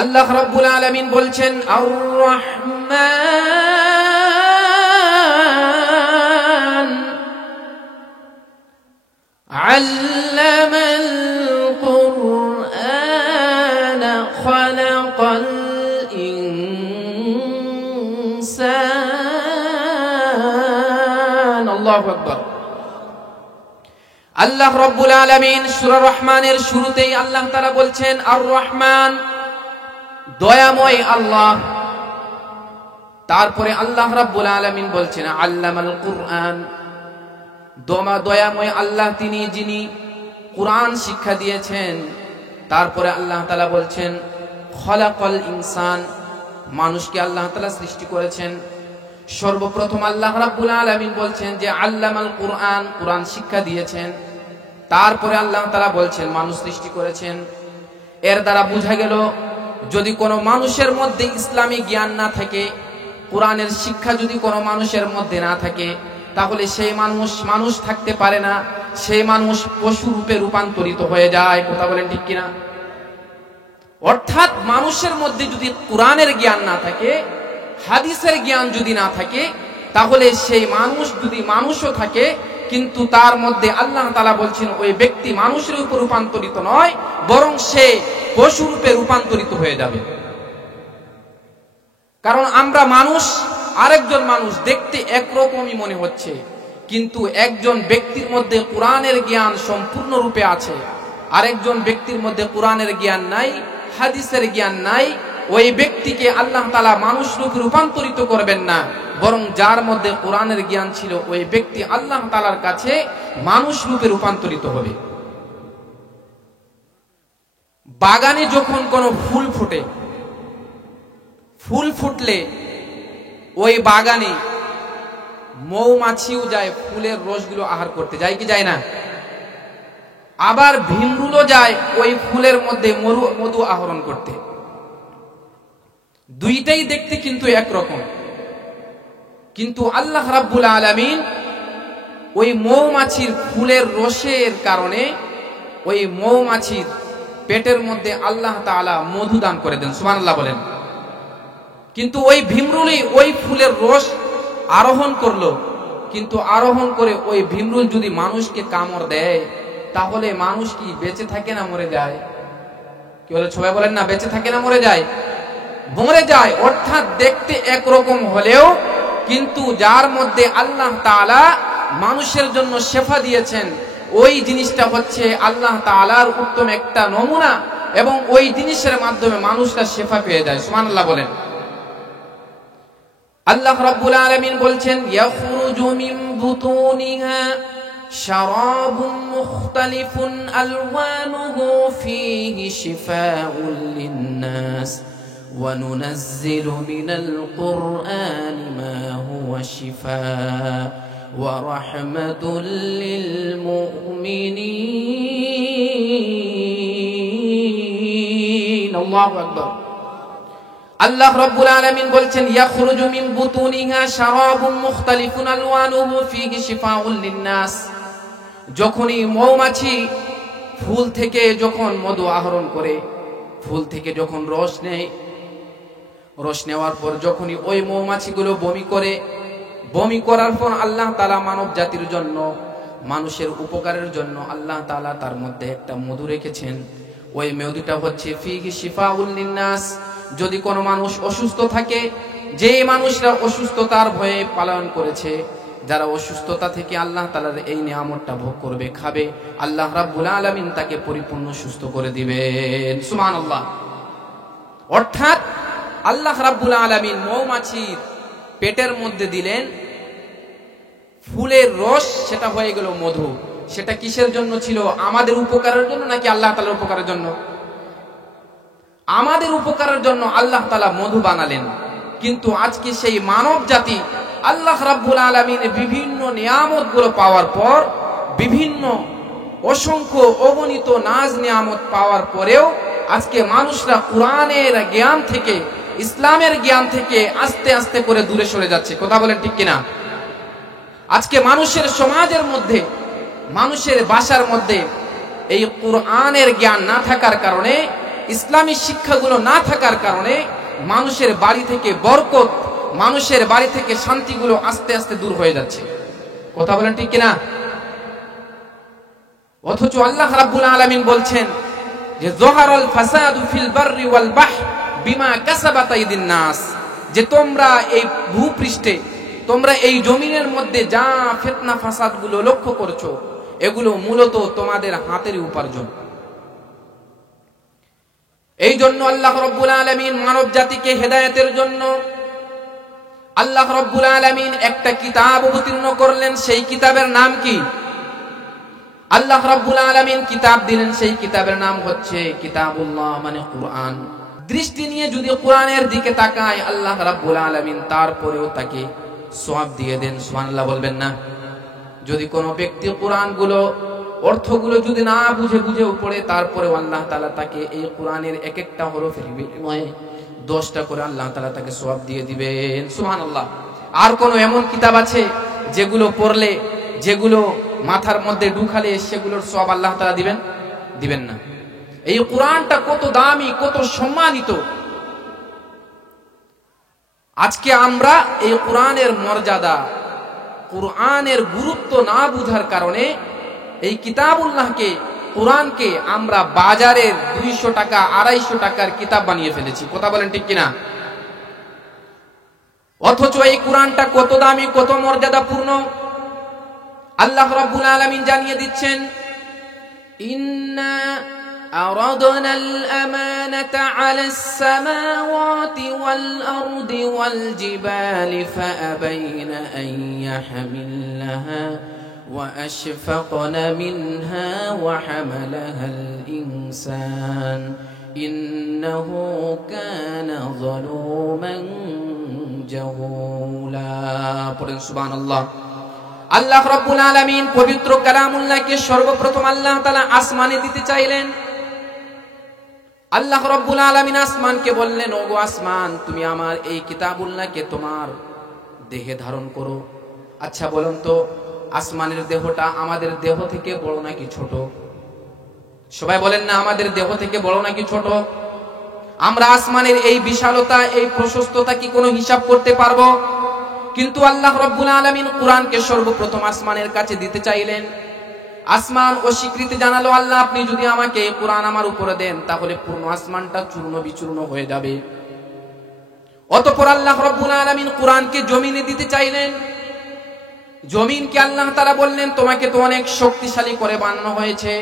আল্লাহ রাব্বুল আলামিন বলছেন আর রহমান আল্লামাল কুরআন খালাকাল ইনসান। আল্লাহু আকবার। আল্লাহ রাব্বুল আলামিন সূরা রহমানের শুরুতেই আল্লাহ তাআলা বলছেন আর রহমান, দয়াময় আল্লাহ। তারপরে আল্লাহ রাব্বুল আলামিন বলছেন আল্লামাল কুরআন, দয়াময় আল্লাহ তিনি যিনি কুরআন শিক্ষা দিয়েছেন। তারপরে আল্লাহ তাআলা বলছেন খলাকাল ইনসান, মানুষকে আল্লাহ তাআলা সৃষ্টি করেছেন। সর্বপ্রথম আল্লাহ রাব্বুল আলামিন বলছেন যে আল্লামাল কুরআন, কুরআন শিক্ষা দিয়েছেন। তারপরে আল্লাহ তাআলা বলছেন মানুষ সৃষ্টি করেছেন। এর দ্বারা বোঝা গেল যদি কোনো মানুষের মধ্যে ইসলামী জ্ঞান না থাকে, কোরআনের শিক্ষা যদি কোনো মানুষের মধ্যে না থাকে, তাহলে সেই মানুষ থাকতে পারে না, সেই মানুষ পশু রূপে রূপান্তরিত হয়ে যায়। কথা বলেন ঠিক কিনা? অর্থাৎ মানুষের মধ্যে যদি কোরআনের জ্ঞান না থাকে, হাদিসের জ্ঞান যদি না থাকে, তাহলে সেই মানুষ যদি মানুষও থাকে কিন্তু তার মধ্যে আল্লাহ তাআলা বলছেন ওই ব্যক্তি মানুষের উপর রূপান্তরিত নয়, বরং সে পশু রূপে রূপান্তরিত হয়ে যাবে। কারণ আমরা মানুষ, আরেকজন মানুষ দেখতে একরকমই মনে হচ্ছে, কিন্তু একজন ব্যক্তির মধ্যে কোরআনের জ্ঞান সম্পূর্ণ রূপে আছে, আরেকজন ব্যক্তির মধ্যে কোরআনের জ্ঞান নাই, হাদিসের জ্ঞান নাই। ওই ব্যক্তিকে আল্লাহ তাআলা মানুষ রূপে রূপান্তরিত করবেন না, বরং যার মধ্যে কোরআনের জ্ঞান ছিল ওই ব্যক্তি আল্লাহ তাআলার কাছে মানুষ রূপে রূপান্তরিত হবে। বাগানে যখন কোনো ফুল ফোটে, ফুল ফুটলে ওই বাগানে মৌমাছিও যায় ফুলের রসগুলো আহার করতে, যায় কি যায় না? আবার ভিমরুলও যায় ওই ফুলের মধ্যে মধু আহরণ করতে। দুইটাই দেখতে কিন্তু একরকম, কিন্তু আল্লাহ রাব্বুল আলামিন ওই মৌমাছির ফুলের রসের কারণে ওই মৌমাছির পেটের মধ্যে আল্লাহ তাআলা মধু দান করে দেন। সুবহানাল্লাহ বলেন। কিন্তু ওই ভিমরুলই ওই ফুলের রস আরোহণ করলো, কিন্তু আরোহণ করে ওই ভিমরুল যদি মানুষকে কামড় দেয়, তাহলে মানুষ কি বেঁচে থাকে না মরে যায়? কি বলে সবাই বলেন না, বেঁচে থাকে না মরে যায়? মরে যায়। অর্থাৎ দেখতে একরকম হলেও কিন্তু যার মধ্যে আল্লাহ তাআলা মানুষের জন্য শেফা দিয়েছেন, ওই জিনিসটা হচ্ছে আল্লাহ তাআলার উত্তম একটা নমুনা, এবং ওই জিনিসের মাধ্যমে মানুষরা শেফা পেয়ে যায়। সুবহানাল্লাহ বলেন। আল্লাহ রাব্বুল আলামিন বলছেন ইয়াখরুজু মিন বুতুনিহা শারাবুন মুখতালিফুন আলওয়ানুহু ফীহি শিফাউন লিন-নাস ওয়া নুনাজ্জিলু মিনাল কুরআনি মা হুয়া শিফাء ওয়া রাহমাতুল লিল মুমিনিন। আল্লাহু আকবার। আল্লাহ রাব্বুল আলামিন বলছেন ইয়াখরুজু মিন বুতুনিহা শারাবুন মুখতালিফুন আলওয়ানুহু ফীহি শিফাউন লিন-নাস। যখনই মৌমাছি ফুল থেকে যখন মধু আহরণ করে, ফুল থেকে যখন রস নেয়, রস নেওয়ার পর যখনই ওই মৌমাছিগুলো বমি করে, বমি করার পর আল্লাহ তাআলা মানব জাতির জন্য, মানুষের উপকারের জন্য আল্লাহ তাআলা তার মধ্যে একটা মধু রেখেছেন। ওই মধুটা হচ্ছে ফীহি শিফাউন লিন-নাস। যদি কোনো মানুষ অসুস্থ থাকে, যে মানুষরা অসুস্থতার ভয়ে পালন করেছে, যারা অসুস্থতা থেকে আল্লাহ তাআলার এই নিয়ামতটা ভোগ করবে, খাবে, আল্লাহ রাব্বুল আলামিন তাকে পরিপূর্ণ সুস্থ করে দিবেন। সুবহানাল্লাহ। অর্থাৎ আল্লাহ রাব্বুল আলামিন মৌমাছির পেটের মধ্যে দিলেন ফুলের রস, সেটা হয়ে গেল মধু। সেটা কিসের জন্য ছিল? আমাদের উপকারের জন্য নাকি আল্লাহ তাআলার উপকারের জন্য? আমাদের উপকারের জন্য আল্লাহ তাআলা মধু বানালেন। কিন্তু আজকে সেই মানব জাতি আল্লাহ রাব্বুল আলামিনের বিভিন্ন নিয়ামতগুলো পাওয়ার পর, বিভিন্ন অসংখ্য অগণিত নাজ নিয়ামত পাওয়ার পরেও আজকে মানুষরা কোরআনের জ্ঞান থেকে, ইসলামের জ্ঞান থেকে আস্তে আস্তে করে দূরে সরে যাচ্ছে। কথা বলেন ঠিক কিনা? আজকে মানুষের সমাজের মধ্যে, মানুষের বাসার মধ্যে এই কোরআনের জ্ঞান না থাকার কারণে ইসলামী শিক্ষাগুলো না থাকার কারণে মানুষের বাড়ি থেকে বরকত, মানুষের বাড়ি থেকে শান্তিগুলো আস্তে আস্তে দূর হয়ে যাচ্ছে। কথা বলেন ঠিক কিনা? অথচ আল্লাহ রাব্বুল আলামিন বলছেন যে যহারাল ফাসাদু ফিল বাররি ওয়াল বাহর বিমা কাসাবাত আইদিন নাস, যে তোমরা এই ভূপৃষ্ঠে, তোমরা এই জমিনের মধ্যে যা ফিতনা ফাসাদ গুলো লক্ষ্য করছো, এগুলো মূলত তোমাদের হাতের উপার্জন। এই জন্য আল্লাহ রাব্বুল আলামিন মানব জাতিকে হেদায়েতের জন্য আল্লাহ রাব্বুল আলামিন একটা কিতাব অবতীর্ণ করলেন। সেই কিতাবের নাম কি? আল্লাহ রাব্বুল আলামিন কিতাব দিলেন, সেই কিতাবের নাম হচ্ছে কিতাবুল্লাহ, মানে কুরআন। দৃষ্টি নিয়ে যদি কোরআনের দিকে তাকায় আল্লাহ রাব্বুল আলামিন তারপরেও তাকে সওয়াব দিয়ে দেন। সুবহানাল্লাহ বলবেন না? যদি কোনো ব্যক্তি কোরআনগুলো অর্থগুলো যদি না বুঝে পড়ে, তারপরেও আল্লাহ তাআলা তাকে এই কোরআনের এক একটা হরফের বিনিময়ে 10টা করে আল্লাহ তাআলা তাকে সওয়াব দিয়ে দিবেন। সুবহানাল্লাহ। আর কোন এমন কিতাব আছে যেগুলো পড়লে, যেগুলো মাথার মধ্যে ঢুকালে সেগুলোর সওয়াব আল্লাহ তাআলা দিবেন না? এই কোরআনটা কত দামি, কত সম্মানিত। আজকে আমরা এই কোরআনের মর্যাদা, কোরআনের গুরুত্ব না বুঝার কারণে এই কিতাবুল্লাহকে, কোরআনকে আমরা বাজারের 200 টাকা 250 টাকার কিতাব বানিয়ে ফেলেছি। কথা বলেন ঠিক কিনা? অথচ এই কোরআনটা কত দামি, কত মর্যাদাপূর্ণ আল্লাহ রাব্বুল আলামিন জানিয়ে দিচ্ছেন, ইন্না আরাদনা আল-আমানাতা আলাস সামাওয়াতি ওয়াল আরদি ওয়াল জিবালি ফাআবাইনা আন ইয়াহমিলনাহা ওয়া আশফাকনা মিনহা ওয়া হামালাহাল ইনসান ইন্নাহু কানা যালুমান জাহুলা। পড়েন সুবহানাল্লাহ। আল্লাহ রাব্বুল আলামিন পবিত্র কালামুল্লাহকে সর্বপ্রথম আল্লাহ তাআলা আসমানে দিতে চাইলেন। আল্লাহ রাব্বুল আলামিন আসমানকে বললেন, ওগো আসমান, তুমি আমার এই কিতাবুল্লাহকে তোমার দেহে ধারণ করো। আচ্ছা বলুন তো, আসমানের দেহটা আমাদের দেহ থেকে বড় নাকি ছোট? সবাই বলেন না, আমাদের দেহ থেকে বড় নাকি ছোট? আমরা আসমানের এই বিশালতা, এই প্রশস্ততা কি কোনো হিসাব করতে পারবো? কিন্তু আল্লাহ রাব্বুল আলামিন কোরআনকে সর্বপ্রথম আসমানের কাছে দিতে চাইলেন। আসমান অস্বীকৃতি জানালো, আল্লাহ আপনি যদি আমাকে কোরআন আমার উপরে দেন তাহলে পূর্ণ আসমানটা চূর্ণ বিচূর্ণ হয়ে যাবে। অতঃপর আল্লাহ রাব্বুল আলামিন কোরআনকে জমিনে দিতে চাইলেন। জমিনকে আল্লাহ তাআলা বললেন, তোমাকে তো অনেক শক্তিশালী করে বানানো হয়েছে,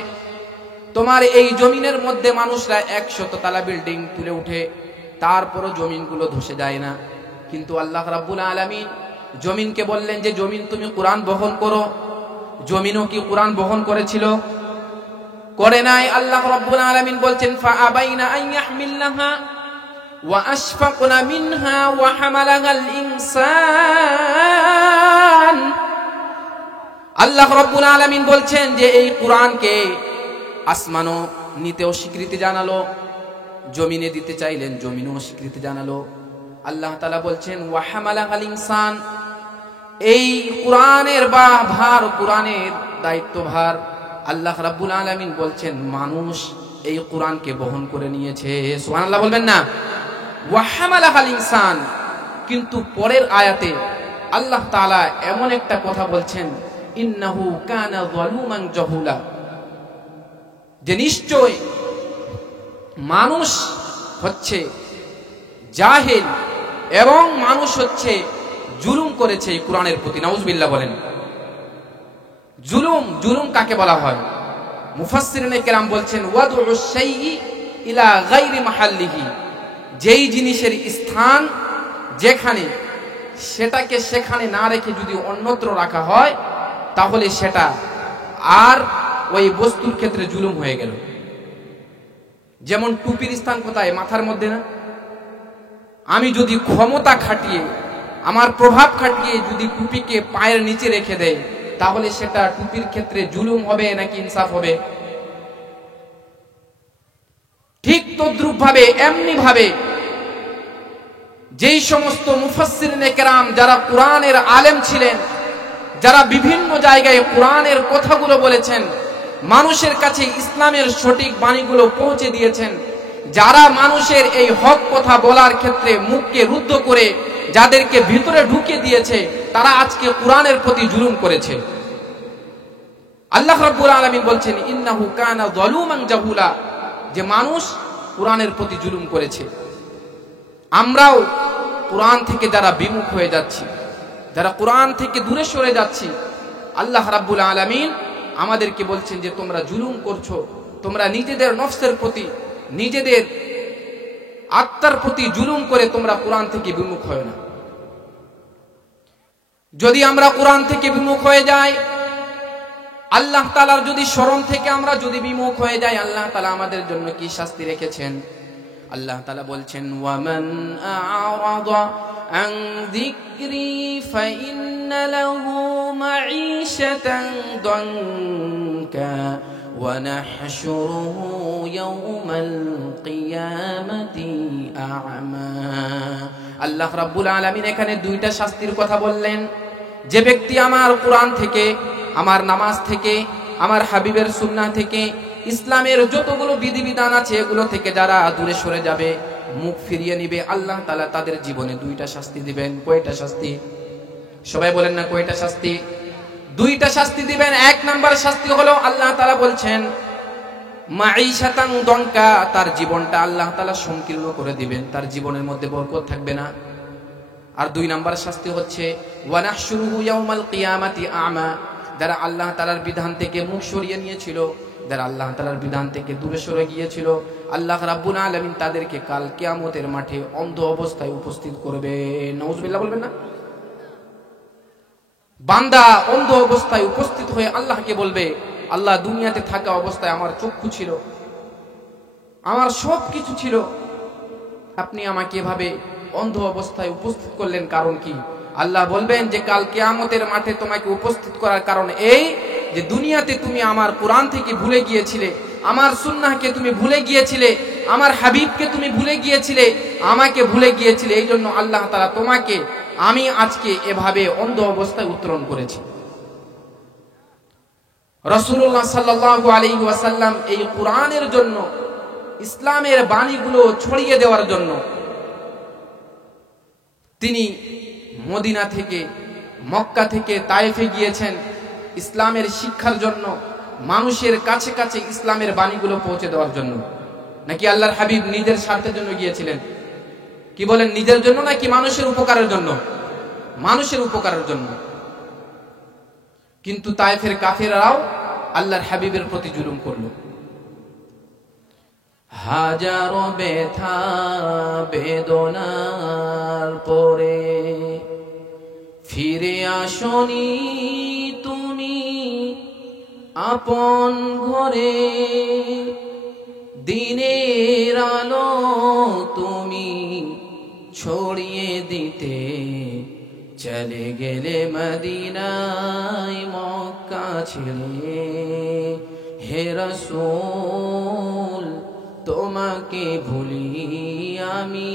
তোমার এই জমিনের মধ্যে মানুষরা 100 তলা বিল্ডিং তুলে উঠে, তারপরও জমিনগুলো ধসে যায় না। কিন্তু আল্লাহ রাব্বুল আলামিন জমিনকে বললেন যে জমিন তুমি কোরআন বহন করো। জমিনও কি কোরআন বহন করেছিল? করে নাই। আল্লাহ রাব্বুল আলামিন বলছেন, ফাআবাইনা আন ইয়াহমিলনাহা ওয়া আশফাকনা মিনহা ওয়া হামালাহাল ইনসান। আল্লাহ রাব্বুল আলামিন বলছেন যে এই কোরআনকে আসমানও নিতেও স্বীকৃতি জানালো, জমিনে দিতে চাইলেন, জমিনও স্বীকৃতি জানালো। আল্লাহ তাআলা বলছেন, ওয়া হামালাহাল ইনসান, এই কোরআনের ভার, কোরআনের দায়িত্বভার আল্লাহ রাব্বুল আলামিন বলছেন মানুষ এই কোরআনকে বহন করে নিয়েছে। সুবহানাল্লাহ বলবেন না? ওয়া হামালাহাল ইনসান। কিন্তু পরের আয়াতে আল্লাহ তাআলা এমন একটা কথা বলছেন, ইন্নাহু কানা যালুমান জাহুলা, যে নিশ্চয় মানুষ হচ্ছে জাহিল এবং মানুষ হচ্ছে জুলুম করেছে এই কোরআনের প্রতি। নাউজুবিল্লাহ বলেন। জুলুম কাকে বলা হয়? মুফাসসিরিনে কেরাম বলছেন, ওয়াদউস শাইই ইলা গায়রি মাহাল্লিহি, যেই জিনিসের স্থান যেখানে, সেটাকে সেখানে না রেখে যদি অন্যত্র রাখা হয় তাহলে সেটা আর ওই বস্তুর ক্ষেত্রে জুলুম হয়ে গেল। যেমন টুপির স্থান কোথায়? মাথার মধ্যে না? আমি যদি ক্ষমতা খাটিয়ে, আমার প্রভাব খাটিয়ে যদি টুপিকে পায়ের নিচে রেখে দেয় তাহলে সেটা টুপির ক্ষেত্রে জুলুম হবে নাকি ইনসাফ হবে? ঠিক তদ্রূপ ভাবে, এমনি ভাবে যেই সমস্ত মুফাসসিরিনে কেরাম যারা কোরআনের আলেম ছিলেন, যারা বিভিন্ন জায়গায় কোরআনের কথাগুলো বলেছেন, মানুষের কাছে ইসলামের সঠিক বাণীগুলো পৌঁছে দিয়েছেন, যারা মানুষের এই হক কথা বলার ক্ষেত্রে মুখকে রুদ্ধ করে যাদেরকে ভিতরে ঢুকিয়ে দিয়েছে, তারা আজকে কোরআনের প্রতি জুলুম করেছে। আল্লাহ রাব্বুল আলামিন বলছেন ইন্নাহু কানা যালুমান জাহুলা, যে মানুষ কোরআনের প্রতি জুলুম করেছে। আমরাও কোরআন থেকে যারা বিমুখ হয়ে যাচ্ছি, যারা কোরআন থেকে দূরে সরে যাচ্ছি, আল্লাহ রাব্বুল আলামিন আমাদেরকে বলছেন যে তোমরা জুলুম করছো, তোমরা নিজেদের নফসের প্রতি, নিজেদের আত্মার প্রতি জুলুম করে তোমরা কোরআন থেকে বিমুখ হয় না। যদি আমরা কোরআন থেকে বিমুখ হয়ে যাই, আল্লাহ তাআলার যদি স্মরণ থেকে আমরা যদি বিমুখ হয়ে যাই, আল্লাহ তাআলা আমাদের জন্য কি শাস্তি রেখেছেন? আল্লাহ তাআলা বলছেন ওয়ামান আ'রাদা আন যিকরি ফাইন্না লাহু মাঈশাতান দানকা ওয়া নাহশুরুহু ইয়াওমাল কিয়ামাতি আ'মা। আল্লাহ রাব্বুল আলামিন এখানে দুইটা শাস্তির কথা বললেন। যে ব্যক্তি আমার কোরআন থেকে, আমার নামাজ থেকে, আমার হাবিবের সুন্নাহ থেকে, ইসলামের যতগুলো বিধিবিধান আছে এগুলো থেকে যারা দূরে সরে যাবে, মুখ ফিরিয়ে নিবে, আল্লাহ তাআলা তাদের জীবনে দুইটা শাস্তি দিবেন। কয়টা শাস্তি? সবাই বলেন না কয়টা শাস্তি? দুইটা শাস্তি দিবেন। এক নাম্বার শাস্তি হলো আল্লাহ তাআলা বলছেন মাঈশাতান দনকা, তার জীবনটা আল্লাহ তাআলা সংকীর্ণ করে দিবেন, তার জীবনের মধ্যে বরকত থাকবে না। আর দুই নাম্বার শাস্তি হচ্ছে ওয়া নাহশুরুহু ইয়াওমাল কিয়ামাতি আ'মা, যারা আল্লাহ তাআলার বিধান থেকে মুখ সরিয়ে নিয়েছিল, যারা আল্লাহ তাআলার বিধান থেকে দূরে সরে গিয়েছিল, আল্লাহ রাব্বুল আলামিন তাদেরকে কাল কিয়ামতের মাঠে অন্ধ অবস্থায় উপস্থিত করবে। নাউজুবিল্লাহ বলবেন না? বান্দা অন্ধ অবস্থায় উপস্থিত হয়ে আল্লাহকে বলবে, আল্লাহ দুনিয়াতে থাকা অবস্থায় আমার চক্ষু ছিল, আমার সব কিছু ছিল, আপনি আমাকে এভাবে অন্ধ অবস্থায় উপস্থিত করলেন, কারণ কি? আল্লাহ বলবেন যে কাল কিয়ামতের মাঠে তোমাকে উপস্থিত করার কারণ এই যে দুনিয়াতে তুমি আমার কোরআন থেকে ভুলে গিয়েছিলে, আমার সুন্নাহকে তুমি ভুলে গিয়েছিলে, আমার হাবিবকে তুমি ভুলে গিয়েছিলে, আমাকে ভুলে গিয়েছিলে। এই জন্য আল্লাহ তাআলা তোমাকে আমি আজকে এভাবে অন্ধ অবস্থায় উত্তরণ করেছি। রাসূলুল্লাহ সাল্লাল্লাহু আলাইহি ওয়াসাল্লাম এই কোরআনের জন্য, ইসলামের বাণীগুলো ছড়িয়ে দেওয়ার জন্য তিনি মদিনা থেকে, মক্কা থেকে তায়েফে গিয়েছেন ইসলামের শিক্ষার জন্য, মানুষের কাছে কাছে ইসলামের বাণীগুলো পৌঁছে দেওয়ার জন্য। নাকি আল্লাহর হাবিব নিজের স্বার্থের জন্য গিয়েছিলেন? কি বলেন, নিজের জন্য নাকি মানুষের উপকারের জন্য? মানুষের উপকারের জন্য। কিন্তু তায়েফের কাফেররাও আল্লাহর হাবিবের প্রতি জুলুম করলো। হাজারো ব্যথা বেদনার পরে ফিরে আসনি তুমি আপন ঘরে, দিনের আলো তুমি ছড়িয়ে দিতে চলে গেলে মদিনায় মক্কা ছেড়ে। হে রাসূল তোমাকে ভুলি আমি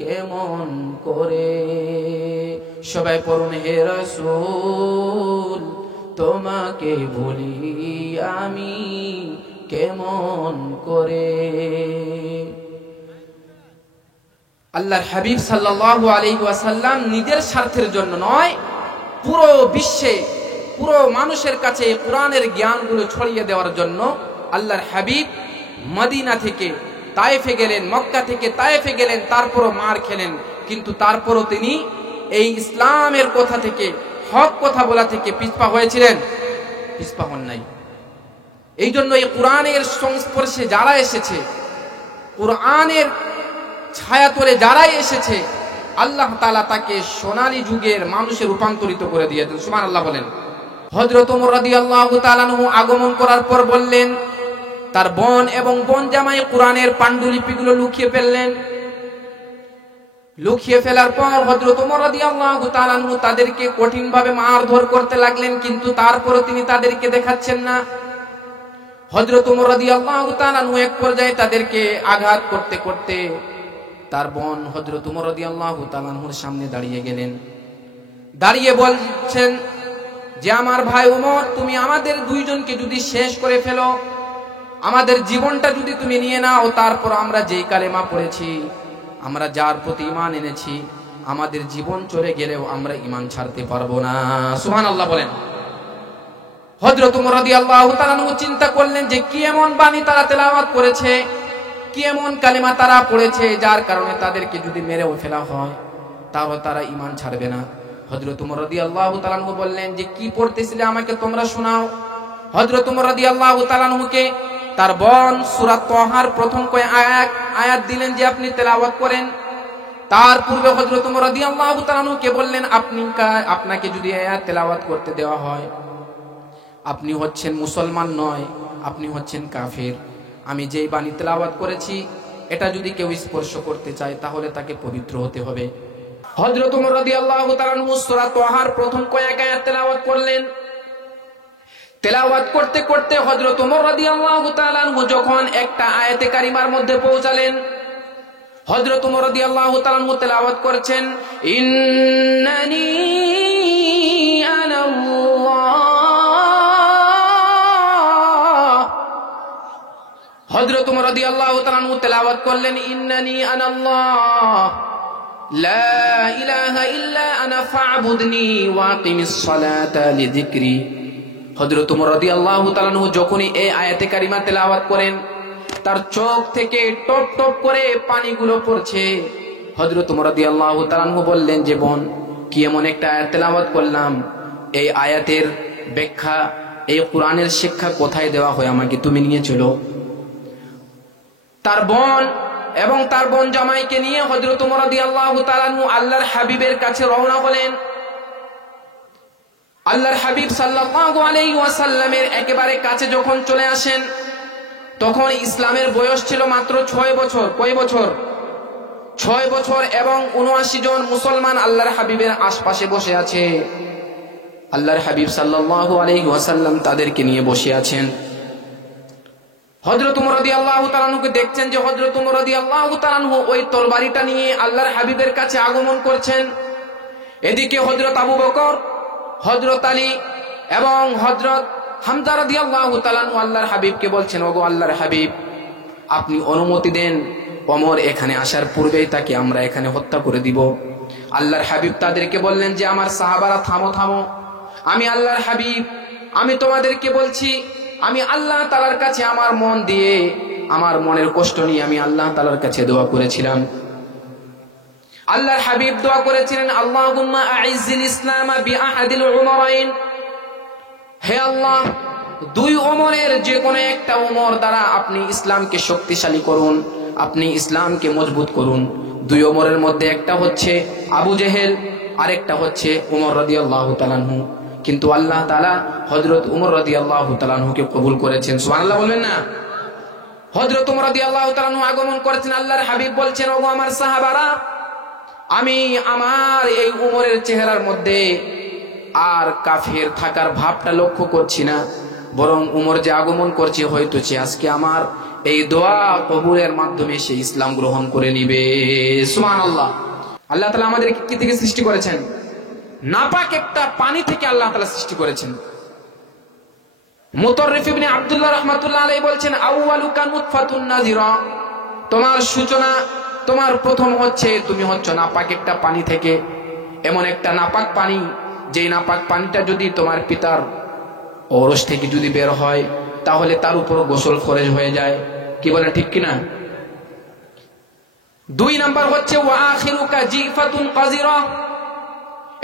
কেমন করে। সবাই পড়ুন, হে রাসূল তোমাকে ভুলি আমি কেমন করে। আল্লাহর হাবিব সাল্লাল্লাহু আলাইহি ওয়াসাল্লাম নিজের স্বার্থের জন্য নয়, পুরো বিশ্বে, পুরো মানুষের কাছে কোরআনের জ্ঞানগুলো ছড়িয়ে দেওয়ার জন্য আল্লাহর হাবিব মদিনা থেকে তায়েফে গেলেন, মক্কা থেকে তায়েফে গেলেন, তারপরও মার খেলেন, কিন্তু তারপরও তিনি এই ইসলামের কথা থেকে, হক কথা বলা থেকে পিছপা হয়েছিলেন? পিছপা হন নাই। এই জন্য এই কোরআনের সংস্পর্শে যারা এসেছে, কোরআনের ছায়াতলে যারাই এসেছে, আল্লাহ তাআলা তাকে সোনালী যুগের মানুষে রূপান্তরিত করে দিয়েছেন। সুবহানাল্লাহ বলেন। হযরত ওমর রাদিয়াল্লাহু তাআলা আনহু আগমন করার পর বললেন, তার বোন এবং বোন জামাই কোরআনের পাণ্ডুলিপিগুলো লুকিয়ে ফেললেন। লুকিয়ে ফেলার পর হযরত ওমর রাদিয়াল্লাহু তাআলা আনহু তাদেরকে কঠিনভাবে মারধর করতে লাগলেন, কিন্তু তারপরও তিনি তাদেরকে দেখাচ্ছেন না। হযরত ওমর রাদিয়াল্লাহু তাআলা আনহু এক পর্যায়ে তাদেরকে আঘাত করতে করতে তার বোন হযরত ওমর রাদিয়াল্লাহু তাআলা আনহুর সামনে দাঁড়িয়ে গেলেন। দাঁড়িয়ে বলছেন যে আমার ভাই ওমর, তুমি আমাদের দুইজনকে যদি শেষ করে ফেলো, আমাদের জীবনটা যদি তুমি নিয়ে নাও, তারপর আমরা যেই কালেমা পড়েছি, আমরা যার প্রতি ঈমান এনেছি, আমাদের জীবন চলে গেলেও আমরা ঈমান ছাড়তে পারবো না। সুবহানাল্লাহ বলেন। হযরত ওমর রাদিয়াল্লাহু তাআলা চিন্তা করলেন যে কি এমন বাণী তারা তেলাওয়াত করেছে, কি এমন কালেমা তারা পড়েছে, যার কারণে তাদেরকে যদি মেরেও ফেলা হয় তাহলে তারা ঈমান ছাড়বে না। হযরত ওমর রাদিয়াল্লাহু তাআলা বললেন যে কি পড়তেছিলে আমাকে তোমরা শোনাও। হযরত ওমর রাদিয়াল্লাহু তাআলাকে তার বোন সূরা তাহার প্রথম কয়েক আয়াত দিলেন যে আপনি তেলাওয়াত করেন। তার পূর্বে হযরত ওমর রাদিয়াল্লাহু তাআলাকে বললেন আপনাকে যদি আয়াত তেলাওয়াত করতে দেওয়া হয়, আপনি হচ্ছেন মুসলমান নয়, আপনি হচ্ছেন কাফের। আমি যেই বাণী তেলাওয়াত করেছি এটা যদি কেউ স্পর্শ করতে চায় তাহলে তাকে পবিত্র হতে হবে। হযরত ওমর রাদিয়াল্লাহু তাআলা সূরা তাহার প্রথম কয়েক আয়াত তেলাওয়াত করলেন। তেলাওয়াত করতে করতে হযরত ওমর রাদিয়াল্লাহু তাআলা যখন একটা আয়াতে কারিমার মধ্যে পৌঁছালেন, হযরত ওমর রাদিয়াল্লাহু তাআলা তেলাওয়াত করেছেন, ইন্নানি আনাল্লাহ। হযরত ওমর রাদিয়াল্লাহু তাআলা তেলাওয়াত করলেন, ইন্নানি আনাল্লাহ লা ইলাহা ইল্লা আনা ফা'বুদনি ওয়া আকিমিস সালাতা লিযিকরি। হযরত ওমর রাদিয়াল্লাহু তাআলা যখনই এই আয়াতে কারিমা তেলাওয়াত করেন, তার চোখ থেকে টপ টপ করে পানিগুলো পড়ছে। হযরত ওমর রাদিয়াল্লাহু তাআলা বললেন যে বোন, কি এমন একটা আয়াত তেলাওয়াত করলাম, এই আয়াতের ব্যাখ্যা, এই কোরআনের শিক্ষা কোথায় দেওয়া হয় আমাকে তুমি নিয়ে চলো। তার বোন এবং তার বোন জামাইকে নিয়ে হযরত ওমর রাদিয়াল্লাহু তাআলা আল্লাহর হাবিবের কাছে রওনা হলেন। আল্লাহর হাবিব সাল্লাল্লাহু আলাইহি ওয়াসাল্লামের একেবারে কাছে যখন চলে আসেন, তখন ইসলামের বয়স ছিল মাত্র 6 বছর। কয় বছর? 6 বছর। এবং 79 জন মুসলমান আল্লাহর হাবিবের আশপাশে বসে আছে। আল্লাহর হাবিব সাল্লাল্লাহু আলাইহি ওয়াসাল্লাম তাদেরকে নিয়ে বসে আছেন। হযরত ওমর রাদিয়াল্লাহু তাআলাকে দেখছেন যে হযরত ওমর রাদিয়াল্লাহু তাআলা ওই তরবারিটা নিয়ে আল্লাহর হাবিবের কাছে আগমন করছেন। এদিকে হযরত আবু বকর, হযরত আলী এবং হযরত হামজা রাদিয়াল্লাহু তাআলা আল্লাহর হাবিবকে বলছেন, ওগো আল্লাহর হাবিব, আপনি অনুমতি দেন, ওমর এখানে আসার পূর্বেই তাকে আমরা এখানে হত্যা করে দিব। আল্লাহর হাবিব তাদেরকে বললেন যে আমার সাহাবারা থামো থামো, আমি আল্লাহর হাবিব, আমি তোমাদেরকে বলছি, আমি আল্লাহ তাআলার কাছে আমার মন দিয়ে, আমার মনের কষ্ট নিয়ে আমি আল্লাহ তাআলার কাছে দোয়া করেছিলাম। আল্লাহর হাবিব দোয়া করেছিলেন, আল্লাহুম্মা আইজ্জিল ইসলাম বিআহাদিল উমরাইন। হে আল্লাহ, দুই ওমরের যে কোনো একটা ওমর দ্বারা আপনি ইসলামকে শক্তিশালী করুন, আপনি ইসলামকে মজবুত করুন। দুই ওমরের মধ্যে একটা হচ্ছে আবু জেহেল, আরেকটা হচ্ছে ওমর রাদিয়াল্লাহু তাআলা। কিন্তু আল্লাহ তাআলা হযরত ওমর রাদিয়াল্লাহু তাআলাকে কবুল করেছেন। সুবহানাল্লাহ বলবেন না? হযরত ওমর রাদিয়াল্লাহু তাআলা আগমন করেছেন। আল্লাহর হাবিব বলছেন, ওগো আমার সাহাবারা, আমি আমার এই উমরের চেহারার মধ্যে আর কাফের থাকার ভাবটা লক্ষ্য করছি না, বরং উমর যে আগমন করছে হয়তো সে আজকে আমার এই দোয়া কবুলের মাধ্যমে সে ইসলাম গ্রহণ করে নিবে। সুবহানাল্লাহ। আল্লাহ তাআলা আমাদেরকে কি থেকে সৃষ্টি করেছেন? নাপাক একটা পানি থেকে আল্লাহ তাআলা সৃষ্টি করেছেন। মুতাররিফ ইবনে আব্দুল্লাহ রাহমাতুল্লাহ আলাইহি বলছেন, আউয়ালুকা নুতফাতুন নাজিরা, তোমার সূচনা, তোমার প্রথম হচ্ছে তুমি হচ্ছ নাপাক একটা পানি থেকে। এমন একটা নাপাক পানি, যেই নাপাক পানিটা যদি তোমার পিতার ঔরস থেকে যদি বের হয় তাহলে তার উপর গোসল ফরজ হয়ে যায়। কি বলে, ঠিক কিনা? 2 নাম্বার হচ্ছে ওয়া আখিরুকা জিফাতুন কাজিরা,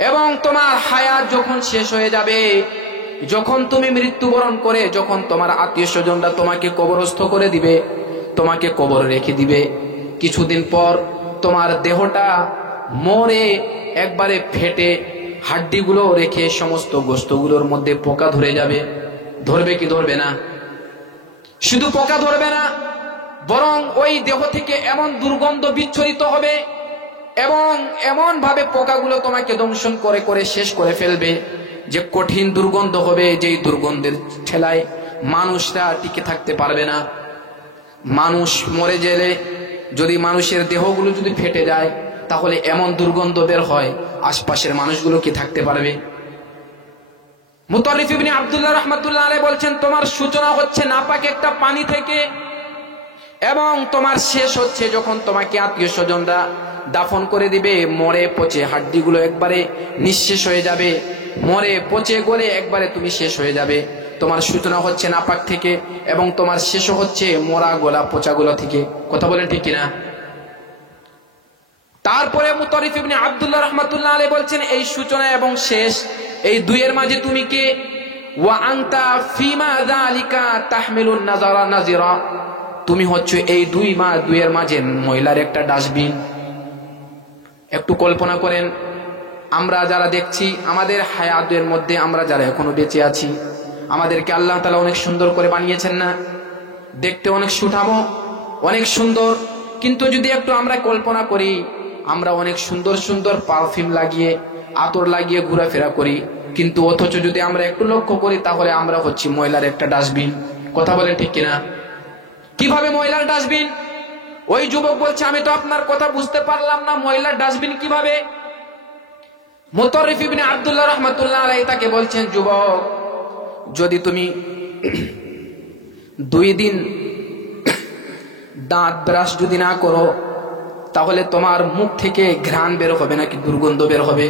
এবং তোমার হায়াত যখন শেষ হয়ে যাবে, যখন তুমি মৃত্যুবরণ করে, যখন তোমার আত্মীয় স্বজনরা তোমাকে কবরস্থ করে দিবে, তোমাকে কবরে রেখে দিবে, কিছুদিন পর তোমার দেহটা মরে একবারে ফেটে হাড্ডিগুলো রেখে সমস্ত গোশতগুলোর মধ্যে পোকা ধরে যাবে। ধরবে কি ধরবে না? শুধু পোকা ধরবে না, বরং ওই দেহ থেকে এমন দুর্গন্ধ বিচ্ছুরিত হবে এবং এমন ভাবে পোকাগুলো তোমাকে দংশন করে করে শেষ করে ফেলবে যে কঠিন দুর্গন্ধ হবে, যেই দুর্গন্ধের ঠেলায় মানুষরা টিকে থাকতে পারবে না। মানুষ মরে গেলে যদি মানুষের দেহগুলো যদি ফেটে যায় তাহলে এমন দুর্গন্ধ বের হয়, আশপাশের মানুষগুলো কি থাকতে পারবে? মুতারিফ ইবনে আব্দুল্লাহ রাহমাতুল্লাহ আলাইহি বলছেন, তোমার সূচনা হচ্ছে নাপাক একটা পানি থেকে, এবং তোমার শেষ হচ্ছে যখন তোমাকে আত্মীয় স্বজনরা দাফন করে দিবে, মরে পচে হাড্ডিগুলো একবারে নিঃশেষ হয়ে যাবে, মরে পচে গলে একবারে তুমি শেষ হয়ে যাবে। তোমার সূচনা হচ্ছে নাপাক থেকে এবং তোমার শেষ হচ্ছে মরা গোলা পচাগুলো থেকে। কথা বলেন ঠিক কিনা? তারপরে মুতারিফ ইবনে আব্দুল্লাহ রাহমাতুল্লাহ আলাইহি বলছেন, এই সূচনা এবং শেষ, এই দুইয়ের মাঝে তুমি কে? ওয়া আনতা ফিমা যালিকা তাহমিলুন নাযারা নাযিরা, তুমি হচ্ছে এই দুইয়ের মাঝে ময়লার একটা ডাস্টবিন। একটু কল্পনা করেন, আমরা যারা দেখছি আমাদের হায়াতের মধ্যে, আমরা যারা এখনো বেঁচে আছি, আমাদেরকে আল্লাহ তাআলা অনেক সুন্দর করে বানিয়েছেন না? দেখতে অনেক সুঠামো, অনেক সুন্দর, কিন্তু যদি একটু আমরা কল্পনা করি, আমরা অনেক সুন্দর সুন্দর পারফিউম লাগিয়ে, আতর লাগিয়ে ঘোরাফেরা করি, কিন্তু অথচ যদি আমরা একটু লক্ষ্য করি তাহলে আমরা হচ্ছি ময়লার একটা ডাস্টবিন। কথা বলেন ঠিক কিনা? কিভাবে ময়লার ডাস্টবিন? ওই যুবক বলছে, আমি তো আপনার কথা বুঝতে পারলাম না, ময়লার ডাস্টবিন কিভাবে? মুতারিফ ইবনে আব্দুল্লাহ রাহমাতুল্লাহ আলাইহি তাকে বলছেন, যুবক, যদি তুমি 2 দিন দাঁত ব্রাশ যদি না করো, তাহলে তোমার মুখ থেকে ঘ্রাণ বের হবে নাকি দুর্গন্ধ বের হবে?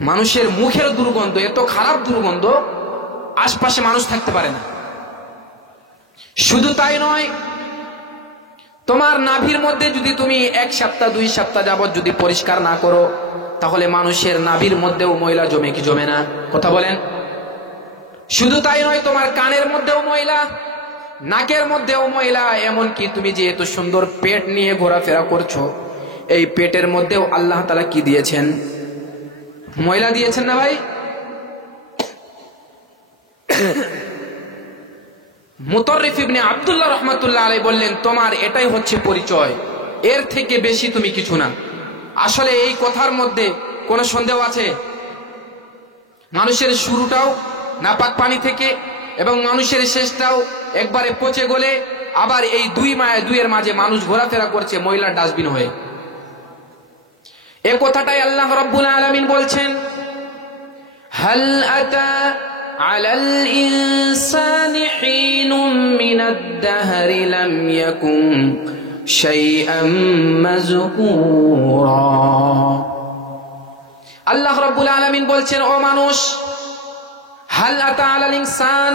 মানুষের মুখের দুর্গন্ধ এত খারাপ দুর্গন্ধ, আশপাশে মানুষ থাকতে পারে না। শুধু তাই নয়, তোমার নাভির মধ্যে যদি তুমি 1 সপ্তাহ 2 সপ্তাহ যাবত যদি পরিষ্কার না করো, তাহলে মানুষের নাভির মধ্যেও ময়লা জমে কি জমে না? কথা বলেন। শুধু তাই নয়, তোমার কানের মধ্যেও ময়লা, নাকের মধ্যেও ময়লা, এমনকি তুমি যে এত সুন্দর পেট নিয়ে ঘোরাফেরা করছো, এই পেটের মধ্যেও আল্লাহ তাআলা কি দিয়েছেন? ময়লা দিয়েছেন না ভাই? মুতারিফ ইবনে আব্দুল্লাহ রাহমাতুল্লাহ আলাইহি বললেন, তোমার এটাই হচ্ছে পরিচয়, এর থেকে বেশি তুমি কিছু না। আসলে এই কথার মধ্যে কোনো সন্দেহ আছে? মানুষের শুরুটাও নাপাক পানি থেকে এবং মানুষের শেষটাও একবারে পচে গলে, আবার এই দুইয়ের মাঝে মানুষ ঘোরাফেরা করছে ময়লার ডাস্টবিন হয়ে। এই কথাটাই আল্লাহ রাব্বুল আলামিন বলছেন, হাল আতা আলাল ইনসানি হিনুম মিনাদ দাহরি লাম ইয়াকুম শাইআম মাযকুরা। আল্লাহ রাব্বুল আলামিন বলছেন, ও মানুষ, হাল আতা আলাল ইনসান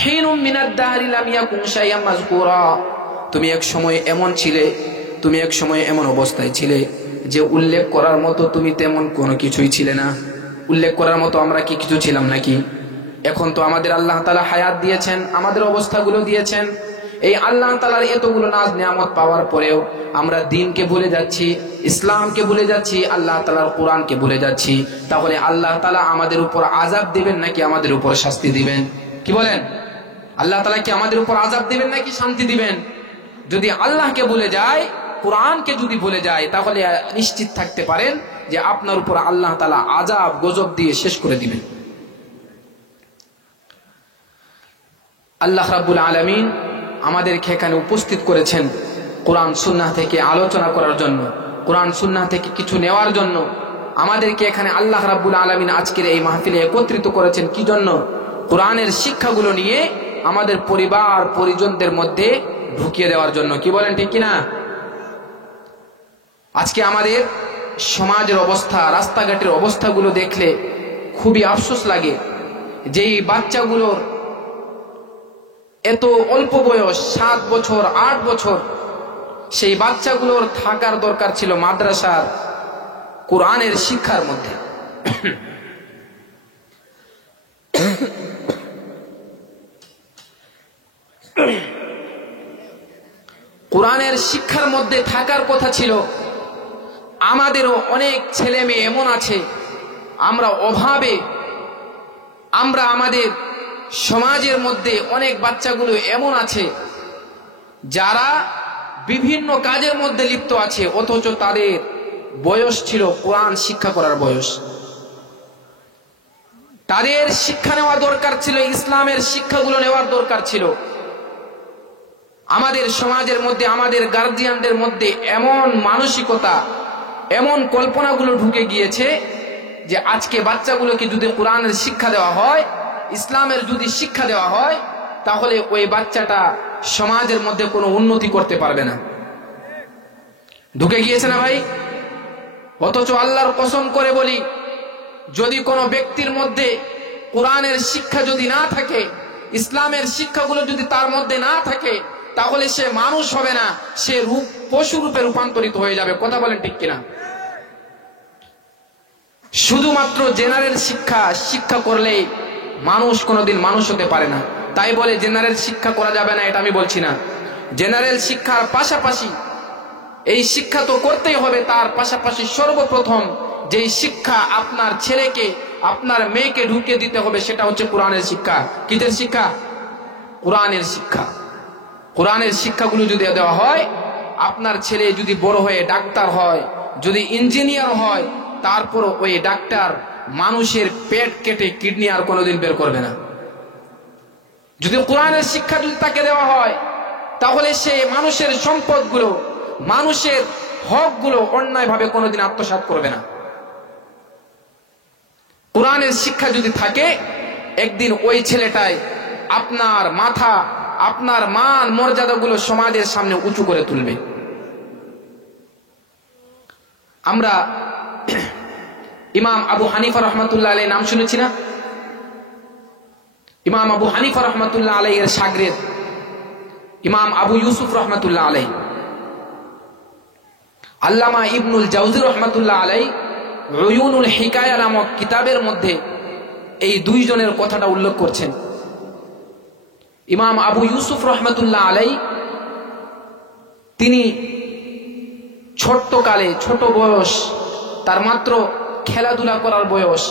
হিনুম মিনাদ দাহরি লাম ইয়াকুম শাইআম মাযকুরা, তুমি এক সময় এমন ছিলে, তুমি এক সময় এমন অবস্থায় ছিলে যে উল্লেখ করার মতো তুমি তেমন কোনো কিছুই ছিলে না। উল্লেখ করার মতো আমরা কি কিছু ছিলাম নাকি? এখন তো আমাদের আল্লাহ তাআলা হায়াত দিয়েছেন, আমাদের অবস্থাগুলো দিয়েছেন। এই আল্লাহ তাআলার এতগুলো নাজ নিয়ামত পাওয়ার পরেও আমরা দ্বীনকে ভুলে যাচ্ছি, ইসলামকে ভুলে যাচ্ছি, আল্লাহ তাআলার কোরআনকে ভুলে যাচ্ছি। তাহলে আল্লাহ তাআলা আমাদের উপর আযাব দিবেন নাকি আমাদের উপর শাস্তি দিবেন? কি বলেন? আল্লাহ তাআলা কি আমাদের উপর আযাব দিবেন নাকি শান্তি দিবেন? যদি আল্লাহকে ভুলে যায়, কোরআনকে যদি ভুলে যায়, তাহলে নিশ্চিত থাকতে পারেন যে আপনার উপর আল্লাহ তাআলা আযাব গজব দিয়ে শেষ করে দিবেন। আল্লাহ রাব্বুল আলামিন আমাদেরকে এখানে উপস্থিত করেছেন কোরআন সুন্নাহ থেকে আলোচনা করার জন্য, কোরআন সুন্নাহ থেকে কিছু নেওয়ার জন্য। আমাদেরকে এখানে আল্লাহ রাব্বুল আলামিন আজকের এই মাহফিলে একত্রিত করেছেন কি জন্য? কোরআনের শিক্ষাগুলো নিয়ে আমাদের পরিবার পরিজনদের মধ্যে ঢুকিয়ে দেওয়ার জন্য। কি বলেন ঠিক কিনা? আজকে আমাদের সমাজের অবস্থা, রাস্তাঘাটের অবস্থাগুলো দেখলে খুবই আফসোস লাগে। যেই বাচ্চাগুলোর এত অল্প বয়স, 7 বছর 8 বছর, সেই বাচ্চাগুলোর থাকার দরকার ছিল মাদ্রাসার কোরআনের শিক্ষার মধ্যে। কোরআনের শিক্ষার মধ্যে থাকার কথা ছিল। আমাদেরও অনেক ছেলে মেয়ে এমন আছে, আমরা অভাবে, আমরা আমাদের সমাজের মধ্যে অনেক বাচ্চাগুলো এমন আছে যারা বিভিন্ন কাজের মধ্যে লিপ্ত আছে, অথচ তাদের বয়স ছিল কোরআন শিক্ষা করার বয়স। তাদের শিক্ষা নেওয়া দরকার ছিল, ইসলামের শিক্ষাগুলো নেওয়ার দরকার ছিল। আমাদের সমাজের মধ্যে, আমাদের গার্জিয়ানদের মধ্যে এমন মানসিকতা, এমন কল্পনাগুলো ঢুকে গিয়েছে যে আজকে বাচ্চাগুলোকে যদি কোরআনের শিক্ষা দেওয়া হয়, ইসলামের যদি শিক্ষা দেওয়া হয়, তাহলে ওই বাচ্চাটা সমাজের মধ্যে কোনো উন্নতি করতে পারবে না। ঢুকে গিয়েছে না ভাই? অথচ আল্লাহর কসম করে বলি, যদি কোনো ব্যক্তির মধ্যে কোরআনের শিক্ষা যদি না থাকে, ইসলামের শিক্ষাগুলো যদি তার মধ্যে না থাকে, তাহলে সে মানুষ হবে না, সে পশু রূপে রূপান্তরিত হয়ে যাবে। কথা বলেন ঠিক কিনা? শুধুমাত্র জেনারেল শিক্ষা করলেই মানুষ কোনোদিন মানুষ হতে পারে না। তাই বলে জেনারেল শিক্ষা করা যাবে না, এটা আমি বলছি না। জেনারেল শিক্ষার পাশাপাশি এই শিক্ষা তো করতেই হবে, তার পাশাপাশি সর্বপ্রথম যেই শিক্ষা আপনার ছেলেকে, আপনার মেয়েকে ঢুকিয়ে দিতে হবে, সেটা হচ্ছে কোরআনের শিক্ষা। কিসের শিক্ষা? কোরআনের শিক্ষা। কোরআনের শিক্ষাগুলো যদি দেওয়া হয়, আপনার ছেলে যদি বড় হয়ে ডাক্তার হয়, যদি ইঞ্জিনিয়ার হয়, তারপর ওই ডাক্তার মানুষের পেট কেটে কিডনি আর কোনোদিন বের করবে না। যদি কোরআনের শিক্ষা যদি তাকে দেওয়া হয়, তাহলে সে মানুষের সম্পদগুলো, মানুষের হকগুলো অন্যায়ভাবে কোনোদিন আত্মসাৎ করবে না। কোরআনের শিক্ষা যদি থাকে, একদিন ওই ছেলেটাই আপনার মাথা, আপনার মান মর্যাদাগুলো সমাজের সামনে উঁচু করে তুলবে। আমরা ইমাম আবু হানিফা রহমাতুল্লাহ আলাইহি নাম শুনেছি না? ইমাম আবু হানিফা রহমাতুল্লাহ আলাইহি এর শাগরিদ ইমাম আবু ইউসুফ রহমাতুল্লাহ আলাইহি, আল্লামা ইবনুল জাওজি রহমাতুল্লাহ আলাইহি উয়ুনুল হিকায়া নামক কিতাবের মধ্যে এই দুইজনের কথাটা উল্লেখ করছেন। ইমাম আবু ইউসুফ রহমাতুল্লাহ আলাইহি তিনি ছোট্টকালে, ছোট বয়স, তার মাত্র খেলাধুলা করার বয়স,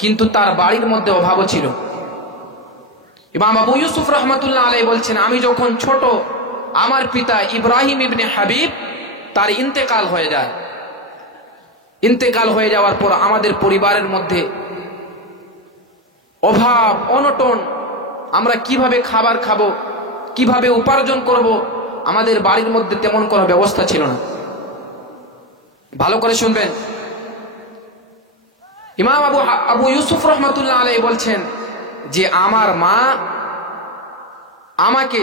কিন্তু তার বাড়ির মধ্যে অভাবও ছিল। ইমাম আবু ইউসুফ রহমাতুল্লাহ আলাইহি বলছেন, আমি যখন ছোট, আমার পিতা ইব্রাহিম ইবনে হাবিব তার ইন্তেকাল হয়ে যায়। ইন্তেকাল হয়ে যাওয়ার পর আমাদের পরিবারের মধ্যে অভাব, অনটন, আমরা কিভাবে খাবার খাবো, কিভাবে উপার্জন করব, আমাদের বাড়ির মধ্যে তেমন কোনো ব্যবস্থা ছিল না। ভালো করে শুনবেন, ইমাম আবু ইউসুফ রহমাতুল্লাহ আলাইহি বলছেন যে আমার মা আমাকে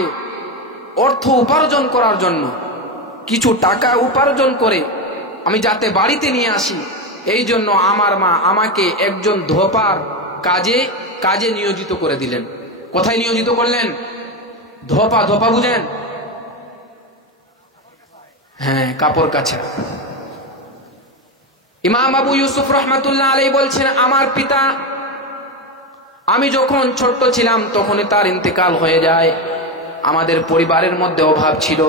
অর্থ উপার্জন করার জন্য, কিছু টাকা উপার্জন করে আমি যাতে বাড়িতে নিয়ে আসি, এই জন্য আমার মা আমাকে একজন ধোপার কাজে নিয়োজিত করে দিলেন। কোথায় নিয়োজিত করলেন? ধোপা বুঝেন? হ্যাঁ, কাপড় কাচা। ইমাম আবু ইউসুফ রহমাতুল্লাহ আলাইহি বলছেন, আমার পিতা, আমি যখন ছোট্ট ছিলাম তখনই তার ইন্তেকাল হয়ে যায়। আমাদের পরিবারের মধ্যে অভাব ছিল,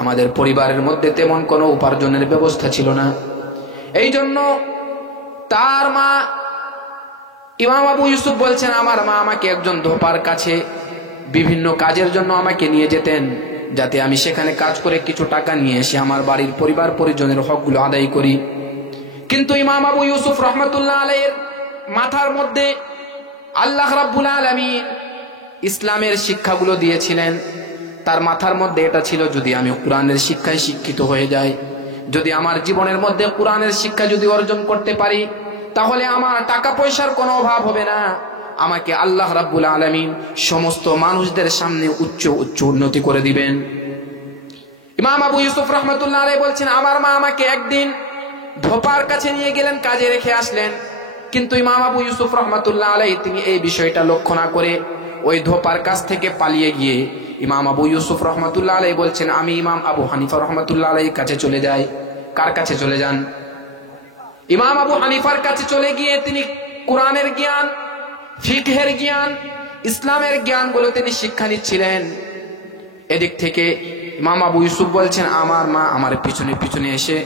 আমাদের পরিবারের মধ্যে তেমন কোনো উপার্জনের ব্যবস্থা ছিল না। এই জন্য তার মা, ইমাম আবু ইউসুফ বলছেন, আমার মা আমাকে একজন ধোপার কাছে বিভিন্ন কাজের জন্য আমাকে নিয়ে যেতেন, যাতে আমি সেখানে কাজ করে কিছু টাকা নিয়ে এসে আমার বাড়ির পরিবার পরিজনের হকগুলো আদায় করি। কিন্তু ইমাম আবু ইউসুফ রহমাতুল্লাহ আলাইহির মাথার মধ্যে আল্লাহ রাব্বুল আলামিন ইসলামের শিক্ষাগুলো দিয়েছিলেন। তার মাথার মধ্যে এটা ছিল, যদি আমি কোরআনের শিক্ষায় শিক্ষিত হয়ে যাই, যদি আমার জীবনের মধ্যে কোরআনের শিক্ষা যদি অর্জন করতে পারি, তাহলে আমার টাকা পয়সার কোনো অভাব হবে না। আমাকে আল্লাহ রাব্বুল আলামিন সমস্ত মানুষদের সামনে উচ্চ উন্নতি করে দিবেন। ইমাম আবু ইউসুফ রহমাতুল্লাহ আলাইহি বলছেন, আমার মা আমাকে একদিন ধোপার কাছে নিয়ে গেলেন, কাজে রেখে আসলেন। কিন্তু ইমাম আবু ইউসুফ রহমাতুল্লাহ আলাইহি তিনি এই বিষয়টা লক্ষ্য না করে ওই ধোপার কাছ থেকে পালিয়ে গিয়ে ইমাম আবু ইউসুফ রহমাতুল্লাহ আলাইহি বলছেন, আমি ইমাম আবু হানিফা রহমাতুল্লাহ আলাইহির কাছে চলে যাই। কার কাছে চলে যান? ইমাম আবু হানিফার কাছে চলে গিয়ে তিনি কোরআনের জ্ঞান, ফিকহের জ্ঞান, ইসলামের জ্ঞানগুলো তিনি শিক্ষা নিচ্ছিলেন। এদিক থেকে ইমাম আবু ইউসুফ বলছেন, আমার মা আমার পিছনে পিছনে এসে,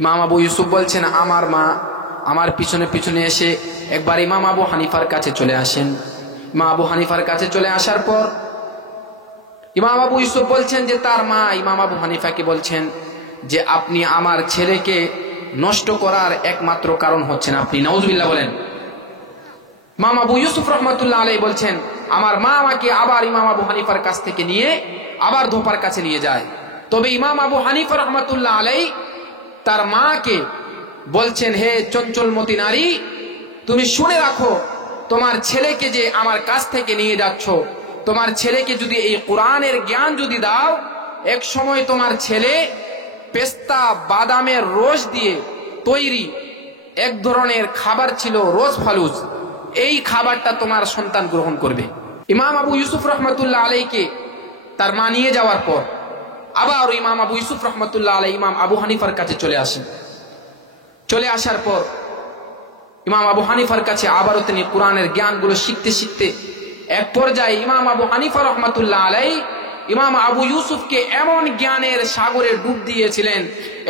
ইমাম আবু ইউসুফ বলছেন, আমার মা আমার পিছনে পিছনে এসে একবার ইমাম আবু হানিফার কাছে চলে আসেন। ইমাম আবু হানিফার কাছে চলে আসার পর ইমাম আবু ইউসুফ বলছেন যে তার মা ইমাম আবু হানিফাকে বলছেন যে, আপনি আমার ছেলেকে নষ্ট করার একমাত্র কারণ হচ্ছেন আপনি। নাউজুবিল্লাহ বলেন। ইমাম আবু ইউসুফ রহমাতুল্লাহ আলাইহি বলছেন, আমার মা আমাকে আবার ইমাম আবু হানিফার কাছ থেকে নিয়ে আবার ধোপার কাছে নিয়ে যায়। তবে ইমাম আবু হানিফা রহমাতুল্লাহ আলাইহি তার মাকে বলছেন, হে চঞ্চলমতি নারী, তুমি শুনে রাখো, তোমার ছেলেকে যে আমার কাছ থেকে নিয়ে যাচ্ছ, তোমার ছেলেকে যদি এই কোরআনের জ্ঞান যদি দাও, এক সময় তোমার ছেলে পেস্তা বাদামের রস দিয়ে তৈরি এক ধরনের খাবার ছিল রোজ ফালুজ, এই খাবারটা তোমার সন্তান গ্রহণ করবে। ইমাম আবু ইউসুফ রহমতুল্লাহ আলাইকে তার মা নিয়ে যাওয়ার পর আবার ইমাম আবু ইউসুফ রহমতুল্লাহ আলাই ইমাম আবু হানিফার কাছে চলে আসেন। চলে আসার পর ইমাম আবু হানিফার কাছে আবারও তিনি কোরআনের জ্ঞানগুলো শিখতে শিখতে এক পর্যায়ে ইমাম আবু হানিফা রহমতুল্লাহ আলাই ইমাম আবু ইউসুফকে এমন জ্ঞানের সাগরে ডুব দিয়েছিলেন,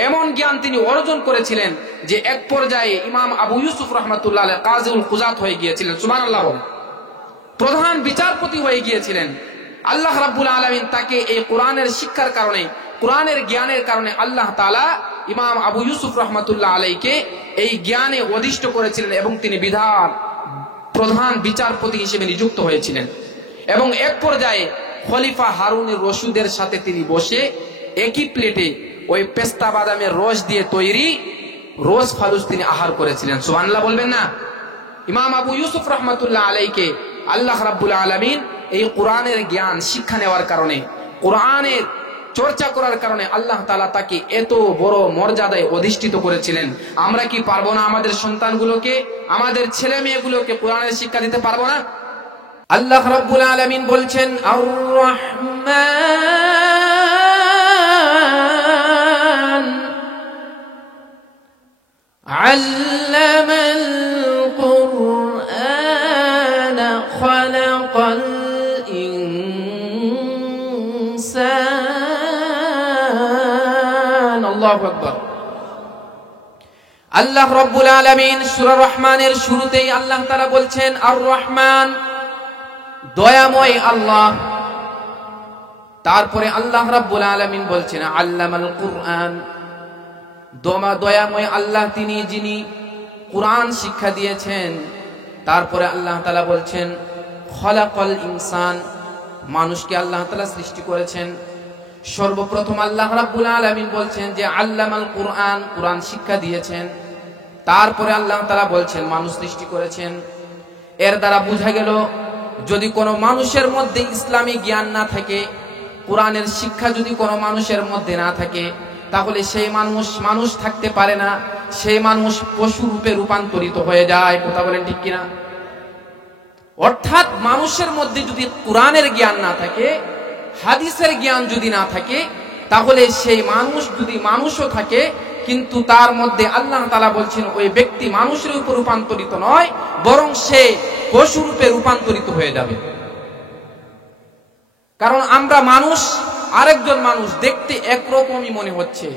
এমন জ্ঞান তিনি অর্জন করেছিলেন যে এক পর্যায়ে ইমাম আবু ইউসুফ রহমতুল্লাহ আলাই কাজীউল কুজাত হয়ে গিয়েছিলেন। সুবহানাল্লাহ, প্রধান বিচারপতি হয়ে গিয়েছিলেন। আল্লাহ রাব্বুল আলামিন তাকে এই কোরআনের শিক্ষার কারণে, কোরআনের জ্ঞানের কারণে আল্লাহ তাআলা ইমাম আবু ইউসুফ রহমতুল্লাহ আলাইকে এই জ্ঞানে অধিষ্ঠ করেছিলেন এবং তিনি প্রধান বিচারপতি হিসেবে নিযুক্ত হয়েছিলেন। এবং এক পর্যায়ে খলিফা হারুনের রশিদের সাথে তিনি বসে একই প্লেটে ওই পেস্তা বাদামের রস দিয়ে তৈরি রোজ ফালুস তিনি আহার করেছিলেন। সুবহানাল্লাহ বলবেন না? ইমাম আবু ইউসুফ রহমতুল্লাহ আলাইকে আল্লাহ রাব্বুল আলামিন এই কোরআনের জ্ঞান শিক্ষা নেওয়ার কারণে, কোরআনের চর্চা করার কারণে আল্লাহ তাআলা তাকে এত বড় মর্যাদায় অধিষ্ঠিত করেছিলেন। আমরা কি পারবো না আমাদের সন্তানগুলোকে, আমাদের ছেলে মেয়েগুলোকে কোরআনের শিক্ষা দিতে পারবো না? আল্লাহ রাব্বুল আলামিন বলছেন, আর রহমান আল্লামাল কুরআন খালাকাল ইনসান। আল্লাহু আকবার। আল্লাহ রাব্বুল আলামিন সূরা রহমানের শুরুতেই আল্লাহ তাআলা বলছেন আর রহমান, দয়াময় আল্লাহ। তারপরে আল্লাহ রাব্বুল আলামিন বলছেন আল্লামাল কুরআন, দয়াময় আল্লাহ তিনি যিনি কুরআন শিক্ষা দিয়েছেন। তারপরে আল্লাহ তাআলা বলছেন খলাকাল ইনসান, মানুষকে আল্লাহ তাআলা সৃষ্টি করেছেন। সর্বপ্রথম আল্লাহ রাব্বুল আলামিন বলছেন যে আল্লামাল কুরআন, কুরআন শিক্ষা দিয়েছেন। তারপরে আল্লাহ তাআলা বলছেন মানুষ সৃষ্টি করেছেন। এর দ্বারা বোঝা গেল যদি কোনো মানুষের মধ্যে ইসলামী জ্ঞান না থাকে, কোরআনের শিক্ষা যদি কোনো মানুষের মধ্যে না থাকে, তাহলে সেই মানুষ থাকতে পারে না, সেই মানুষ পশু রূপে রূপান্তরিত হয়ে যায়। কথা বলেন ঠিক কিনা? অর্থাৎ মানুষের মধ্যে যদি কোরআনের জ্ঞান না থাকে, হাদিসের জ্ঞান যদি না থাকে, তাহলে সেই মানুষ যদি মানুষও থাকে কিন্তু তার মধ্যে আল্লাহ তাআলা বলছেন ওই ব্যক্তি মানুষের উপর রূপান্তরিত নয়, বরং সে পশু রূপে রূপান্তরিত হয়ে যাবে। কারণ আমরা মানুষ, আরেকজন মানুষ দেখতে একরকমই মনে হচ্ছে,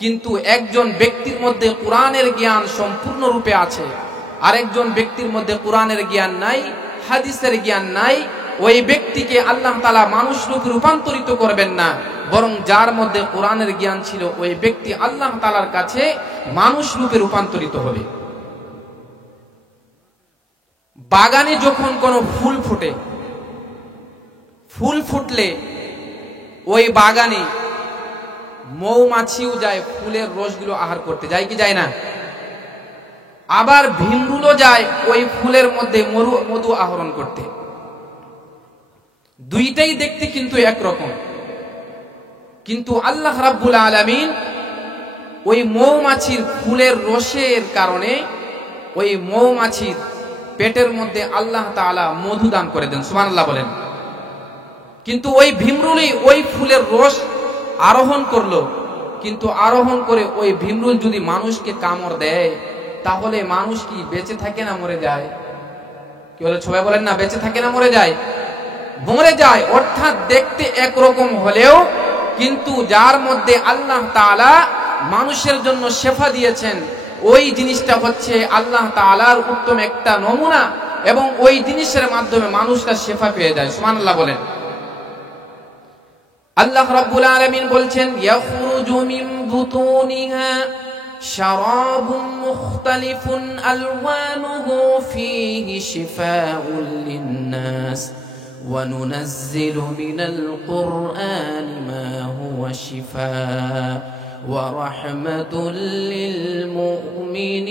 কিন্তু একজন ব্যক্তির মধ্যে কোরআনের জ্ঞান সম্পূর্ণ রূপে আছে, আরেকজন ব্যক্তির মধ্যে কোরআনের জ্ঞান নাই, হাদিসের জ্ঞান নাই। ওই ব্যক্তিকে আল্লাহ তাআলা মানুষ রূপে রূপান্তরিত করবেন না, বরং যার মধ্যে কোরআনের জ্ঞান ছিল ওই ব্যক্তি আল্লাহ তাআলার কাছে মানুষ রূপে রূপান্তরিত হবে। বাগানে যখন কোনো ফুল ফোটে, ফুল ফুটলে ওই বাগানে মৌমাছিও যায় ফুলের রসগুলো আহার করতে, যায় কি যায় না? আবার ভিমরুলও যায় ওই ফুলের মধ্যে মধু আহরণ করতে। দুইটাই দেখতে কিন্তু একরকম, কিন্তু আল্লাহ রাব্বুল আলামিন ওই মৌমাছির ফুলের রসের কারণে ওই মৌমাছির পেটের মধ্যে আল্লাহ তাআলা মধু দান করে দেন। সুবহানাল্লাহ বলেন। কিন্তু ওই ভিমরুলই ওই ফুলের রস আরোহণ করলো, কিন্তু আরোহণ করে ওই ভিমরুল যদি মানুষকে কামড় দেয়, তাহলে মানুষ কি বেঁচে থাকে না মরে যায়? কি বলে সবাই বলেন না, বেঁচে থাকে না মরে যায়? মরে যায়। অর্থাৎ দেখতে একরকম হলেও কিন্তু যার মধ্যে আল্লাহ তাআলা মানুষের জন্য শেফা দিয়েছেন, ওই জিনিসটা হচ্ছে আল্লাহ তাআলার উত্তম একটা নমুনা, এবং ওই জিনিসের মাধ্যমে মানুষরা শেফা পেয়ে যায়। সুবহানাল্লাহ বলেন। আল্লাহ রাব্বুল আলামিন বলছেন ইয়াখরুজু মিন বুতুনিহা শারাবুন মুখতালিফুন আলওয়ানুহু ফীহি শিফাউল লিন-নাস ওয়া নুনাজ্জিলু মিনাল কুরআনি মা হুয়া শিফা ورحمة للمؤمنين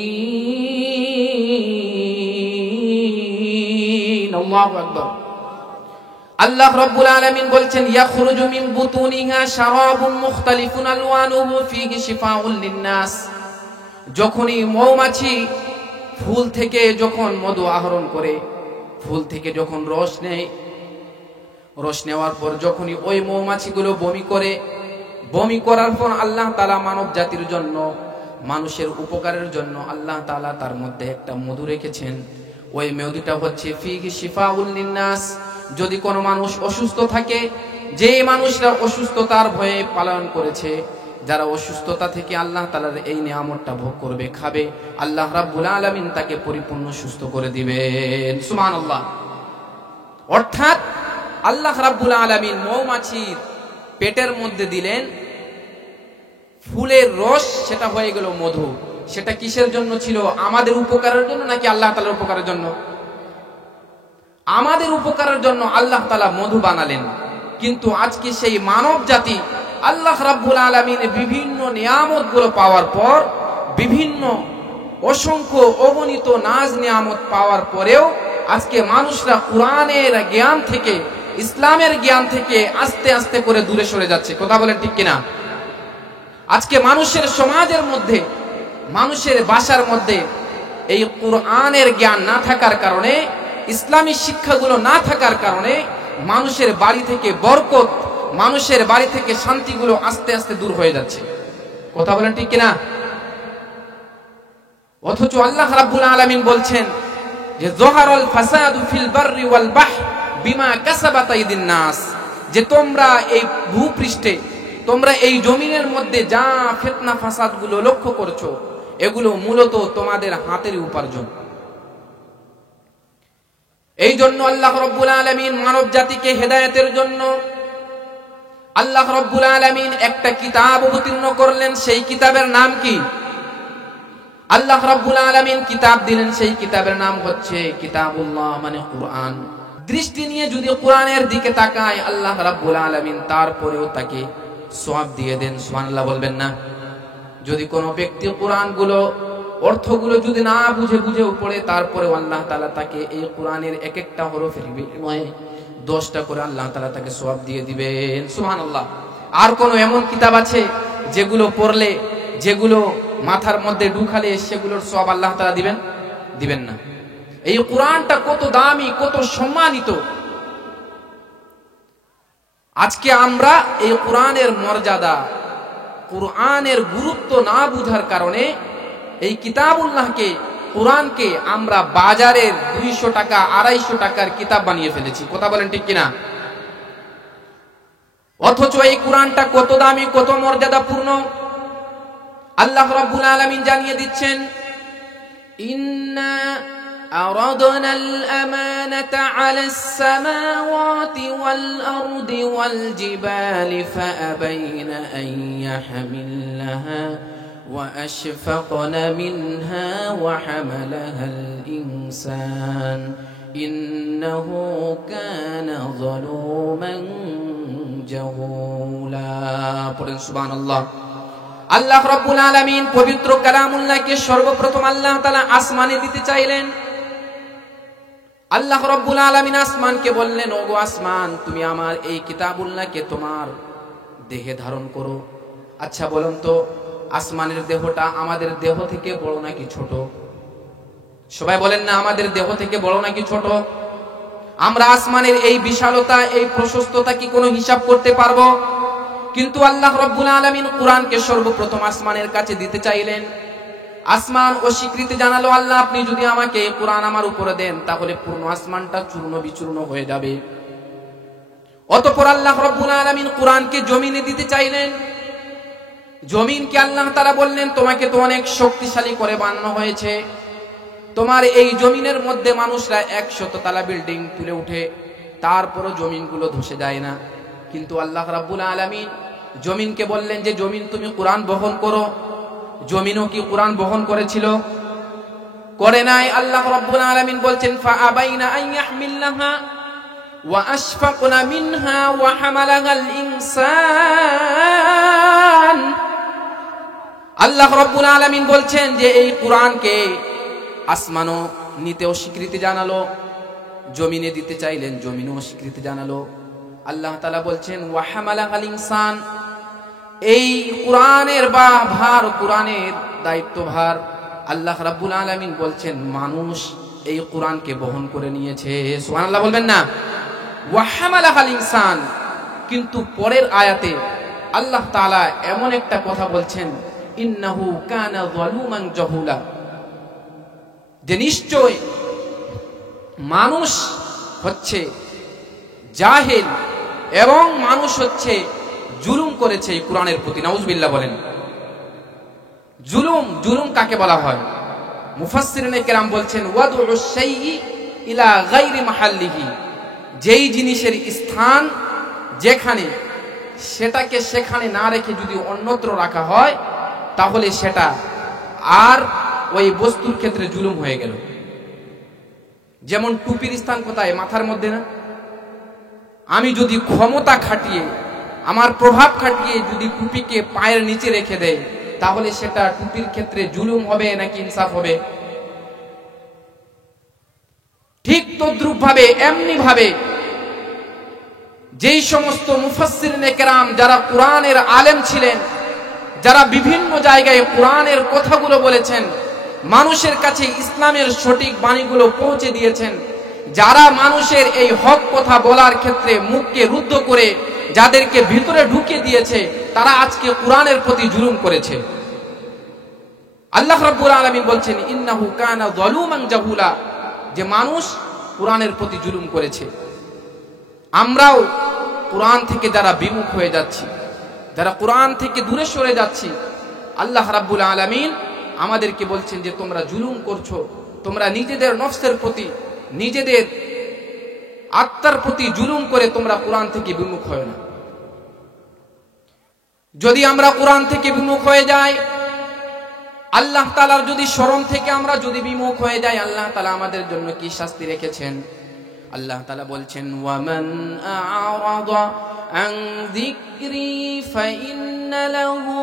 الله أكبر আল্লাহ রাব্বুল আলামিন বলছেন ইয়াখরুজু মিন বুতুনিহা শারাবুন মুখতালিফুন আলওয়ানুহু ফীহি শিফাউল লিন-নাস। যখনই মৌমাছি ফুল থেকে যখন মধু আহরণ করে, ফুল থেকে যখন রস নেয়, রস নেওয়ার পর যখনই ওই মৌমাছিগুলো বমি করে, বমি করার পর আল্লাহ তাআলা মানব জাতির জন্য, মানুষের উপকারের জন্য আল্লাহ তাআলা তার মধ্যে একটা মধু রেখেছেন। ওই মধুটা হচ্ছে ফীহি শিফাউল লিন-নাস। যদি কোনো মানুষ অসুস্থ থাকে, যে মানুষরা অসুস্থতার ভয়ে পালন করেছে, যারা অসুস্থতা থেকে আল্লাহ তাআলার এই নিয়ামতটা ভোগ করবে, খাবে, আল্লাহ রাব্বুল আলামিন তাকে পরিপূর্ণ সুস্থ করে দিবেন। সুবহানাল্লাহ। অর্থাৎ আল্লাহ রাব্বুল আলামিন মৌমাছির পেটের মধ্যে দিলেন ফুলের রস, সেটা হয়ে গেল মধু। সেটা কিসের জন্য ছিল? আমাদের উপকারের জন্য নাকি আল্লাহ তাআলার উপকারের জন্য? আমাদের উপকারের জন্য আল্লাহ তাআলা মধু বানালেন। কিন্তু আজকে সেই মানব জাতি আল্লাহ রাব্বুল আলামিনের বিভিন্ন নিয়ামতগুলো পাওয়ার পর, বিভিন্ন অসংখ্য অগণিত নাজ নিয়ামত পাওয়ার পরেও আজকে মানুষরা কোরআনের জ্ঞান থেকে, ইসলামের জ্ঞান থেকে আস্তে আস্তে করে দূরে সরে যাচ্ছে। কথা বলেন ঠিক কিনা? আজকে মানুষের সমাজের মধ্যে, মানুষের বাসার মধ্যে এই কোরআনের জ্ঞান না থাকার কারণে, ইসলামী শিক্ষাগুলো না থাকার কারণে মানুষের বাড়ি থেকে বরকত, মানুষের বাড়ি থেকে শান্তিগুলো আস্তে আস্তে দূর হয়ে যাচ্ছে। কথা বলেন ঠিক কিনা? অথচ আল্লাহ রাব্বুল আলামিন বলছেন যে যহারাল ফাসাদু ফিল বাররি ওয়াল বাহর বিমা কাসাবাত আইদিন নাস, যে তোমরা এই ভূপৃষ্ঠে, তোমরা এই জমিনের মধ্যে যা ফিতনা ফাসাদগুলো লক্ষ্য করছো, এগুলো মূলত তোমাদের হাতের উপার্জন। এই জন্য আল্লাহ রাব্বুল আলামিন মানব জাতিকে হেদায়েতের জন্য আল্লাহ রাব্বুল আলামিন একটা কিতাব অবতীর্ণ করলেন। সেই কিতাবের নাম কি? আল্লাহ রাব্বুল আলামিন কিতাব দিলেন, সেই কিতাবের নাম হচ্ছে কিতাবুল্লাহ, মানে কুরআন। দৃষ্টি নিয়ে যদি কোরআনের দিকে তাকায় আল্লাহ রাব্বুল আলামিন তারপরেও তাকে সওয়াব দিয়ে দেন। সুবহানাল্লাহ বলবেন না? যদি কোনো ব্যক্তি কোরআনগুলো, অর্থগুলো যদি না বুঝে বুঝেও পড়ে, তারপরে আল্লাহ তাআলা তাকে এই কোরআনের এক একটা হরফের বিনিময়ে 10টা করে আল্লাহ তাআলা তাকে সওয়াব দিয়ে দিবেন। সুবহানাল্লাহ। আর কোন এমন কিতাব আছে যেগুলো পড়লে, যেগুলো মাথার মধ্যে ঢুকালে সেগুলোর সওয়াব আল্লাহ তাআলা দিবেন না? এই কোরআনটা কত দামি, কত সম্মানিত। আজকে আমরা এই কোরআনের মর্যাদা, কোরআনের গুরুত্ব না বুঝার কারণে এই কিতাবুল্লাহকে, কোরআনকে আমরা বাজারের 200 টাকা 250 টাকার কিতাব বানিয়ে ফেলেছি। কথা বলেন ঠিক কিনা? অথচ এই কোরআনটা কত দামি, কত মর্যাদাপূর্ণ আল্লাহ রাব্বুল আলামিন জানিয়ে দিচ্ছেন, ইন্না আরাদনা আল-আমানাতা আলাস সামাওয়াতি ওয়াল আরদি ওয়াল জিবালি ফাআবাইনা আন ইয়াহমিলনাহা وأشفقن منها وحملها الإنسان إنه كان ظلوما جهولا। পড়েন সুবহানাল্লাহ। আল্লাহ রাব্বুল আলামিন পবিত্র কালামুল্লাহকে সর্বপ্রথম আল্লাহ তাআলা আসমানে দিতে চাইলেন। আল্লাহ রাব্বুল আলামিন আসমানকে বললেন, ওগো আসমান, তুমি আমার এই কিতাবুল্লাহকে তোমার দেহে ধারণ করো। আচ্ছা বলুন তো, আসমানের দেহটা আমাদের দেহ থেকে বড় নাকি ছোট? সবাই বলেন না, আমাদের দেহ থেকে বড় নাকি ছোট? আমরা আসমানের এই বিশালতা, এই প্রশস্ততা কি কোনো হিসাব করতে পারবো? কিন্তু আল্লাহ রাব্বুল আলামিন কোরআনকে সর্বপ্রথম আসমানের কাছে দিতে চাইলেন। আসমান অস্বীকৃতি জানালো, আল্লাহ আপনি যদি আমাকে কোরআন আমার উপরে দেন তাহলে পূর্ণ আসমানটা চূর্ণ বিচূর্ণ হয়ে যাবে। অতঃপর আল্লাহ রাব্বুল আলামিন কোরআনকে জমিনে দিতে চাইলেন। জমিনকে আল্লাহ তাআলা বললেন, তোমাকে তো অনেক শক্তিশালী করে বানানো হয়েছে, তোমার এই জমিনের মধ্যে মানুষরা 100 তলা বিল্ডিং তুলে উঠে, তারপরও জমিনগুলো ধসে যায় না। কিন্তু আল্লাহ রাব্বুল আলামিন জমিনকে বললেন যে জমিন তুমি কোরআন বহন করো। জমিনও কি কোরআন বহন করেছিল? করে নাই। আল্লাহ রাব্বুল আলামিন বলছেন, ফাআবাইনা আন ইয়াহমিলনাহা ওয়া আশফাকনা মিনহা ওয়া হামালাহাল ইনসান আল্লাহ রাব্বুল আলামিন বলছেন যে এই কোরআনকে আসমানও নিতেও স্বীকৃতি জানালো, জমিনে দিতে চাইলেন জমিনও স্বীকৃতি জানালো। আল্লাহ তাআলা বলছেন ওয়া হামালাল ইনসান, এই কোরআনের ভার, কোরআনের দায়িত্বভার আল্লাহ রাব্বুল আলামিন বলছেন মানুষ এই কোরআনকে বহন করে নিয়েছে। সুবহানাল্লাহ বলবেন না? ওয়া হামালাল ইনসান। কিন্তু পরের আয়াতে আল্লাহ তাআলা এমন একটা কথা বলছেন, ইন্নাহু কানা যালুমান জাহুলা, যে নিশ্চয় মানুষ হচ্ছে জাহেল এবং মানুষ হচ্ছে জুলুম করেছে এই কোরআনের প্রতি। নাউজুবিল্লাহ বলেন। জুলুম কাকে বলা হয়? মুফাসসিরিনে কেরাম বলছেন ওয়াদউ শাইই ইলা গায়রি মাহাল্লিহি, যেই জিনিসের স্থান যেখানে, সেটাকে সেখানে না রেখে যদি অন্যত্র রাখা হয় তাহলে সেটা আর ওই বস্তুর ক্ষেত্রে জুলুম হয়ে গেল। যেমন টুপির স্থান কোথায়? মাথার মধ্যে না? আমি যদি ক্ষমতা খাটিয়ে, আমার প্রভাব খাটিয়ে যদি টুপিকে পায়ের নিচে রেখে দেয় তাহলে সেটা টুপির ক্ষেত্রে জুলুম হবে নাকি ইনসাফ হবে? ঠিক তদ্রূপ ভাবে, এমনি ভাবে যেই সমস্ত মুফাসসিরিনে কেরাম যারা কোরআনের আলেম ছিলেন, যারা বিভিন্ন জায়গায় কোরআনের কথাগুলো বলেছেন, মানুষের কাছে ইসলামের সঠিক বাণীগুলো পৌঁছে দিয়েছেন, যারা মানুষের এই হক কথা বলার ক্ষেত্রে মুখকে রুদ্ধ করে যাদেরকে ভিতরে ঢুকিয়ে দিয়েছে, তারা আজকে কোরআনের প্রতি জুলুম করেছে। আল্লাহ রাব্বুল আলামিন বলছেন ইন্নাহু কানা যালুমান জাহুলা, যে মানুষ কোরআনের প্রতি জুলুম করেছে। আমরাও কোরআন থেকে যারা বিমুখ হয়ে যাচ্ছি, যারা কোরআন থেকে দূরে সরে যাচ্ছি, আল্লাহ রাব্বুল আলামিন আমাদেরকে বলছেন যে তোমরা জুলুম করছো, তোমরা নিজেদের নফসের প্রতি, নিজেদের আত্মার প্রতি জুলুম করে তোমরা কোরআন থেকে বিমুখ হয় না। যদি আমরা কোরআন থেকে বিমুখ হয়ে যাই, আল্লাহ তাআলার যদি শরণ থেকে আমরা যদি বিমুখ হয়ে যাই, আল্লাহ তাআলা আমাদের জন্য কি শাস্তি রেখেছেন? আল্লাহ তাআলা বলছেন ওয়ামান আ'রাদা আন যিকরি ফাইন্না লাহু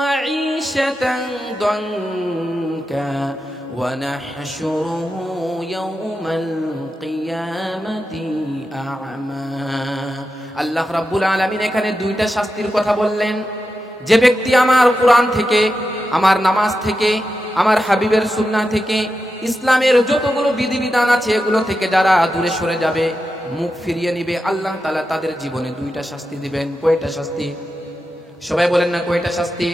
মাঈশাতান দানকা ওয়া নাহশুরুহু ইয়াওমাল কিয়ামাতি আ'মা। আল্লাহ রাব্বুল আলামিন এখানে দুইটা শাস্তির কথা বললেন। যে ব্যক্তি আমার কোরআন থেকে, আমার নামাজ থেকে, আমার হাবিবের সুন্নাহ থেকে, ইসলামের যতগুলো বিধিবিধান আছে এগুলো থেকে যারা দূরে সরে যাবে, মুখ ফিরিয়ে নিবে, আল্লাহ তাআলা তাদের জীবনে দুইটা শাস্তি দিবেন। কয়টা শাস্তি? সবাই বলেন না কয়টা শাস্তি?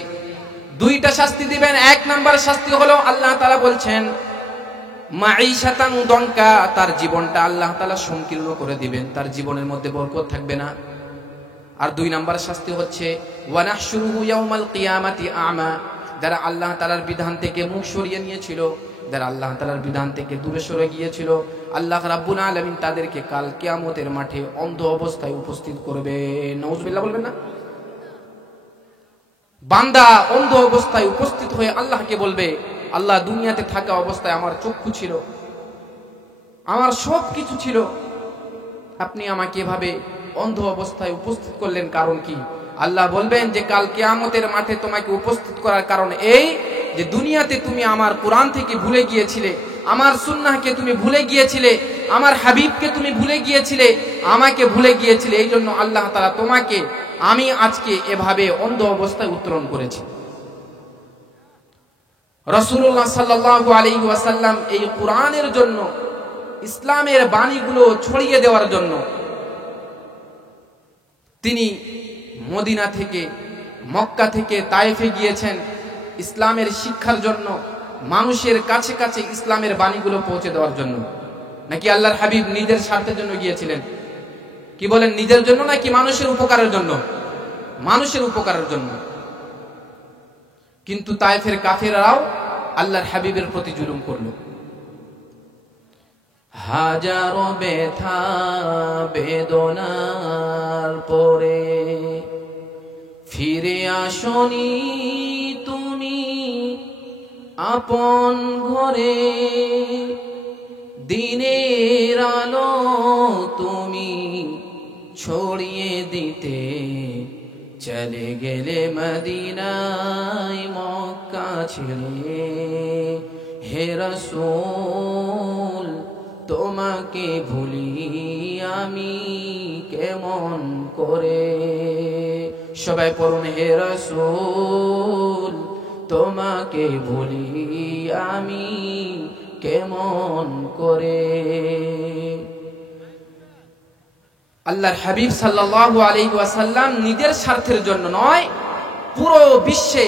দুইটা শাস্তি দিবেন। এক নাম্বার শাস্তি হলো আল্লাহ তাআলা বলছেন মাঈশাতান দনকা, তার জীবনটা আল্লাহ তাআলা সংকীর্ণ করে দিবেন, তার জীবনের মধ্যে বরকত থাকবে না। আর দুই নাম্বার শাস্তি হচ্ছে ওয়া নাহশুরুহু ইয়াওমাল কিয়ামাতি আ'মা, যারা আল্লাহ তাআলার বিধান থেকে মুখ সরিয়ে নিয়েছিল, যারা আল্লাহ তাআলার বিধান থেকে দূরে সরে গিয়েছিল, আল্লাহ রাব্বুল আলামিন তাদেরকে কাল কিয়ামতের মাঠে অন্ধ অবস্থায় উপস্থিত করবে। নাউজুবিল্লাহ বলবেন না? বান্দা অন্ধ অবস্থায় উপস্থিত হয়ে আল্লাহকে বলবে, আল্লাহ দুনিয়াতে থাকা অবস্থায় আমার চক্ষু ছিল, আমার সব কিছু ছিল, আপনি আমাকে এভাবে অন্ধ অবস্থায় উপস্থিত করলেন, কারণ কি? আল্লাহ বলবেন যে কাল কিয়ামতের মাঠে তোমাকে উপস্থিত করার কারণ এই যে দুনিয়াতে তুমি আমার কোরআন থেকে ভুলে গিয়েছিলে, আমার সুন্নাহকে তুমি ভুলে গিয়েছিলে, আমার হাবিবকে তুমি ভুলে গিয়েছিলে, আমাকে ভুলে গিয়েছিলে। এই জন্য আল্লাহ তাআলা তোমাকে আমি আজকে এভাবে অন্ধ অবস্থায় উত্তরণ করেছি। রাসূলুল্লাহ সাল্লাল্লাহু আলাইহি ওয়াসাল্লাম এই কোরআনের জন্য, ইসলামের বাণীগুলো ছড়িয়ে দেওয়ার জন্য তিনি মদিনা থেকে, মক্কা থেকে তায়েফে গিয়েছেন ইসলামের শিক্ষার জন্য, মানুষের কাছে কাছে ইসলামের বাণীগুলো পৌঁছে দেওয়ার জন্য। নাকি আল্লাহর হাবিব নিজের স্বার্থের জন্য গিয়েছিলেন? কি বলেন, নিজের জন্য নাকি মানুষের উপকারের জন্য? মানুষের উপকারের জন্য। কিন্তু তায়েফের কাফেররাও আল্লাহর হাবিবের প্রতি জুলুম করলো। হাজারো ব্যথা বেদনার পরে ফিরে আসনি তুমি আপন ঘরে, দিনের আলো তুমি ছড়িয়ে দিতে চলে গেলে মদিনায় মক্কা ছেড়ে হে রাসূল তোমাকে ভুলি আমি কেমন করে। সবাই পড়ুন, হে রাসূল তোমাকে ভুলি আমি কেমন করে। আল্লাহর হাবিব সাল্লাল্লাহু আলাইহি ওয়াসাল্লাম নিজের স্বার্থের জন্য নয়, পুরো বিশ্বে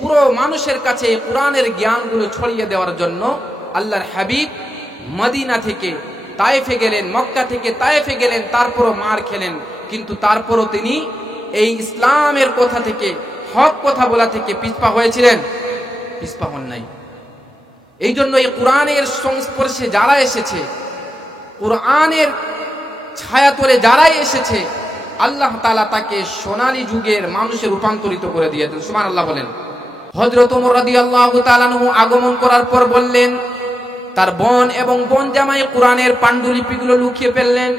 পুরো মানুষের কাছে কোরআনের জ্ঞানগুলো ছড়িয়ে দেওয়ার জন্য আল্লাহর হাবিব মদিনা থেকে তায়েফে গেলেন, মক্কা থেকে তায়েফে গেলেন, তারপরও মার খেলেন, কিন্তু তারপরও তিনি এই ইসলামের কথা থেকে, হক কথা বলা থেকে পিছপা হয়েছিলেন? পিছপা হন নাই। এই জন্য এই কোরআনের সংস্পর্শে যারা এসেছে, কোরআনের ছায়াতলে যারাই এসেছে, আল্লাহ তাআলা তাকে সোনালী যুগের মানুষে রূপান্তরিত করে দিয়েছেন। সুবহানাল্লাহ বলেন। হযরত ওমর রাদিয়াল্লাহু তাআলা আনহু আগমন করার পর বললেন, তার বোন এবং বোন জামাই কোরআনের পাণ্ডুলিপিগুলো লুকিয়ে ফেললেন।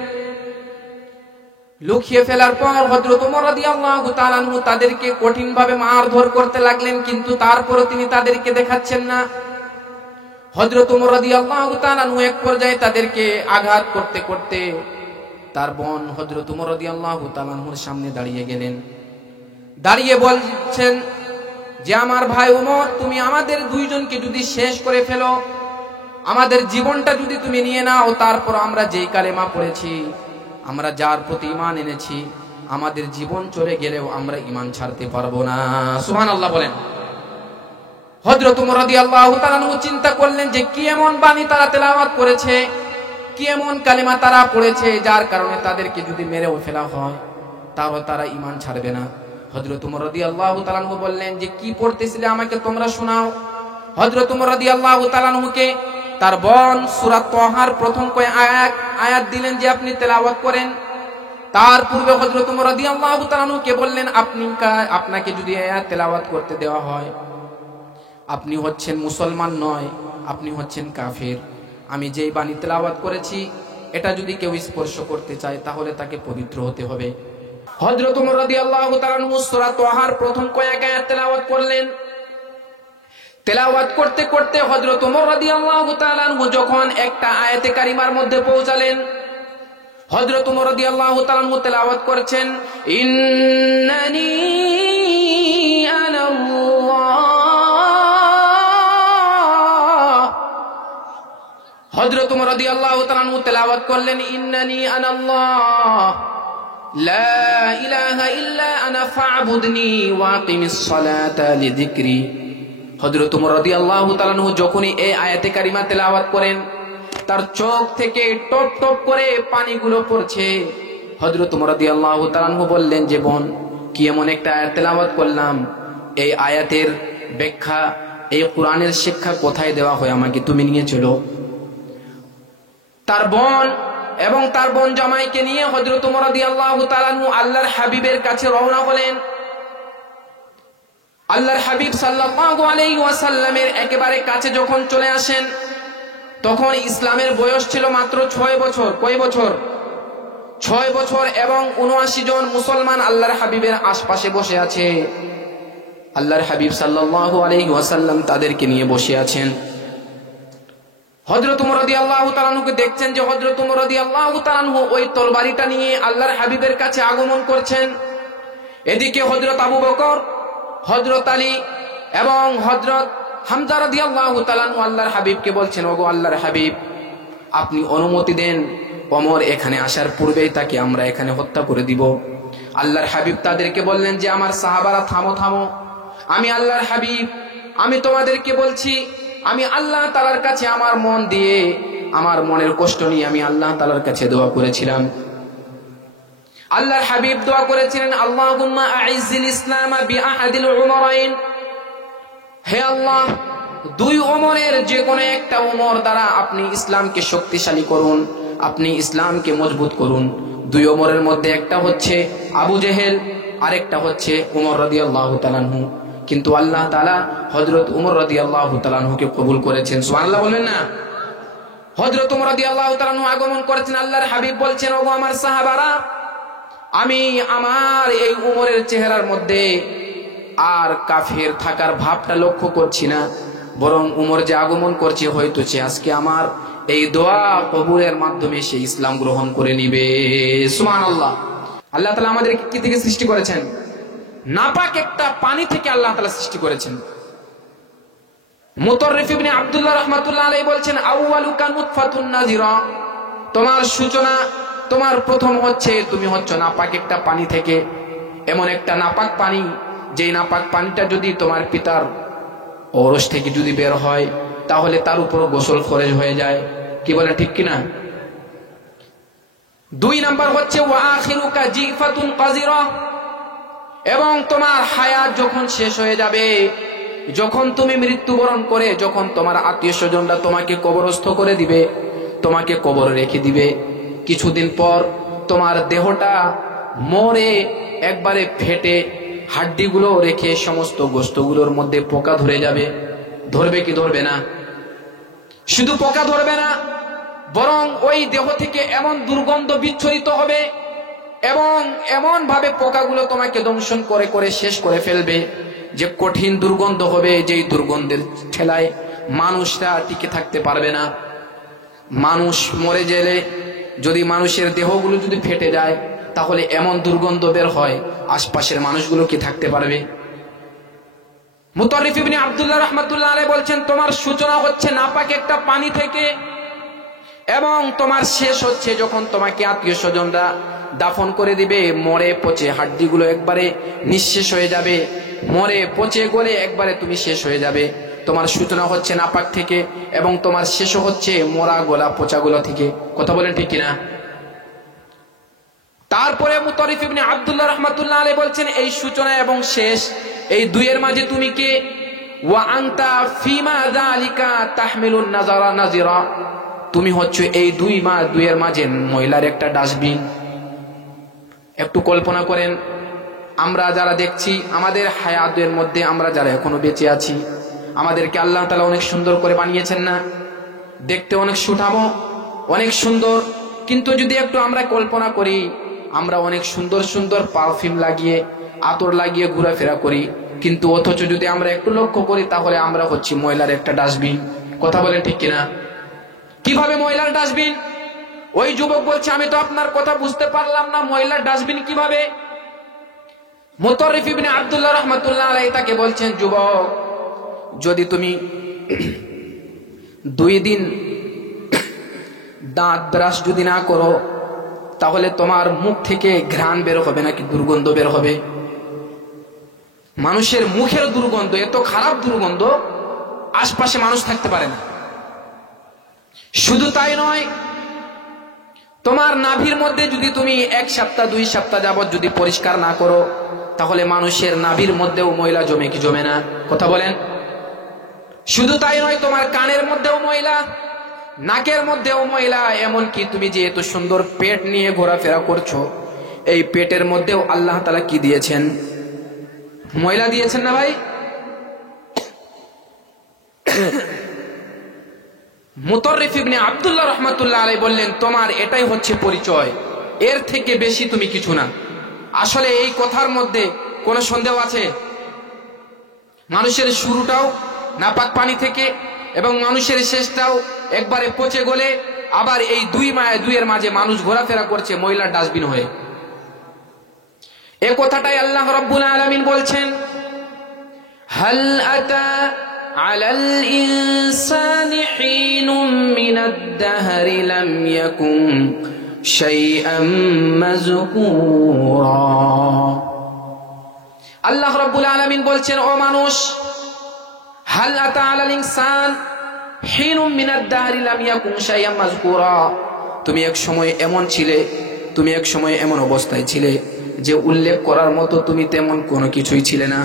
লুকিয়ে ফেলার পর হযরত ওমর রাদিয়াল্লাহু তাআলা আনহু তাদেরকে কঠিনভাবে মারধর করতে লাগলেন, কিন্তু তারপরও তিনি তাদেরকে দেখাচ্ছেন না। হযরত ওমর রাদিয়াল্লাহু তাআলা আনহু এক পর্যায়ে তাদেরকে আঘাত করতে করতে তার বোন হযরত ওমর রাদিয়াল্লাহু তাআলা আনহুর সামনে দাঁড়িয়ে গেলেন। দাঁড়িয়ে বলছেন যে, আমার ভাই ওমর, তুমি আমাদের দুইজনকে যদি শেষ করে ফেলো, আমাদের জীবনটা যদি তুমি নিয়ে নাও, তারপর আমরা যেই কালেমা পড়েছি, আমরা যার প্রতি ঈমান এনেছি, আমাদের জীবন চলে গেলেও আমরা ঈমান ছাড়তে পারবো না। সুবহানাল্লাহ বলেন। হযরত ওমর রাদিয়াল্লাহু তাআলা আনহু চিন্তা করলেন যে কি এমন বাণী তারা তেলাওয়াত করেছে, কি এমন কালেমা তারা পড়েছে, যার কারণে তাদেরকে যদি মেরেও ফেলা হয় তাও তারা ঈমান ছাড়বে না। হযরত ওমর রাদিয়াল্লাহু তাআলা আনহু বললেন যে কি পড়তেছিলে আমাকে তোমরা শোনাও। হযরত ওমর রাদিয়াল্লাহু তাআলা আনহুকে তার বোন সূরা তাহার প্রথম কয়েক আয়াত দিলেন যে আপনি তেলাওয়াত করেন। তার পূর্বে হযরত ওমর রাদিয়াল্লাহু তাআলা আনহুকে বললেন, আপনাকে যদি আয়াত তেলাওয়াত করতে দেওয়া হয়, আপনি হচ্ছেন মুসলমান নয়, আপনি হচ্ছেন কাফের। আমি যেই বাণী তেলাওয়াত করেছি, এটা যদি কেউ স্পর্শ করতে চায় তাহলে তাকে পবিত্র হতে হবে। হযরত ওমর রাদিয়াল্লাহু তাআলা আনহু সূরা তাহার প্রথম কয়েক আয়াত তেলাওয়াত করলেন। তেলাওয়াত করতে করতে হযরত ওমর রাদিয়াল্লাহু তাআলা আনহু যখন একটা আয়াতে কারিমার মধ্যে পৌঁছালেন, হযরত ওমর রাদিয়াল্লাহু তাআলা আনহু তেলাওয়াত করেছেন, ইন্নানি আনাল্লাহ। হযরত ওমর রাদিয়াল্লাহু তাআলা আনহু তেলাওয়াত করলেন, ইন্নানি আনাল্লাহ লা ইলাহা ইল্লা আনা ফা'বুদনি ওয়া আকিমিস সালাতা লিযিকরি। হযরত ওমর রাদিয়াল্লাহু তাআলা আনহু যখনই এই আয়াতে কারিমা তেলাওয়াত করেন, তার চোখ থেকে টপ টপ করে পানিগুলো পড়ছে। হযরত ওমর রাদিয়াল্লাহু তাআলা আনহু বললেন যে, বোন, কি এমন একটা আয়াত তেলাওয়াত করলাম, এই আয়াতের ব্যাখ্যা, এই কোরআনের শিক্ষা কোথায় দেওয়া হয়, আমাকে তুমি নিয়ে চলো। তার বোন এবং তার বোন জামাইকে নিয়ে হযরত ওমর রাদিয়াল্লাহু তাআলা আনহু আল্লাহর হাবিবের কাছে রওনা হলেন। আল্লাহর হাবিব সাল্লাল্লাহু আলাইহি ওয়াসাল্লামের একেবারে কাছে যখন চলে আসেন, তখন ইসলামের বয়স ছিল মাত্র 6 বছর। কয় বছর? 6 বছর। এবং 79 জন মুসলমান আল্লাহর হাবিবের আশপাশে বসে আছে। আল্লাহর হাবিব সাল্লাল্লাহু আলাইহি ওয়াসাল্লাম তাদেরকে নিয়ে বসে আছেন। হযরত ওমর রাদিয়াল্লাহু তাআলা আনহুকে দেখছেন যে হযরত ওমর রাদিয়াল্লাহু তাআলা আনহু ওই তরবারিটা নিয়ে আল্লাহর হাবিবের কাছে আগমন করছেন। এদিকে হযরত আবু বকর, হযরত আলী এবং হযরত হামজা রাদিয়াল্লাহু তাআলা আনহু আল্লাহর হাবিবকে বলছেন, ওগো আল্লাহর হাবিব, আপনি অনুমতি দেন, ওমর এখানে আসার পূর্বেই তাকে আমরা এখানে হত্যা করে দিব। আল্লাহর হাবিব তাদেরকে বললেন যে, আমার সাহাবারা থামো থামো, আমি আল্লাহর হাবিব, আমি তোমাদেরকে বলছি, আমি আল্লাহ তাআলার কাছে আমার মন দিয়ে, আমার মনের কষ্ট নিয়ে আমি আল্লাহ তাআলার কাছে দোয়া করেছিলাম। আল্লাহর হাবিব দোয়া করেছিলেন, আল্লাহুম্মা আইজ্জিল ইসলাম বিআহাদিল উমরাইন, হে আল্লাহ, দুই ওমরের যে কোনো একটা ওমর দ্বারা আপনি ইসলামকে শক্তিশালী করুন, আপনি ইসলামকে মজবুত করুন। দুই ওমরের মধ্যে একটা হচ্ছে আবু জেহেল, আরেকটা হচ্ছে ওমর রাদিয়াল্লাহু তাআলা আনহু। কিন্তু আল্লাহ তাআলা হযরত ওমর রাদিয়াল্লাহু তাআলা আনহুকে কবুল করেছেন। সুবহানাল্লাহ বলবেন না? হযরত ওমর রাদিয়াল্লাহু তাআলা আনহু আগমন করেছেন। আল্লাহর হাবিব বলছেন, ওগো আমার সাহাবারা, আমি আমার এই উমরের চেহারার মধ্যে আর কাফের থাকার ভাবটা লক্ষ্য করছি না, বরং উমর যে আগমন করছে হয়তো সে আজকে আমার এই দোয়া কবুলের মাধ্যমে সে ইসলাম গ্রহণ করে নিবে। সুবহানাল্লাহ। আল্লাহ তাআলা আমাদেরকে কি থেকে সৃষ্টি করেছেন? নাপাক একটা পানি থেকে আল্লাহ তাআলা সৃষ্টি করেছেন। মুতাররিফ ইবনে আব্দুল্লাহ রাহমাতুল্লাহ আলাইহি বলছেন, আউয়ালুকা নুতফাতুন নাজিরা, তোমার সূচনা, তোমার প্রথম হচ্ছে তুমি হচ্ছ নাপাক একটা পানি থেকে। এমন একটা নাপাক পানি, যেই নাপাক পানিটা যদি তোমার পিতার ঔরস থেকে যদি বের হয় তাহলে তার উপর গোসল ফরজ হয়ে যায়। কি বলে, ঠিক কিনা? 2 নাম্বার হচ্ছে ওয়া আখিরুকা জিফাতুন কাযিরা, এবং তোমার হায়াত যখন শেষ হয়ে যাবে, যখন তুমি মৃত্যুবরণ করে, যখন তোমার আত্মীয় স্বজনরা তোমাকে কবরস্থ করে দিবে, তোমাকে কবরে রেখে দিবে, কিছুদিন পর তোমার দেহটা মরে একবারে ফেটে হাড্ডিগুলো রেখে সমস্ত গোশতগুলোর মধ্যে পোকা ধরে যাবে। ধরবে কি ধরবে না? শুধু পোকা ধরবে না, বরং ওই দেহ থেকে এমন দুর্গন্ধ বিচ্ছুরিত হবে এবং এমন ভাবে পোকাগুলো তোমাকে দংশন করে করে শেষ করে ফেলবে যে কঠিন দুর্গন্ধ হবে, যেই দুর্গন্ধের ঠেলায় মানুষরা টিকে থাকতে পারবে না। মানুষ মরে গেলে যদি মানুষের দেহগুলো যদি ফেটে যায় তাহলে এমন দুর্গন্ধ বের হয়, আশপাশের মানুষগুলো কি থাকতে পারবে? মুতাররিফ ইবনে আব্দুল্লাহ রাহমাতুল্লাহ আলাইহি বলছেন, তোমার সূচনা হচ্ছে নাপাক একটা পানি থেকে, এবং তোমার শেষ হচ্ছে যখন তোমাকে আত্মীয় স্বজনরা দাফন করে দিবে, মরে পচে হাড্ডিগুলো একবারে নিঃশেষ হয়ে যাবে, মরে পচে গলে একবারে তুমি শেষ হয়ে যাবে। তোমার সূচনা হচ্ছে নাপাক থেকে এবং তোমার শেষ হচ্ছে মরা গোলা পচাগুলো থেকে। কথা বলেন ঠিক কিনা? তারপরে মুতাররিফ ইবনে আব্দুল্লাহ রাহমাতুল্লাহ আলাইহি বলছেন, এই সূচনা এবং শেষ, এই দুইয়ের মাঝে তুমি কে? ওয়া আনতা ফিমা যালিকা তাহমিলুন নাযারা নাজিরা, তুমি হচ্ছে এই দুইয়ের মাঝে ময়লার একটা ডাস্টবিন। একটু কল্পনা করেন, আমরা যারা দেখছি আমাদের হায়াতের মধ্যে, আমরা যারা এখনো বেঁচে আছি, আমাদেরকে আল্লাহ তাআলা অনেক সুন্দর করে বানিয়েছেন না? দেখতে অনেক সুঠামো, অনেক সুন্দর, কিন্তু যদি একটু আমরা কল্পনা করি, আমরা অনেক সুন্দর সুন্দর পারফিউম লাগিয়ে, আতর লাগিয়ে ঘোরাফেরা করি, কিন্তু অথচ যদি আমরা একটু লক্ষ্য করি তাহলে আমরা হচ্ছি ময়লার একটা ডাস্টবিন। কথা বলেন ঠিক কিনা? কিভাবে ময়লার ডাস্টবিন? ওই যুবক বলছে, আমি তো আপনার কথা বুঝতে পারলাম না, ময়লার ডাস্টবিন কিভাবে? মুতাররিফ ইবনে আব্দুল্লাহ রাহমাতুল্লাহ আলাইহি তাকে বলছেন, যুবক, যদি তুমি 2 দিন দাঁত ব্রাশ যদি না করো তাহলে তোমার মুখ থেকে ঘ্রাণ বের হবে নাকি দুর্গন্ধ বের হবে। মানুষের মুখের দুর্গন্ধ এত খারাপ দুর্গন্ধ, আশপাশে মানুষ থাকতে পারে না। শুধু তাই নয়, তোমার নাভির মধ্যে যদি তুমি 1 সপ্তাহ 2 সপ্তাহ যাবত যদি পরিষ্কার না করো তাহলে মানুষের নাভির মধ্যেও ময়লা জমে কি জমে না? কথা বলেন। শুধু তাই নয়, তোমার কানের মধ্যেও ময়লা, নাকের মধ্যেও ময়লা, এমনকি তুমি যে এত সুন্দর পেট নিয়ে ঘোরাফেরা করছো, এই পেটের মধ্যেও আল্লাহ তাআলা কি দিয়েছেন? ময়লা দিয়েছেন না ভাই? মুতাররিফ ইবনে আব্দুল্লাহ রাহমাতুল্লাহ আলাইহি বললেন, তোমার এটাই হচ্ছে পরিচয়, এর থেকে বেশি তুমি কিছু না। আসলে এই কথার মধ্যে কোনো সন্দেহ আছে? মানুষের শুরুটাও নাপাক পানি থেকে এবং মানুষের শেষটাও একবারে পচে গলে, আবার এই দুইয়ের মাঝে মানুষ ঘোরাফেরা করছে ময়লার ডাস্টবিন হয়ে। এই কথাটাই আল্লাহ রাব্বুল আলামিন বলছেন, হাল আতা আলাল ইনসানি হিনুম মিনাদ দাহরি লাম ইয়াকুম শাইআম মাযকুরা। আল্লাহ রাব্বুল আলামিন বলছেন, ও মানুষ, হাল আতা আলাল ইনসান হিনুম মিনাদ দাহরি লাম ইয়াকুম শাইআম মাযকুরা, তুমি এক সময় এমন ছিলে, তুমি এক সময় এমন অবস্থায় ছিলে যে উল্লেখ করার মতো তুমি তেমন কোনো কিছুই ছিলে না।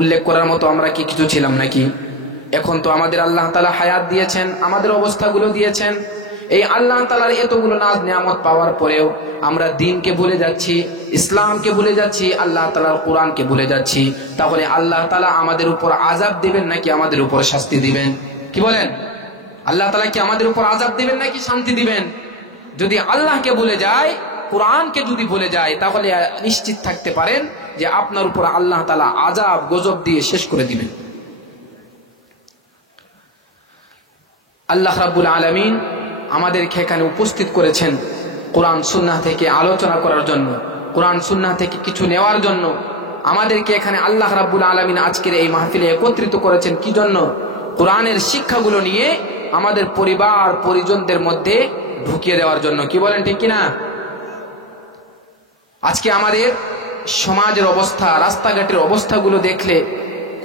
উল্লেখ করার মতো আমরা কি কিছু ছিলাম নাকি? এখন তো আমাদের আল্লাহ তাআলা হায়াত দিয়েছেন, আমাদের অবস্থাগুলো দিয়েছেন। এই আল্লাহ তাআলার এতগুলো নাজ নিয়ামত পাওয়ার পরেও আমরা দ্বীনকে ভুলে যাচ্ছি, ইসলামকে ভুলে যাচ্ছি, আল্লাহ তাআলার কোরআনকে ভুলে যাচ্ছি। তাহলে আল্লাহ তাআলা আমাদের উপর আযাব দিবেন নাকি আমাদের উপর শাস্তি দিবেন? কি বলেন? আল্লাহ তাআলা কি আমাদের উপর আযাব দিবেন নাকি শান্তি দিবেন? যদি আল্লাহকে ভুলে যায়, কোরআনকে যদি ভুলে যায়, তাহলে নিশ্চিত থাকতে পারেন যে আপনার উপর আল্লাহ তাআলা আযাব গজব দিয়ে শেষ করে দিবেন। আল্লাহ রাব্বুল আলামিন আমাদেরকে এখানে উপস্থিত করেছেন কোরআন সুন্নাহ থেকে আলোচনা করার জন্য, কোরআন সুন্নাহ থেকে কিছু নেওয়ার জন্য। আমাদেরকে এখানে আল্লাহ রাব্বুল আলামিন আজকের এই মাহফিলে একত্রিত করেছেন কি জন্য? কোরআনের শিক্ষাগুলো নিয়ে আমাদের পরিবার পরিজনদের মধ্যে ঢুকিয়ে দেওয়ার জন্য। কি বলেন, ঠিক কিনা? আজকে আমাদের সমাজের অবস্থা, রাস্তাঘাটের অবস্থাগুলো দেখলে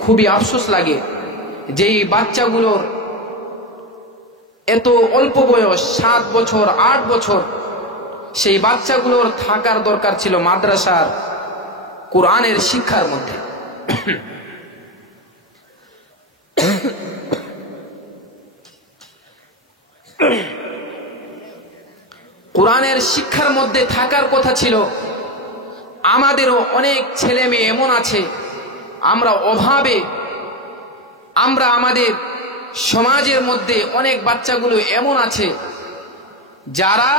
খুবই আফসোস লাগে। যেই বাচ্চাগুলোর এত অল্প বয়স, 7 বছর 8 বছর, সেই বাচ্চাগুলোর থাকার দরকার ছিল মাদ্রাসার কোরআনের শিক্ষার মধ্যে। কোরআনের শিক্ষার মধ্যে থাকার কথা ছিল। আমাদেরও অনেক ছেলে মেয়ে এমন আছে, আমরা অভাবে, আমরা আমাদের সমাজের মধ্যে অনেক বাচ্চাগুলো এমন আছে যারা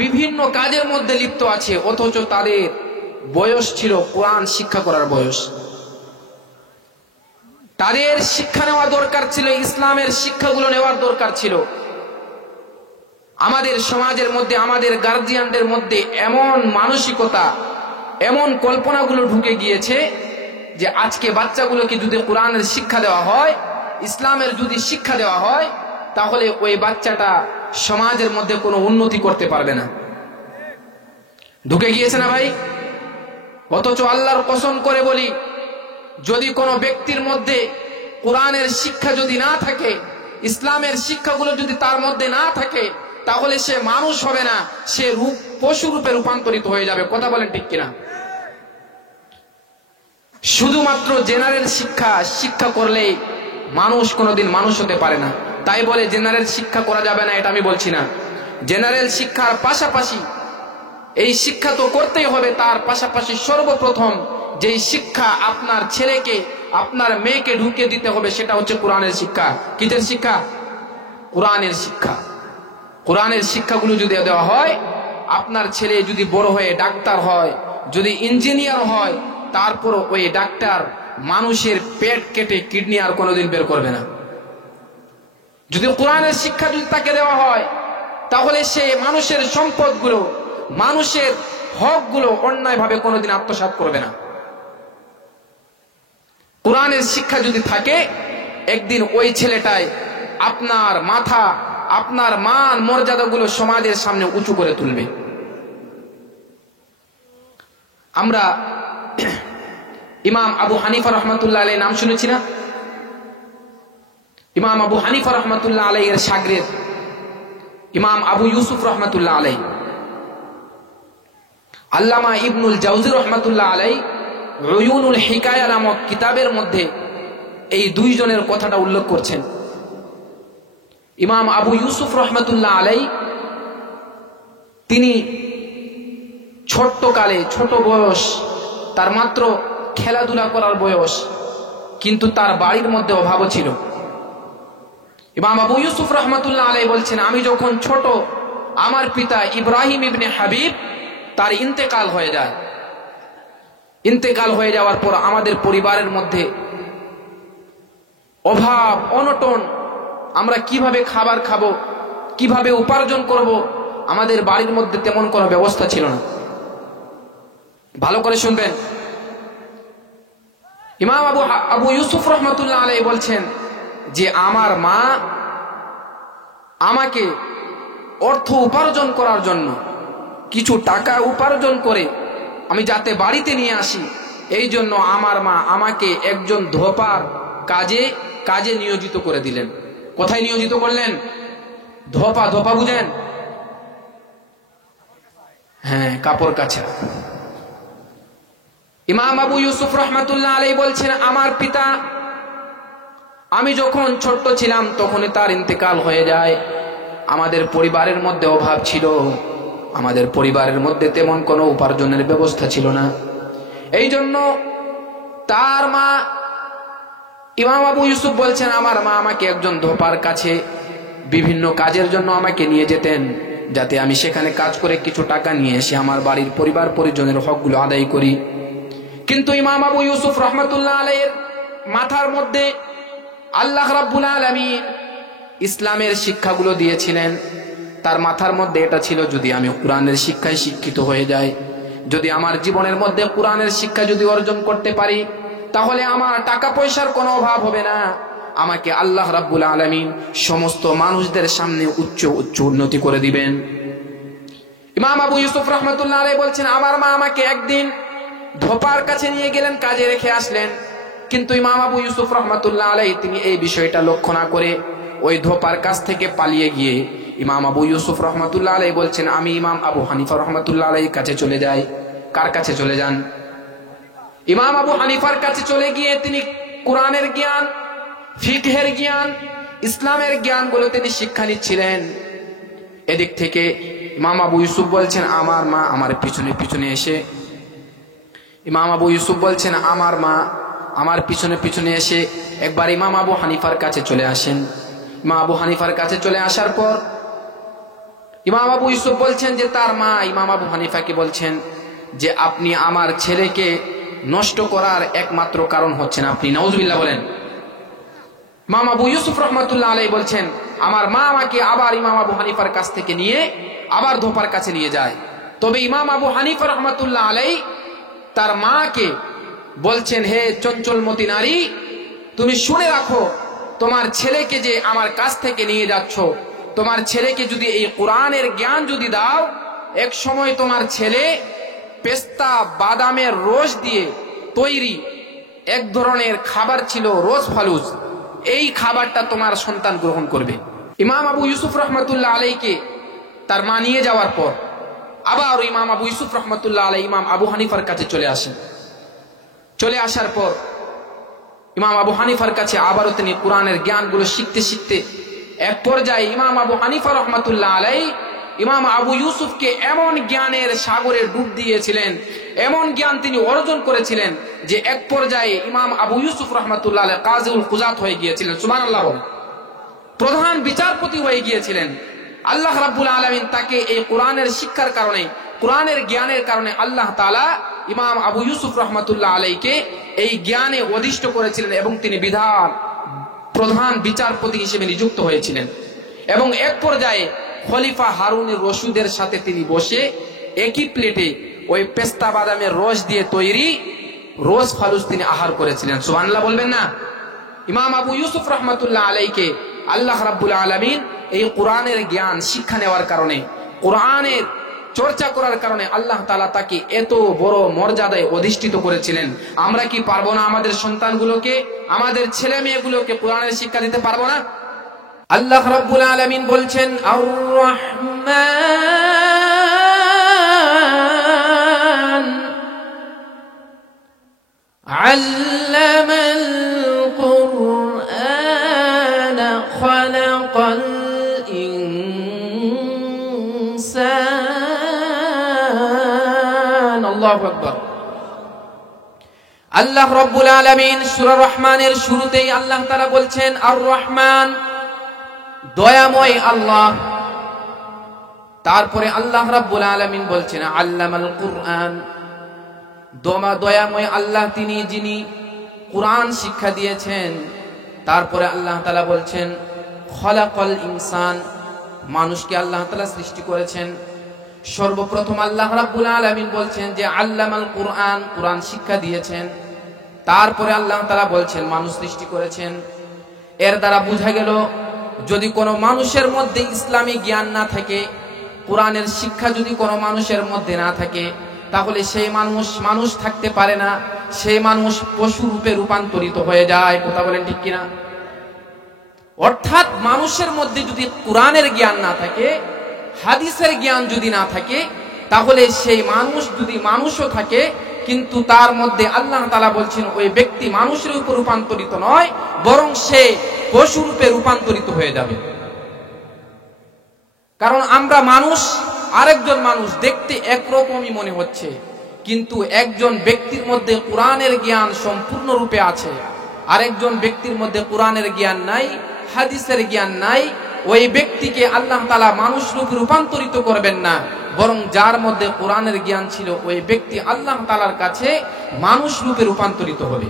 বিভিন্ন কাজের মধ্যে লিপ্ত আছে, অথচ তাদের বয়স ছিল কোরআন শিক্ষা করার বয়স। তাদের শিক্ষা নেওয়া দরকার ছিল, ইসলামের শিক্ষাগুলো নেওয়ার দরকার ছিল। আমাদের সমাজের মধ্যে, আমাদের গার্জিয়ানদের মধ্যে এমন মানসিকতা, এমন কল্পনাগুলো ঢুকে গিয়েছে যে আজকে বাচ্চাগুলোকে যদি কোরআনের শিক্ষা দেওয়া হয়, ইসলামের যদি শিক্ষা দেওয়া হয়, তাহলে ওই বাচ্চাটা সমাজের মধ্যে কোনো উন্নতি করতে পারবে না। ঢুকে গিয়েছে না ভাই? অথচ আল্লাহর কসম করে বলি, যদি কোনো ব্যক্তির মধ্যে কোরআনের শিক্ষা যদি না থাকে, ইসলামের শিক্ষাগুলো যদি তার মধ্যে না থাকে, তাহলে সে মানুষ হবে না, সে পশু রূপে রূপান্তরিত হয়ে যাবে। কথা বলেন ঠিক কিনা? শুধুমাত্র জেনারেল শিক্ষা করলেই মানুষ কোনোদিন মানুষ হতে পারে না। তাই বলে জেনারেল শিক্ষা করা যাবে না, এটা আমি বলছি না। জেনারেল শিক্ষার পাশাপাশি এই শিক্ষা তো করতেই হবে, তার পাশাপাশি সর্বপ্রথম যেই শিক্ষা আপনার ছেলেকে, আপনার মেয়েকে ঢুকিয়ে দিতে হবে, সেটা হচ্ছে কোরআনের শিক্ষা। কিসের শিক্ষা? কোরআনের শিক্ষা। কোরআনের শিক্ষাগুলো যদি দেওয়া হয়, আপনার ছেলে যদি বড় হয়ে ডাক্তার হয়, যদি ইঞ্জিনিয়ার হয়, তারপর ওই ডাক্তার মানুষের পেট কেটে কিডনি আর কোনোদিন বের করবে না। যদি কোরআনের শিক্ষা যদি তাকে দেওয়া হয়, তাহলে সে মানুষের সম্পদগুলো, মানুষের হকগুলো অন্যায়ভাবে কোনোদিন আত্মসাৎ করবে না। কোরআনের শিক্ষা যদি থাকে, একদিন ওই ছেলেটাই আপনার মাথা, আপনার মান মর্যাদাগুলো সমাজের সামনে উঁচু করে তুলবে। আমরা ইমাম আবু হানিফা রহমাতুল্লাহ আলাইহি নাম শুনেছি না? ইমাম আবু হানিফা রহমাতুল্লাহ আলাইহি এর শাগরিদ ইমাম আবু ইউসুফ রহমাতুল্লাহ আলাইহি, আল্লামা ইবনুল জাওজি রহমাতুল্লাহ আলাইহি উয়ুনুল হিকায়া নামক কিতাবের মধ্যে এই দুইজনের কথাটা উল্লেখ করছেন। ইমাম আবু ইউসুফ রহমাতুল্লাহ আলাইহি তিনি ছোট্টকালে, ছোট বয়স, তার মাত্র খেলাধুলা করার বয়স, কিন্তু তার বাড়ির মধ্যে অভাবও ছিল। ইমাম আবু ইউসুফ রহমাতুল্লাহ আলাইহি বলছেন, আমি যখন ছোট, আমার পিতা ইব্রাহিম ইবনে হাবিব তার ইন্তেকাল হয়ে যায়। ইন্তেকাল হয়ে যাওয়ার পর আমাদের পরিবারের মধ্যে অভাব, অনটন, আমরা কিভাবে খাবার খাবো, কিভাবে উপার্জন করব, আমাদের বাড়ির মধ্যে তেমন কোনো ব্যবস্থা ছিল না। ভালো করে শুনবেন, ইমাম আবু ইউসুফ রহমাতুল্লাহ আলাইহি বলছেন যে আমার মা আমাকে অর্থ উপার্জন করার জন্য, কিছু টাকা উপার্জন করে আমি যাতে বাড়িতে নিয়ে আসি, এই জন্য আমার মা আমাকে একজন ধোপার কাজে নিয়োজিত করে দিলেন। কোথায় নিয়োজিত করলেন? ধোপা বুঝেন? হ্যাঁ, কাপড় কাচা। ইমাম আবু ইউসুফ রহমাতুল্লাহ আলাইহি বলছেন, আমার পিতা, আমি যখন ছোট্ট ছিলাম তখনই তার ইন্তেকাল হয়ে যায়। আমাদের পরিবারের মধ্যে অভাব ছিল, আমাদের পরিবারের মধ্যে তেমন কোনো উপার্জনের ব্যবস্থা ছিল না। এই জন্য তার মা, ইমাম আবু ইউসুফ বলছেন, আমার মা আমাকে একজন ধোপার কাছে বিভিন্ন কাজের জন্য আমাকে নিয়ে যেতেন, যাতে আমি সেখানে কাজ করে কিছু টাকা নিয়ে এসে আমার বাড়ির পরিবার পরিজনের হকগুলো আদায় করি। কিন্তু ইমাম আবু ইউসুফ রহমতুল্লাহ আলাইহির মাথার মধ্যে আল্লাহ রাব্বুল আলামিন ইসলামের শিক্ষাগুলো দিয়েছিলেন। তার মাথার মধ্যে এটা ছিল, যদি আমি কোরআনের শিক্ষায় শিক্ষিত হয়ে যাই, যদি আমার জীবনের মধ্যে কোরআনের শিক্ষা যদি অর্জন করতে পারি, তাহলে আমার টাকা পয়সার কোনো অভাব হবে না। আমাকে আল্লাহ রাব্বুল আলামিন সমস্ত মানুষদের সামনে উচ্চ উচ্চ উন্নতি করে দিবেন। ইমাম আবু ইউসুফ রহমতুল্লাহ আলাইহি বলছেন, আমার মা আমাকে একদিন ধোপার কাছে নিয়ে গেলেন, কাজে রেখে আসলেন। কিন্তু ইমাম আবু ইউসুফ রহমতুল্লাহ আলাইহি তিনি এই বিষয়টা লক্ষ্য না করে ওই ধোপার কাছ থেকে পালিয়ে গিয়ে ইমাম আবু ইউসুফ রহমতুল্লাহ আলাইহি বলছেন, আমি ইমাম আবু হানিফা রহমতুল্লাহ আলাইহির কাছে চলে যাই। কার কাছে চলে যান? ইমাম আবু হানিফার কাছে চলে গিয়ে তিনি কোরআনের জ্ঞান, ফিকহের জ্ঞান, ইসলামের জ্ঞানগুলো তিনি শিক্ষা নিচ্ছিলেন। এদিক থেকে ইমাম আবু ইউসুফ বলছেন, আমার মা আমার পিছনে পিছনে এসে ইমাম আবু ইউসুফ বলছেন, আমার মা আমার পিছনে পিছনে এসে একবার ইমাম আবু হানিফার কাছে চলে আসেন। ইমাম আবু হানিফার কাছে চলে আসার পর ইমাম আবু ইউসুফ বলছেন যে তার মা ইমাম আবু হানিফাকে বলছেন যে আপনি আমার ছেলেকে নষ্ট করার একমাত্র কারণ হচ্ছেন আপনি। নাউজুবিল্লাহ বলেন। ইমাম আবু ইউসুফ রহমতুল্লাহ আলাইহি বলছেন, আমার মা আমাকে আবার ইমাম আবু হানিফার কাছ থেকে নিয়ে আবার ধোপার কাছে নিয়ে যায়। তবে ইমাম আবু হানিফা রহমতুল্লাহ আলাইহি তার মাকে বলছেন, হে চঞ্চলমতি নারী, তুমি শুনে রাখো, তোমার ছেলেকে যে আমার কাছ থেকে নিয়ে যাচ্ছ, তোমার ছেলেকে যদি এই কোরআনের জ্ঞান যদি দাও, এক সময় তোমার ছেলে পেস্তা বাদামের রস দিয়ে তৈরি এক ধরনের খাবার ছিল রোজ ফালুজ, এই খাবারটা তোমার সন্তান গ্রহণ করবে। ইমাম আবু ইউসুফ রহমতুল্লাহ আলাইহিকে তার মা নিয়ে যাওয়ার পর আবার ইমাম আবু ইউসুফ রহমতুল্লাহ আলাইহি ইমাম আবু হানিফার কাছে চলে আসেন। চলে আসার পর ইমাম আবু হানিফার কাছে আবারও তিনি কোরআনের জ্ঞানগুলো শিখতে শিখতে এক পর্যায়ে ইমাম আবু হানিফা রহমতুল্লাহ আলাইহি ইমাম আবু ইউসুফকে এমন জ্ঞানের সাগরে ডুব দিয়েছিলেন, এমন জ্ঞান তিনি অর্জন করেছিলেন যে এক পর্যায়ে ইমাম আবু ইউসুফ রহমতুল্লাহ আলাইহি কাজীউল কুযাত হয়ে গিয়েছিলেন। সুবহানাল্লাহ। প্রধান বিচারপতি হয়ে গিয়েছিলেন। আল্লাহ রাব্বুল আলামিন তাকে এই কোরআনের শিক্ষার কারণে, কোরআনের জ্ঞানের কারণে আল্লাহ তাআলা ইমাম আবু ইউসুফ রহমতুল্লাহ আলাইহিকে এই জ্ঞানে অধিষ্ঠ করেছিলেন এবং তিনি প্রধান বিচারপতি হিসেবে নিযুক্ত হয়েছিলেন। এবং এক পর্যায়ে খলিফা হারুনুর রশিদের সাথে তিনি বসে একই প্লেটে ওই পেস্তা বাদামের রস দিয়ে তৈরি রোজ ফালুস তিনি আহার করেছিলেন। সুবহানাল্লাহ বলবেন না? ইমাম আবু ইউসুফ রহমতুল্লাহ আলাইহিকে আল্লাহ রাব্বুল আলামিন এই কোরআনের জ্ঞান শিক্ষা নেওয়ার কারণে, কোরআনের চর্চা করার কারণে আল্লাহ তাআলা তাকে এত বড় মর্যাদায় অধিষ্ঠিত করেছিলেন। আমরা কি পারবো না আমাদের সন্তানগুলোকে, আমাদের ছেলে মেয়েগুলোকে কোরআনের শিক্ষা দিতে পারবো না? আল্লাহ রাব্বুল আলামিন বলছেন, আর রহমান আল্লামাল কুরআন খালাকাল ইনসান। আল্লাহু আকবার। আল্লাহ রাব্বুল আলামিন সূরা রহমানের শুরুতেই আল্লাহ তাআলা বলছেন, আর রহমান, দয়াময় আল্লাহ। তারপরে আল্লাহ রাব্বুল আলামিন বলছেন, আল্লামাল কুরআন, দয়াময় আল্লাহ তিনি যিনি কোরআন শিক্ষা দিয়েছেন। তারপরে আল্লাহ তাআলা বলছেন, খলাকাল ইনসান, মানুষকে আল্লাহ তাআলা সৃষ্টি করেছেন। সর্বপ্রথম আল্লাহ রাব্বুল আলামিন বলছেন যে আল্লামাল কুরআন, কোরআন শিক্ষা দিয়েছেন। তারপরে আল্লাহ তাআলা বলছেন মানুষ সৃষ্টি করেছেন। এর দ্বারা বোঝা গেল, যদি কোনো মানুষের মধ্যে ইসলামী জ্ঞান না থাকে, কোরআনের শিক্ষা যদি কোনো মানুষের মধ্যে না থাকে, তাহলে সেই মানুষ থাকতে পারে না, সেই মানুষ পশু রূপে রূপান্তরিত হয়ে যায়। কথা বলেন ঠিক কিনা? অর্থাৎ মানুষের মধ্যে যদি কোরআনের জ্ঞান না থাকে, হাদিসের জ্ঞান যদি না থাকে, তাহলে সেই মানুষ যদি মানুষও থাকে কিন্তু তার মধ্যে আল্লাহ তাআলা বলছেন ওই ব্যক্তি মানুষের উপর রূপান্তরিত নয়, বরং সে পশু রূপে রূপান্তরিত হয়ে যাবে। কারণ আমরা মানুষ, আরেকজন মানুষ দেখতে একরকমই মনে হচ্ছে, কিন্তু একজন ব্যক্তির মধ্যে কোরআনের জ্ঞান সম্পূর্ণ রূপে আছে, আরেকজন ব্যক্তির মধ্যে কোরআনের জ্ঞান নাই, হাদিসের জ্ঞান নাই। ওই ব্যক্তিকে আল্লাহ তাআলা মানুষ রূপে রূপান্তরিত করবেন না, বরং যার মধ্যে কোরআনের জ্ঞান ছিল ওই ব্যক্তি আল্লাহ তাআলার কাছে মানুষ রূপে রূপান্তরিত হবে।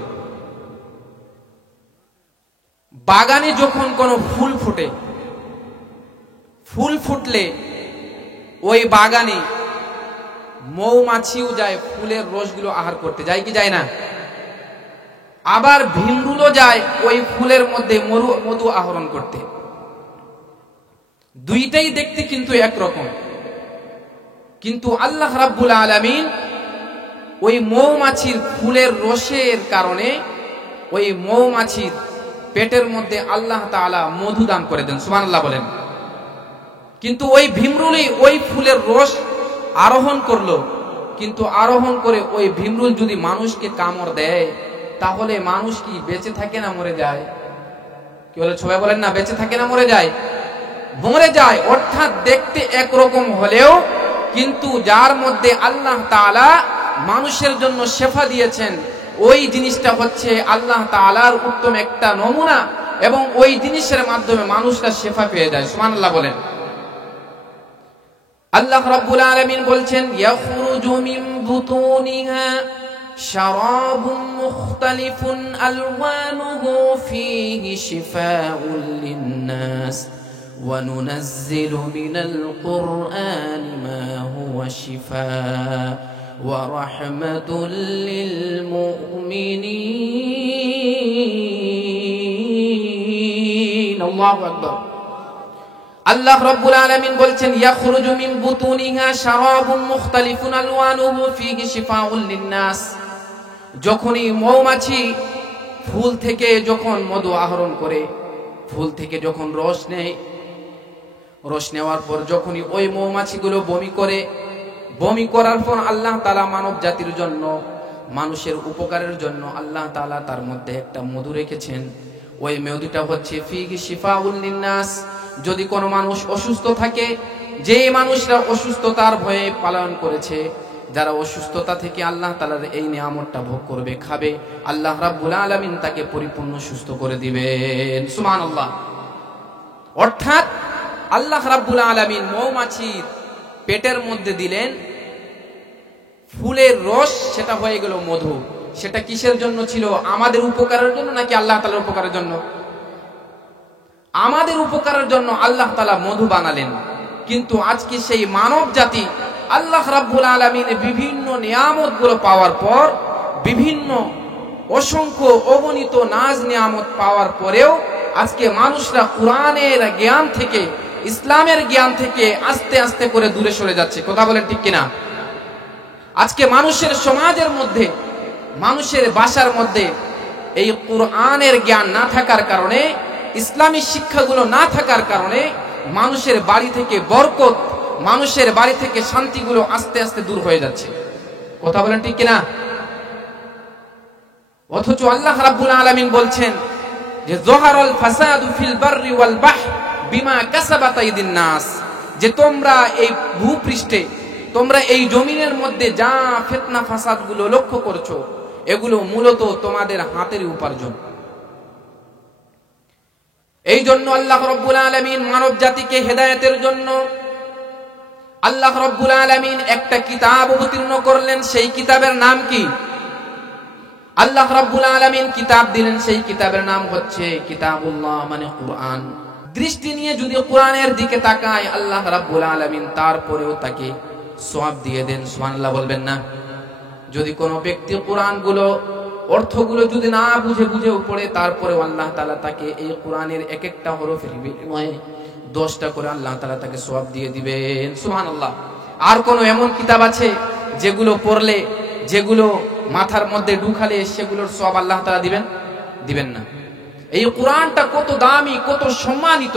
বাগানে যখন কোনো ফুল ফোটে, ফুল ফুটলে ওই বাগানে মৌমাছিও যায় ফুলের রসগুলো আহার করতে, যায় কি যায় না? আবার ভিমরুলও যায় ওই ফুলের মধ্যে মধু আহরণ করতে। দুইটাই দেখতে কিন্তু একরকম, কিন্তু আল্লাহ রাব্বুল আলামিন ওই মৌমাছির ফুলের রসের কারণে ওই মৌমাছির পেটের মধ্যে আল্লাহ তাআলা মধু দান করে দেন, সুবহানাল্লাহ বলেন। কিন্তু ওই ভিমরুলই ওই ফুলের রস আরোহণ করলো, কিন্তু আরোহণ করে ওই ভিমরুল যদি মানুষকে কামড় দেয় তাহলে মানুষ কি বেঁচে থাকে না মরে যায়? কি বলে সবাই বলেন না, বেঁচে থাকে না মরে যায়? মরে যায়। অর্থাৎ দেখতে একরকম হলেও কিন্তু যার মধ্যে আল্লাহ তাআলা মানুষের জন্য শেফা দিয়েছেন, ওই জিনিসটা হচ্ছে আল্লাহ তাআলার উত্তম একটা নমুনা, এবং ওই জিনিসের মাধ্যমে মানুষরা শেফা পেয়ে যায়, সুবহানাল্লাহ বলেন। আল্লাহ রাব্বুল আলামিন বলছেন, ইয়াখরুজু মিন বুতুনিহা শারাবুন মুখতালিফুন আলওয়ানুহু ফীহি শিফাউন লিন-নাস ওয়া নুনাজ্জিলু মিনাল কুরআনি মা হুয়া শিফাء ওয়া রাহমাতুল লিল মুমিনিন। আল্লাহু আকবার। আল্লাহ রাব্বুল আলামিন বলছেন, ইয়াখরুজু মিন বুতুনিহা শারাবুন মুখতালিফুন আলওয়ানুহু ফীহি শিফাউন লিন-নাস। যখনই মৌমাছি ফুল থেকে যখন মধু আহরণ করে, ফুল থেকে যখন রস নেয়, রস নেওয়ার পর যখনই ওই মৌমাছিগুলো বমি করে, বমি করার পর আল্লাহ তাআলা মানব জাতির জন্য, মানুষের উপকারের জন্য আল্লাহ তাআলা তার মধ্যে একটা মধু রেখেছেন। ওই মধুটা হচ্ছে ফীহি শিফাউন লিন-নাস। যদি কোনো মানুষ অসুস্থ থাকে, যে মানুষরা অসুস্থতার ভয়ে পালন করেছে, যারা অসুস্থতা থেকে আল্লাহ তাআলার এই নিয়ামতটা ভোগ করবে, খাবে, আল্লাহ রাব্বুল আলামিন তাকে পরিপূর্ণ সুস্থ করে দিবেন, সুবহানাল্লাহ। অর্থাৎ আল্লাহ রাব্বুল আলামিন মৌমাছির পেটের মধ্যে দিলেন ফুলের রস, সেটা হয়ে গেল মধু। সেটা কিসের জন্য ছিল? আমাদের উপকারের জন্য নাকি আল্লাহ তাআলার উপকারের জন্য? আমাদের উপকারের জন্য আল্লাহ তাআলা মধু বানালেন। কিন্তু আজকে সেই মানব জাতি আল্লাহ রাব্বুল আলামিনের বিভিন্ন নিয়ামতগুলো পাওয়ার পর, বিভিন্ন অসংখ্য অগণিত নাজ নিয়ামত পাওয়ার পরেও আজকে মানুষরা কোরআনের জ্ঞান থেকে, ইসলামের জ্ঞান থেকে আস্তে আস্তে করে দূরে সরে যাচ্ছে। কথা বলেন ঠিক কিনা? আজকে মানুষের সমাজের মধ্যে, মানুষের বাসার মধ্যে এই কোরআনের জ্ঞান না থাকার কারণে, ইসলামী শিক্ষাগুলো না থাকার কারণে মানুষের বাড়ি থেকে বরকত, মানুষের বাড়ি থেকে শান্তিগুলো আস্তে আস্তে দূর হয়ে যাচ্ছে। কথা বলেন ঠিক কিনা? অথচ আল্লাহ রাব্বুল আলামিন বলছেন যে যহারাল ফাসাদু ফিল বাররি ওয়াল বাহর বিমা কাসাবাত আইদিন নাস, যে তোমরা এই ভূপৃষ্ঠে, তোমরা এই জমিনের মধ্যে যা ফিতনা ফাসাদগুলো লক্ষ্য করছো, এগুলো মূলত তোমাদের হাতের উপার্জন। এই জন্য আল্লাহ রাব্বুল আলামিন মানব জাতিকে হেদায়েতের জন্য আল্লাহ রাব্বুল আলামিন একটা কিতাব অবতীর্ণ করলেন। সেই কিতাবের নাম কি? আল্লাহ রাব্বুল আলামিন কিতাব দিলেন, সেই কিতাবের নাম হচ্ছে কিতাবুল্লাহ, মানে কুরআন। দৃষ্টি নিয়ে যদি কোরআনের দিকে তাকায় আল্লাহ রাব্বুল আলামিন তারপরেও তাকে সওয়াব দিয়ে দেন, সুবহানাল্লাহ বলবেন না? যদি কোনো ব্যক্তি কোরআনগুলো, অর্থগুলো যদি না বুঝে পড়ে, তারপরেও আল্লাহ তাআলা তাকে এই কোরআনের এক একটা হরফের বিনিময়ে 10টা করে আল্লাহ তাআলা তাকে সওয়াব দিয়ে দিবেন, সুবহানাল্লাহ। আর কোন এমন কিতাব আছে যেগুলো পড়লে, যেগুলো মাথার মধ্যে ঢুকালে সেগুলোর সওয়াব আল্লাহ তাআলা দিবেন? দিবেন না। এই কোরআনটা কত দামি, কত সম্মানিত।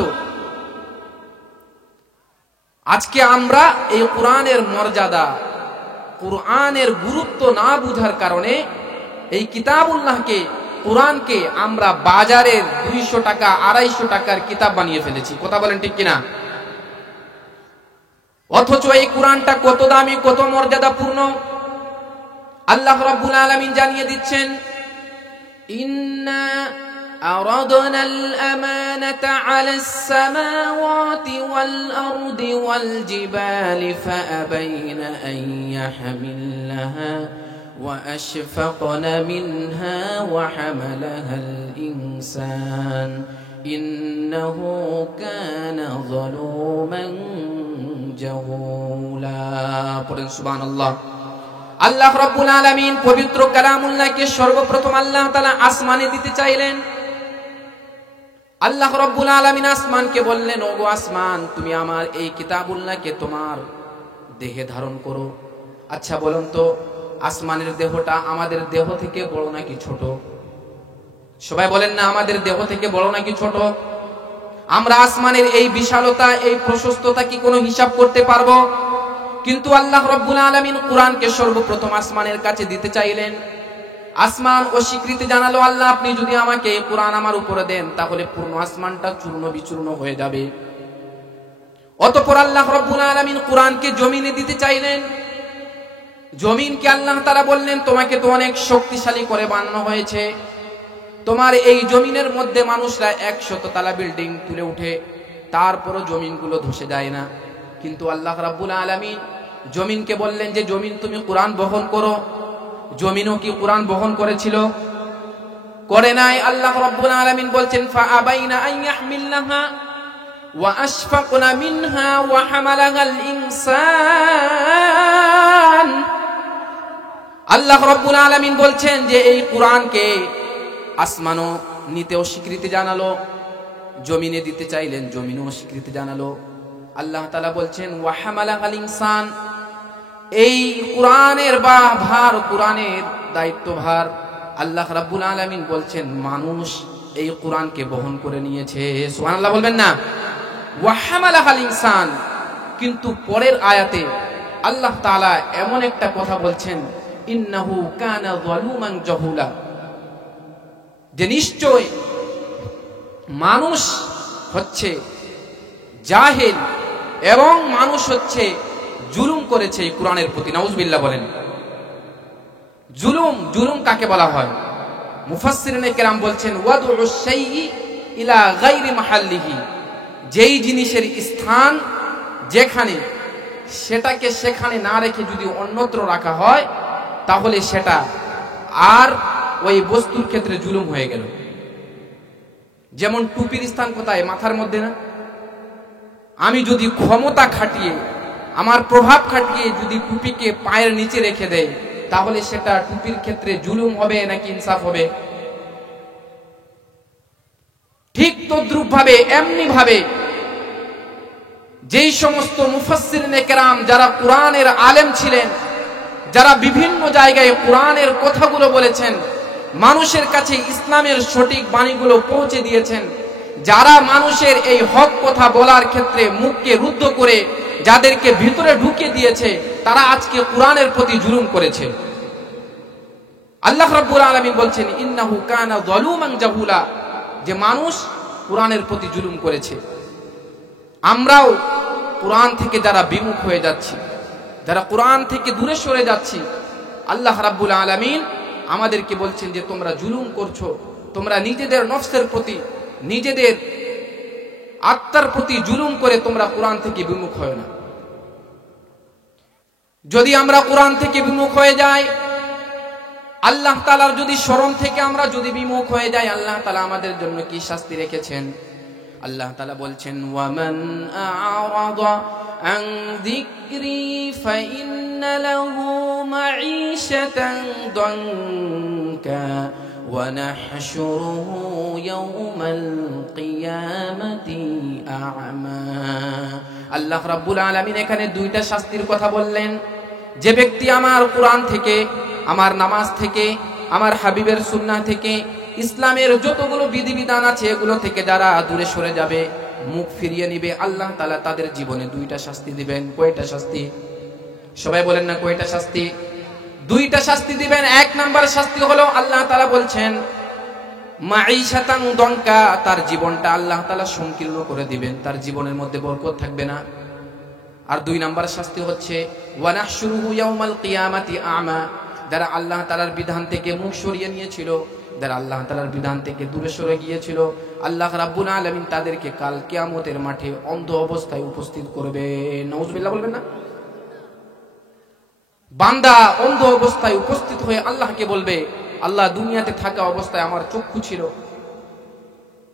আজকে আমরা এই কোরআনের মর্যাদা, কোরআনের গুরুত্ব না বুঝার কারণে এই কিতাবুল্লাহকে, কোরআনকে আমরা বাজারের 200 টাকা 250 টাকার কিতাব বানিয়ে ফেলেছি। কথা বলেন ঠিক কিনা? অথচ এই কোরআনটা কত দামি, কত মর্যাদাপূর্ণ। আল্লাহ রাব্বুল আলামিন জানিয়ে দিচ্ছেন, ইন্না أردنا الأمانة على السماوات والأرض والجبال فأبين أن يحملنها وأشفقن منها وحملها الإنسان إنه كان ظلوما جهولا سبحان الله আল্লাহ রাব্বুল আলামিন পবিত্র কালামুল্লাহকে সর্বপ্রথম আল্লাহ তাআলা আসমানে দিতে চাইলেন। আল্লাহ রাব্বুল আলামিন আসমানকে বললেন, ওগো আসমান, তুমি আমার এই কিতাবুল্লাহকে তোমার দেহে ধারণ করো। আচ্ছা বলুন তো, আসমানের দেহটা আমাদের দেহ থেকে বড় নাকি ছোট? সবাই বলেন না, আমাদের দেহ থেকে বড় নাকি ছোট? আমরা আসমানের এই বিশালতা, এই প্রশস্ততা কি কোনো হিসাব করতে পারবো? কিন্তু আল্লাহ রাব্বুল আলামিন কুরআনকে সর্বপ্রথম আসমানের কাছে দিতে চাইলেন। আসমান অস্বীকৃতি জানালো, আল্লাহ আপনি যদি আমাকে কুরআন আমার উপরে দেন তাহলে পূর্ণ আসমানটা চূর্ণ বিচূর্ণ হয়ে যাবে। অতঃপর আল্লাহ রাব্বুল আলামিন কুরআনকে জমিনে দিতে চাইলেন। জমিনকে আল্লাহ তাআলা বললেন, তোমাকে তো অনেক শক্তিশালী করে বানানো হয়েছে, তোমার এই জমিনের মধ্যে মানুষরা 100 তলা বিল্ডিং তুলে উঠে, তারপরও জমিনগুলো ধসে যায় না। কিন্তু আল্লাহ রাব্বুল আলামিন জমিনকে বললেন যে জমিন তুমি কুরআন বহন করো। জমিনও কি কুরআন বহন করেছিল? করে নাই। আল্লাহ রাব্বুল আলামিন বলছেন, ফাআবাইনা আন ইয়াহমিলনাহা ওয়া আশফাকনা মিনহা ওয়া হামালাহাল ইনসান। আল্লাহ রাব্বুল আলামিন বলছেন যে এই কুরআনকে আসমানও নিতে অস্বীকৃতি জানালো, জমিনে দিতে চাইলেন, জমিনও অস্বীকৃতি জানালো। আল্লাহ তাআলা বলছেন, ওয়া হামালাহাল ইনসান, এই কুরআনের ভার, কুরআনের দায়িত্বভার আল্লাহ রাব্বুল আলামিন বলছেন মানুষ এই কুরআনকে বহন করে নিয়েছে। সুবহানাল্লাহ বলবেন না? ওয়া হামালাহাল ইনসান। কিন্তু পরের আয়াতে আল্লাহ তাআলা এমন একটা কথা বলছেন, ইন্নাহু কানা যালুমান জাহুলা, যে নিশ্চয় মানুষ হচ্ছে জাহিল এবং মানুষ হচ্ছে জুলুম করেছে এই কুরআনের প্রতি। নাউজুবিল্লাহ বলেন। জুলুম কাকে বলা হয়? মুফাসসিরিনে কেরাম বলছেন, ওয়াদউ শাইই ইলা গায়রি মাহাল্লিহি, যেই জিনিসের স্থান যেখানে, সেটাকে সেখানে না রেখে যদি অন্যত্র রাখা হয় তাহলে সেটা আর ওই বস্তুর ক্ষেত্রে জুলুম হয়ে গেল। যেমন টুপির স্থান কোথায়? মাথার মধ্যে না? আমি যদি ক্ষমতা খাটিয়ে, আমার প্রভাব খাটিয়ে যদি টুপিকে পায়ের নিচে রেখে দেয় তাহলে সেটা টুপির ক্ষেত্রে জুলুম হবে নাকি ইনসাফ হবে? ঠিক তদ্রূপ ভাবে, এমনি ভাবে যেই সমস্ত মুফাসসিরিনে কেরাম যারা কুরআনের আলেম ছিলেন, যারা বিভিন্ন জায়গায় কুরআনের কথাগুলো বলেছেন, মানুষের কাছে ইসলামের সঠিক বাণীগুলো পৌঁছে দিয়েছেন, যারা মানুষের এই হক কথা বলার ক্ষেত্রে মুখকে রুদ্ধ করে যাদেরকে ভিতরে ঢুকিয়ে দিয়েছে, তারা আজকে কুরআনের প্রতি জুলুম করেছে। আল্লাহ রাব্বুল আলামিন বলছেন, ইন্নাহু কানা যালুমান জাহুলা, যে মানুষ কুরআনের প্রতি জুলুম করেছে। আমরাও কুরআন থেকে যারা বিমুখ হয়ে যাচ্ছি, যারা কুরআন থেকে দূরে সরে যাচ্ছি, আল্লাহ রাব্বুল আলামিন আমাদেরকে বলছেন যে তোমরা জুলুম করছো, তোমরা নিজেদের নফসের প্রতি, নিজেদের আত্মার প্রতি জুলুম করে তোমরা কুরআন থেকে বিমুখ হয় না। যদি আমরা কুরআন থেকে বিমুখ হয়ে যাই, আল্লাহ তাআলার যদি শরণ থেকে আমরা যদি বিমুখ হয়ে যাই, আল্লাহ তাআলা আমাদের জন্য কি শাস্তি রেখেছেন? আল্লাহ তাআলা বলছেন, ওয়ামান আ'রাদা আন যিকরি ফাইন্না লাহু মাঈশাতান দানকা ওয়া নাহশুরুহু ইয়াওমাল কিয়ামাতি আ'মা। আল্লাহ রাব্বুল আলামিন এখানে দুইটা শাস্তির কথা বললেন। যে ব্যক্তি আমার কুরআন থেকে, আমার নামাজ থেকে, আমার হাবিবের সুন্নাহ থেকে, ইসলামের যতগুলো বিধিবিধান আছে এগুলো থেকে যারা দূরে সরে যাবে, মুখ ফিরিয়ে নিবে, আল্লাহ তাআলা তাদের জীবনে দুইটা শাস্তি দিবেন। কয়টা শাস্তি? সবাই বলেন না কয়টা শাস্তি? দুইটা শাস্তি দিবেন। এক নাম্বার শাস্তি হলো আল্লাহ তাআলা বলছেন মাঈশাতান দনকা, তার জীবনটা আল্লাহ তাআলা সংকীর্ণ করে দিবেন, তার জীবনের মধ্যে বরকত থাকবে না। আর দুই নাম্বার শাস্তি হচ্ছে ওয়া নাহশুরুহু ইয়াওমাল কিয়ামাতি আ'মা, যারা আল্লাহ তাআলার বিধান থেকে মুখ সরিয়ে নিয়েছিল, যারা আল্লাহ তাআলার বিধান থেকে দূরে সরে গিয়েছিল, আল্লাহ রাব্বুল আলামিন তাদেরকে কাল কিয়ামতের মাঠে অন্ধ অবস্থায় উপস্থিত করবে। নাউজুবিল্লাহ বলবেন না? বান্দা অন্ধ অবস্থায় উপস্থিত হয়ে আল্লাহকে বলবে, আল্লাহ দুনিয়াতে থাকা অবস্থায় আমার চক্ষু ছিল,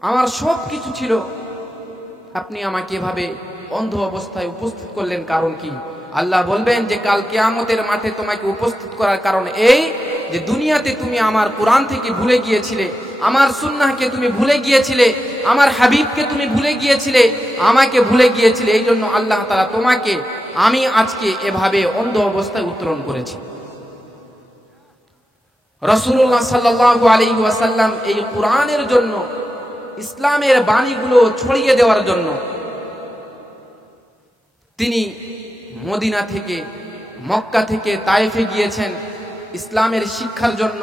আমার সব কিছু ছিল, আপনি আমাকে এভাবে অন্ধ অবস্থায় উপস্থিত করলেন, কারণ কি? আল্লাহ বলবেন যে কাল কিয়ামতের মাঠে তোমাকে উপস্থিত করার কারণ এই যে দুনিয়াতে তুমি আমার কোরআন থেকে ভুলে গিয়েছিলে, আমার সুন্নাহকে তুমি ভুলে গিয়েছিলে, আমার হাবিবকে তুমি ভুলে গিয়েছিলে, আমাকে ভুলে গিয়েছিলে। এই জন্য আল্লাহ তাআলা তোমাকে আমি আজকে এভাবে অন্ধ অবস্থায় উত্তরণ করেছি। রাসূলুল্লাহ সাল্লাল্লাহু আলাইহি ওয়াসাল্লাম এই কোরআনের জন্য, ইসলামের বাণীগুলো ছড়িয়ে দেওয়ার জন্য তিনি মদিনা থেকে, মক্কা থেকে তায়েফে গিয়েছেন ইসলামের শিক্ষার জন্য,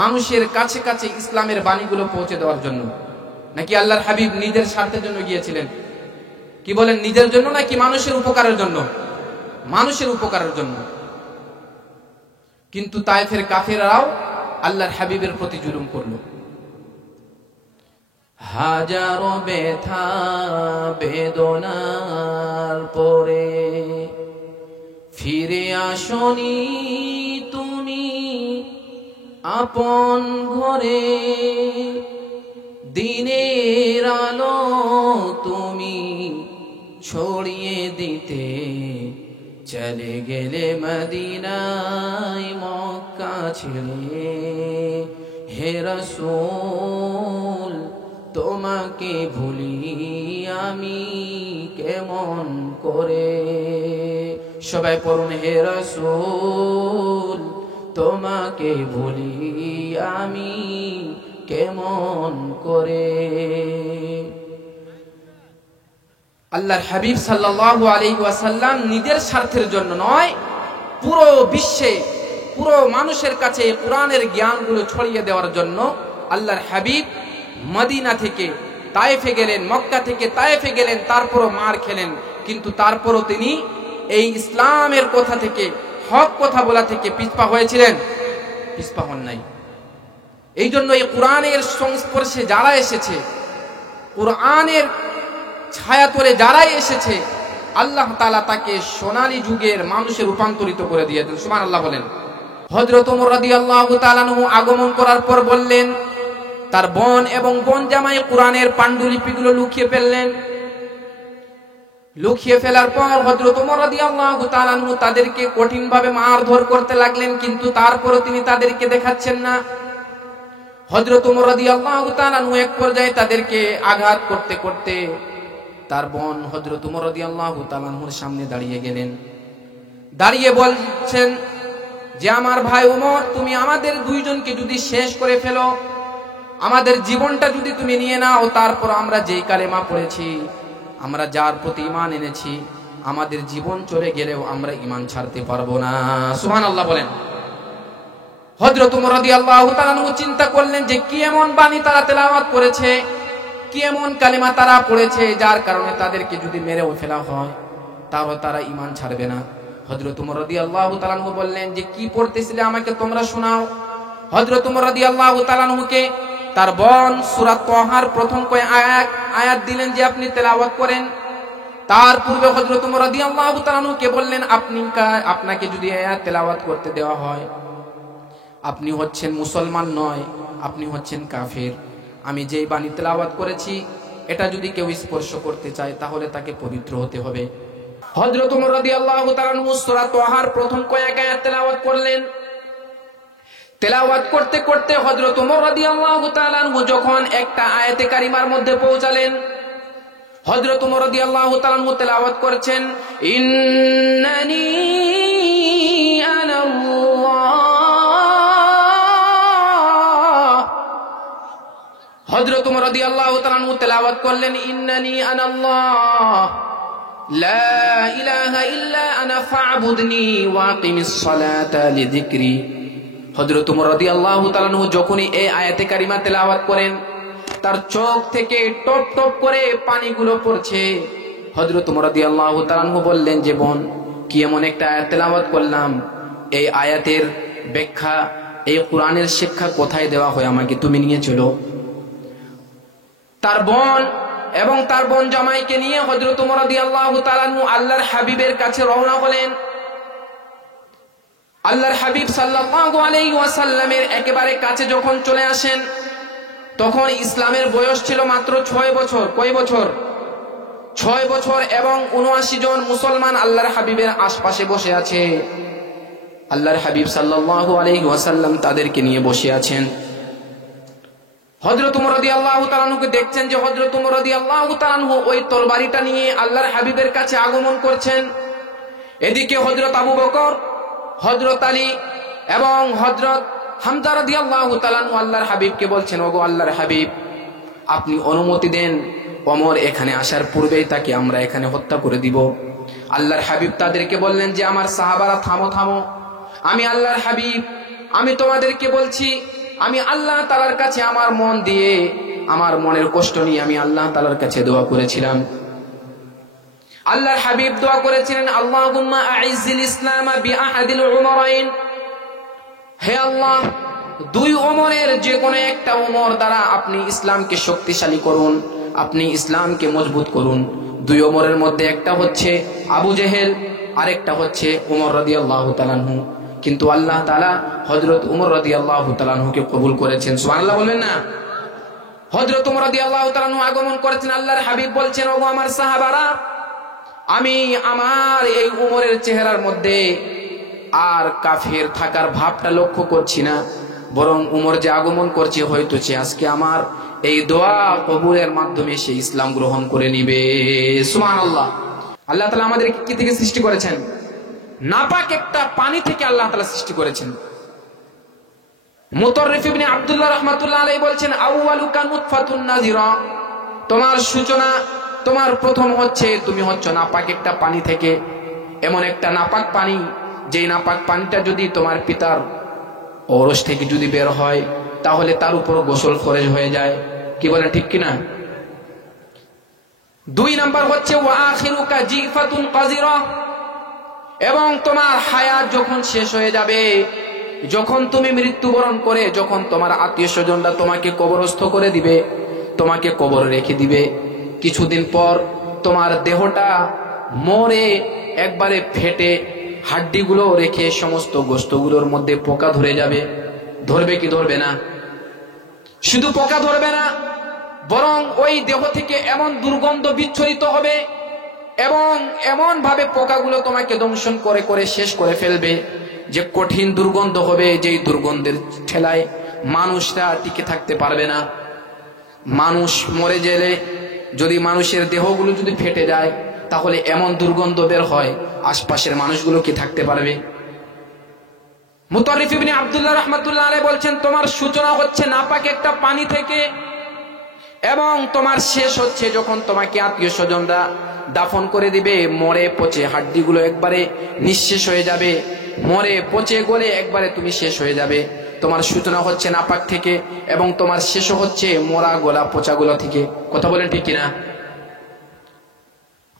মানুষের কাছে কাছে ইসলামের বাণীগুলো পৌঁছে দেওয়ার জন্য। নাকি আল্লাহর হাবিব নিজের স্বার্থের জন্য গিয়েছিলেন? কি বলেন, নিজের জন্য নাকি মানুষের উপকারের জন্য? মানুষের উপকারের জন্য। কিন্তু তায়েফের কাফেররাও আল্লাহর হাবিবের প্রতি জুলুম করলো। হাজারো ব্যথা বেদনার পরে ফিরে আসনি তুমি আপন ঘরে, দিনের আলো তুমি ছড়িয়ে দিতে চলে গেলে মদিনায় মক্কা ছেড়ে। হে রাসূল তোমাকে ভুলি আমি কেমন করে। সবাই পড়ুন, হে রাসূল তোমাকে ভুলি আমি কেমন করে। আল্লাহর হাবিব সাল্লাল্লাহু আলাইহি ওয়াসাল্লাম নিজের স্বার্থের জন্য নয়, পুরো বিশ্বে, পুরো মানুষের কাছে কোরআনের জ্ঞানগুলো ছড়িয়ে দেওয়ার জন্য আল্লাহর হাবিব মদিনা থেকে তায়েফে গেলেন, মক্কা থেকে তায়েফে গেলেন, তারপরও মার খেলেন, কিন্তু তারপরও তিনি এই ইসলামের কথা থেকে, হক কথা বলা থেকে পিছপা হয়েছিলেন? পিছপা হন নাই। এই জন্য এই কোরআনের সংস্পর্শে যারা এসেছে, কোরআনের ছায়াতলে যারাই এসেছে, আল্লাহ তাআলা তাকে সোনালী যুগের মানুষে রূপান্তরিত করে দিয়েছেন। সুবহানাল্লাহ বলেন। হযরত ওমর রাদিয়াল্লাহু তাআলা আনহু আগমন করার পর বললেন, তার বোন এবং বোন জামাই কোরআনের পাণ্ডুলিপিগুলো লুকিয়ে ফেললেন। লুকিয়ে ফেলার পর হযরত ওমর রাদিয়াল্লাহু তাআলা আনহু তাদেরকে কঠিনভাবে মারধর করতে লাগলেন, কিন্তু তারপরও তিনি তাদেরকে দেখাচ্ছেন না। হযরত ওমর রাদিয়াল্লাহু তাআলা আনহু এক পর্যায়ে তাদেরকে আঘাত করতে করতে তার বোন হযরত ওমর রাদিয়াল্লাহু তাআলা আনহুর সামনে দাঁড়িয়ে গেলেন। দাঁড়িয়ে বলছেন যে, আমার ভাই ওমর, তুমি আমাদের দুইজনকে যদি শেষ করে ফেলো, আমাদের জীবনটা যদি তুমি নিয়ে নাও, তারপর আমরা যেই কালেমা পড়েছি, আমরা যার প্রতি ঈমান এনেছি, আমাদের জীবন চলে গেলেও আমরা ঈমান ছাড়তে পারবো না। সুবহানাল্লাহ বলেন। হযরত ওমর রাদিয়াল্লাহু তাআলা আনহু চিন্তা করলেন যে কি এমন বাণী তারা তেলাওয়াত করেছে, কি এমন কালেমা তারা পড়েছে, যার কারণে তাদেরকে যদি মেরেও ফেলা হয় তাও তারা ঈমান ছাড়বে না। হযরত ওমর রাদিয়াল্লাহু তাআলা আনহু বললেন যে, কি পড়তেছিলে আমাকে তোমরা শোনাও। হযরত ওমর রাদিয়াল্লাহু তাআলা আনহুকে তার বোন সূরা তাহার প্রথম কয়েক আয়াত দিলেন যে আপনি তেলাওয়াত করেন। তার পূর্বে হযরত ওমর রাদিয়াল্লাহু তাআলা আনহুকে বললেন, আপনাকে যদি আয়াত তেলাওয়াত করতে দেওয়া হয়, আপনি হচ্ছেন মুসলমান নয়, আপনি হচ্ছেন কাফের। আমি যেই বাণী তেলাওয়াত করেছি, এটা যদি কেউ স্পর্শ করতে চায় তাহলে তাকে পবিত্র হতে হবে। হযরত ওমর রাদিয়াল্লাহু তাআলা আনহু সূরা তাহার প্রথম কয়েক আয়াত তেলাওয়াত করলেন। তেলাওয়াত করতে করতে হযরত ওমর রাদিয়াল্লাহু তাআলা আনহু যখন একটা আয়াতে কারিমার মধ্যে পৌঁছালেন, হযরত ওমর রাদিয়াল্লাহু তাআলা আনহু তেলাওয়াত করছেন, ইন্নানি আনাল্লাহ। হযরত ওমর রাদিয়াল্লাহু তাআলা আনহু তেলাওয়াত করলেন, ইন্নানি আনাল্লাহ লা ইলাহা ইল্লা আনা ফা'বুদনি ওয়া আকিমিস সালাতা লিযিকরি। হযরত ওমর রাদিয়াল্লাহু তাআলা আনহু যখনই এই আয়াতে কারিমা তেলাওয়াত করেন, তার চোখ থেকে টপ টপ করে পানিগুলো পড়ছে। হযরত ওমর রাদিয়াল্লাহু তাআলা আনহু বললেন যে, বোন, কি এমন একটা আয়াত তেলাওয়াত করলাম, এই আয়াতের ব্যাখ্যা এই কোরআনের শিক্ষা কোথায় দেওয়া হয় আমাকে তুমি নিয়ে চলো। তার বোন এবং তার বোন জামাইকে নিয়ে হযরত ওমর রাদিয়াল্লাহু তাআলা আনহু আল্লাহর হাবিবের কাছে রওনা হলেন। আল্লাহর হাবিব সাল্লাল্লাহু আলাইহি ওয়াসাল্লামের একেবারে কাছে যখন চলে আসেন, তখন ইসলামের বয়স ছিল মাত্র 6 বছর। কয় বছর? 6 বছর। এবং 79 জন মুসলমান আল্লাহর হাবিবের আশপাশে বসে আছে। আল্লাহর হাবিব সাল্লাল্লাহু আলাইহি ওয়াসাল্লাম তাদেরকে নিয়ে বসে আছেন। হযরত ওমর রাদিয়াল্লাহু তাআলা আনহুকে দেখছেন যে হযরত ওমর রাদিয়াল্লাহু তাআলা আনহু ওই তরবারিটা নিয়ে আল্লাহর হাবিবের কাছে আগমন করছেন। এদিকে হযরত আবু বকর, হযরত আলী এবং হযরত হামজা রাদিয়াল্লাহু তাআলা আনহু আল্লাহর হাবিবকে বলছেন, ওগো আল্লাহর হাবিব, আপনি অনুমতি দেন, ওমর এখানে আসার পূর্বেই তাকে আমরা এখানে হত্যা করে দিব। আল্লাহর হাবিব তাদেরকে বললেন যে আমার সাহাবারা থামো থামো, আমি আল্লাহর হাবিব, আমি তোমাদেরকে বলছি, আমি আল্লাহ তাআলার কাছে আমার মন দিয়ে, আমার মনের কষ্ট নিয়ে আমি আল্লাহ তাআলার কাছে দোয়া করেছিলাম। আল্লাহর হাবিব দোয়া করেছিলেন, আল্লাহুম্মা আইজ্জিল ইসলাম বিআহাদিল উমরাইন, হে আল্লাহ, দুই ওমরের যে কোনো একটা ওমর দ্বারা আপনি ইসলামকে শক্তিশালী করুন, আপনি ইসলামকে মজবুত করুন। দুই ওমরের মধ্যে একটা হচ্ছে আবু জেহেল, আরেকটা হচ্ছে ওমর রাদিয়াল্লাহু তাআলা আনহু। কিন্তু আল্লাহ তাআলা হযরত ওমর রাদিয়াল্লাহু তাআলা আনহুকে কবুল করেছেন। সুবহানাল্লাহ বলবেন না? হযরত ওমর রাদিয়াল্লাহু তাআলা আনহু আগমন করেছেন। আল্লাহর হাবিব বলছেন, ওগো আমার সাহাবারা, আমি আমার এই ওমরের চেহারার মধ্যে আর কাফের থাকার ভাবটা লক্ষ্য করছি না, বরং ওমর যে আগমন করছে হয়তো সে আজকে আমার এই দোয়া কবুলের মাধ্যমে সে ইসলাম গ্রহণ করে নিবে। সুবহানাল্লাহ। আল্লাহ তাআলা আমাদেরকে কি থেকে সৃষ্টি করেছেন? নাপাক একটা পানি থেকে আল্লাহ তাআলা সৃষ্টি করেছেন। মুতাররিফ ইবনে আব্দুল্লাহ রাহমাতুল্লাহ আলাইহি বলছেন, আউয়ালুকা নুতফাতুন নাজিরা, তোমার সূচনা, তোমার প্রথম হচ্ছে তুমি হচ্ছ নাপাক একটা পানি থেকে। এমন একটা নাপাক পানি, যেই নাপাক পানিটা যদি তোমার পিতার ঔরস থেকে যদি বের হয়, তাহলে তার উপর গোসল ফরজ হয়ে যায়। কি বলেন, ঠিক কিনা? 2 নাম্বার হচ্ছে ওয়া আখিরুকা জিফাতুন কাযিরা, এবং তোমার হায়াত যখন শেষ হয়ে যাবে, যখন তুমি মৃত্যুবরণ করে, যখন তোমার আত্মীয় স্বজনরা তোমাকে কবরস্থ করে দিবে, তোমাকে কবরে রেখে দিবে, কিছুদিন পর তোমার দেহটা মরে একবারে ফেটে হাড্ডিগুলো রেখে সমস্ত গোশতগুলোর মধ্যে পোকা ধরে যাবে। ধরবে কি ধরবে না? শুধু পোকা ধরবে না, বরং ওই দেহ থেকে এমন দুর্গন্ধ বিচ্ছুরিত হবে এবং এমন ভাবে পোকাগুলো তোমাকে দংশন করে করে শেষ করে ফেলবে যে কঠিন দুর্গন্ধ হবে, যেই দুর্গন্ধের ঠেলায় মানুষরা টিকে থাকতে পারবে না। মানুষ মরে গেলে যদি মানুষের দেহগুলো যদি ফেটে যায়, তাহলে এমন দুর্গন্ধ বের হয়, আশপাশের মানুষগুলো কি থাকতে পারবে? মুতাররিফ ইবনে আব্দুল্লাহ রাহমাতুল্লাহ আলাইহি বলছেন, তোমার সূচনা হচ্ছে নাপাক একটা পানি থেকে, এবং তোমার শেষ হচ্ছে যখন তোমাকে আত্মীয় স্বজনরা দাফন করে দিবে, মরে পচে হাড্ডিগুলো একবারে নিঃশেষ হয়ে যাবে, মরে পচে গলে একবারে তুমি শেষ হয়ে যাবে। তোমার সূচনা হচ্ছে নাপাক থেকে এবং তোমার শেষ হচ্ছে মরা গোলা পচাগুলো থেকে। কথা বলেন ঠিক কিনা?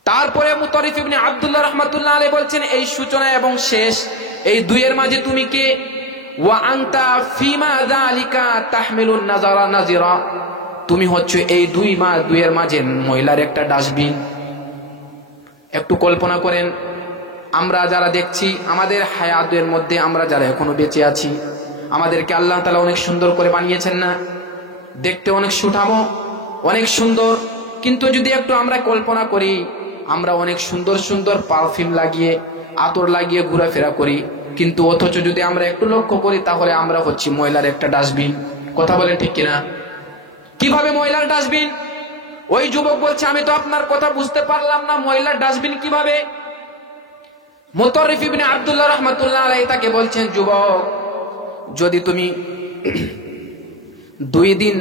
তারপরে মুতাররিফ ইবনে আব্দুল্লাহ রাহমাতুল্লাহ আলাইহি বলছেন, এই সূচনা এবং শেষ, এই দুইয়ের মাঝে তুমি কে? ওয়া আনতা ফিমা যালিকা তাহমিলুন নাজারা নাজিরা, তুমি হচ্ছে এই দুইয়ের মাঝে ময়লার একটা ডাস্টবিন। একটু কল্পনা করেন, আমরা যারা দেখছি আমাদের হায়াতের মধ্যে, আমরা যারা এখনো বেঁচে আছি, আমাদেরকে আল্লাহ তাআলা অনেক সুন্দর করে বানিয়েছেন না? দেখতে অনেক সুঠামো, অনেক সুন্দর। কিন্তু যদি একটু আমরা কল্পনা করি, আমরা অনেক সুন্দর সুন্দর পারফিউম লাগিয়ে, আতর লাগিয়ে ঘোরাফেরা করি, কিন্তু অথচ যদি আমরা একটু লক্ষ্য করি, তাহলে আমরা হচ্ছি ময়লার একটা ডাস্টবিন। কথা বলেন ঠিক কিনা? কিভাবে ময়লার ডাস্টবিন? ওই যুবক বলছে, আমি তো আপনার কথা বুঝতে পারলাম না, ময়লার ডাস্টবিন কিভাবে? মুতাররিফ ইবনে আব্দুল্লাহ রাহমাতুল্লাহ আলাইহি তাকে বলছেন, যুবক, যদি তুমি 2 দিন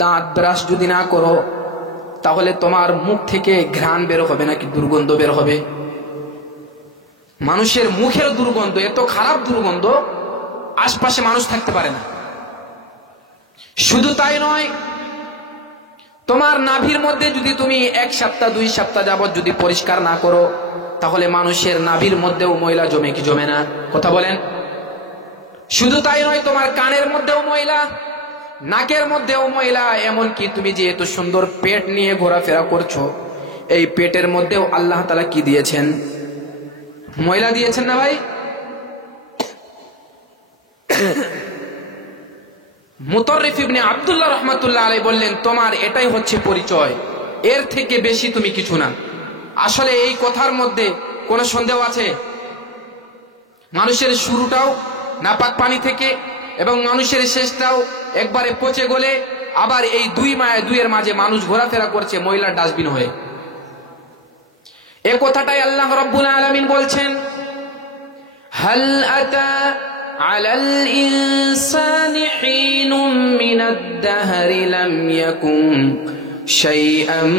দাঁত ব্রাশ যদি না করো, তাহলে তোমার মুখ থেকে ঘ্রাণ বের হবে নাকি দুর্গন্ধ বের হবে? মানুষের মুখের দুর্গন্ধ এত খারাপ দুর্গন্ধ, আশপাশে মানুষ থাকতে পারে না। শুধু তাই নয়, তোমার নাভির মধ্যে যদি তুমি 1 সপ্তাহ 2 সপ্তাহ যাবত যদি পরিষ্কার না করো, তাহলে মানুষের নাভির মধ্যেও ময়লা জমে কি জমে না? কথা বলেন। শুধু তাই নয়, তোমার কানের মধ্যেও ময়লা, নাকের মধ্যেও ময়লা, এমনকি তুমি যে এত সুন্দর পেট নিয়ে ঘোরাফেরা করছো, এই পেটের মধ্যেও আল্লাহ তাআলা কি দিয়েছেন? ময়লা দিয়েছেন না ভাই? মুতাররিফ ইবনে আব্দুল্লাহ রাহমাতুল্লাহ আলাইহি বললেন, তোমার এটাই হচ্ছে পরিচয়, এর থেকে বেশি তুমি কিছু না। আসলে এই কথার মধ্যে কোনো সন্দেহ আছে? মানুষের শুরুটাও নাপাক পানি থেকে এবং মানুষের শেষটাও একবারে পচে গলে, আবার এই দুইয়ের মাঝে মানুষ ঘোরাফেরা করছে ময়লার ডাস্টবিন হয়ে। এই কথাটাই আল্লাহ রাব্বুল আলামিন বলছেন, হাল আতা আলাল ইনসানি হিনুম মিনাদ দাহরি লাম ইয়াকুন শাইআম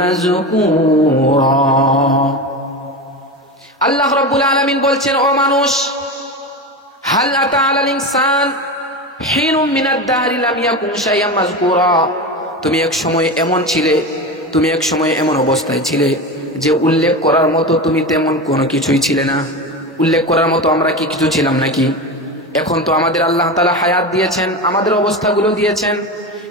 মাযকুরা। আল্লাহ রাব্বুল আলামিন বলছেন, ও মানুষ, হাল আতা আলাল ইনসান হিনুম মিনাদ দাহরি লাম ইয়াকুন শাইআম মাযকুরা, তুমি এক সময় এমন ছিলে, তুমি এক সময় এমন অবস্থায় ছিলে যে উল্লেখ করার মতো তুমি তেমন কোনো কিছুই ছিলে না। উল্লেখ করার মতো আমরা কি কিছু ছিলাম নাকি? এখন তো আমাদের আল্লাহ তাআলা হায়াত দিয়েছেন, আমাদের অবস্থাগুলো দিয়েছেন।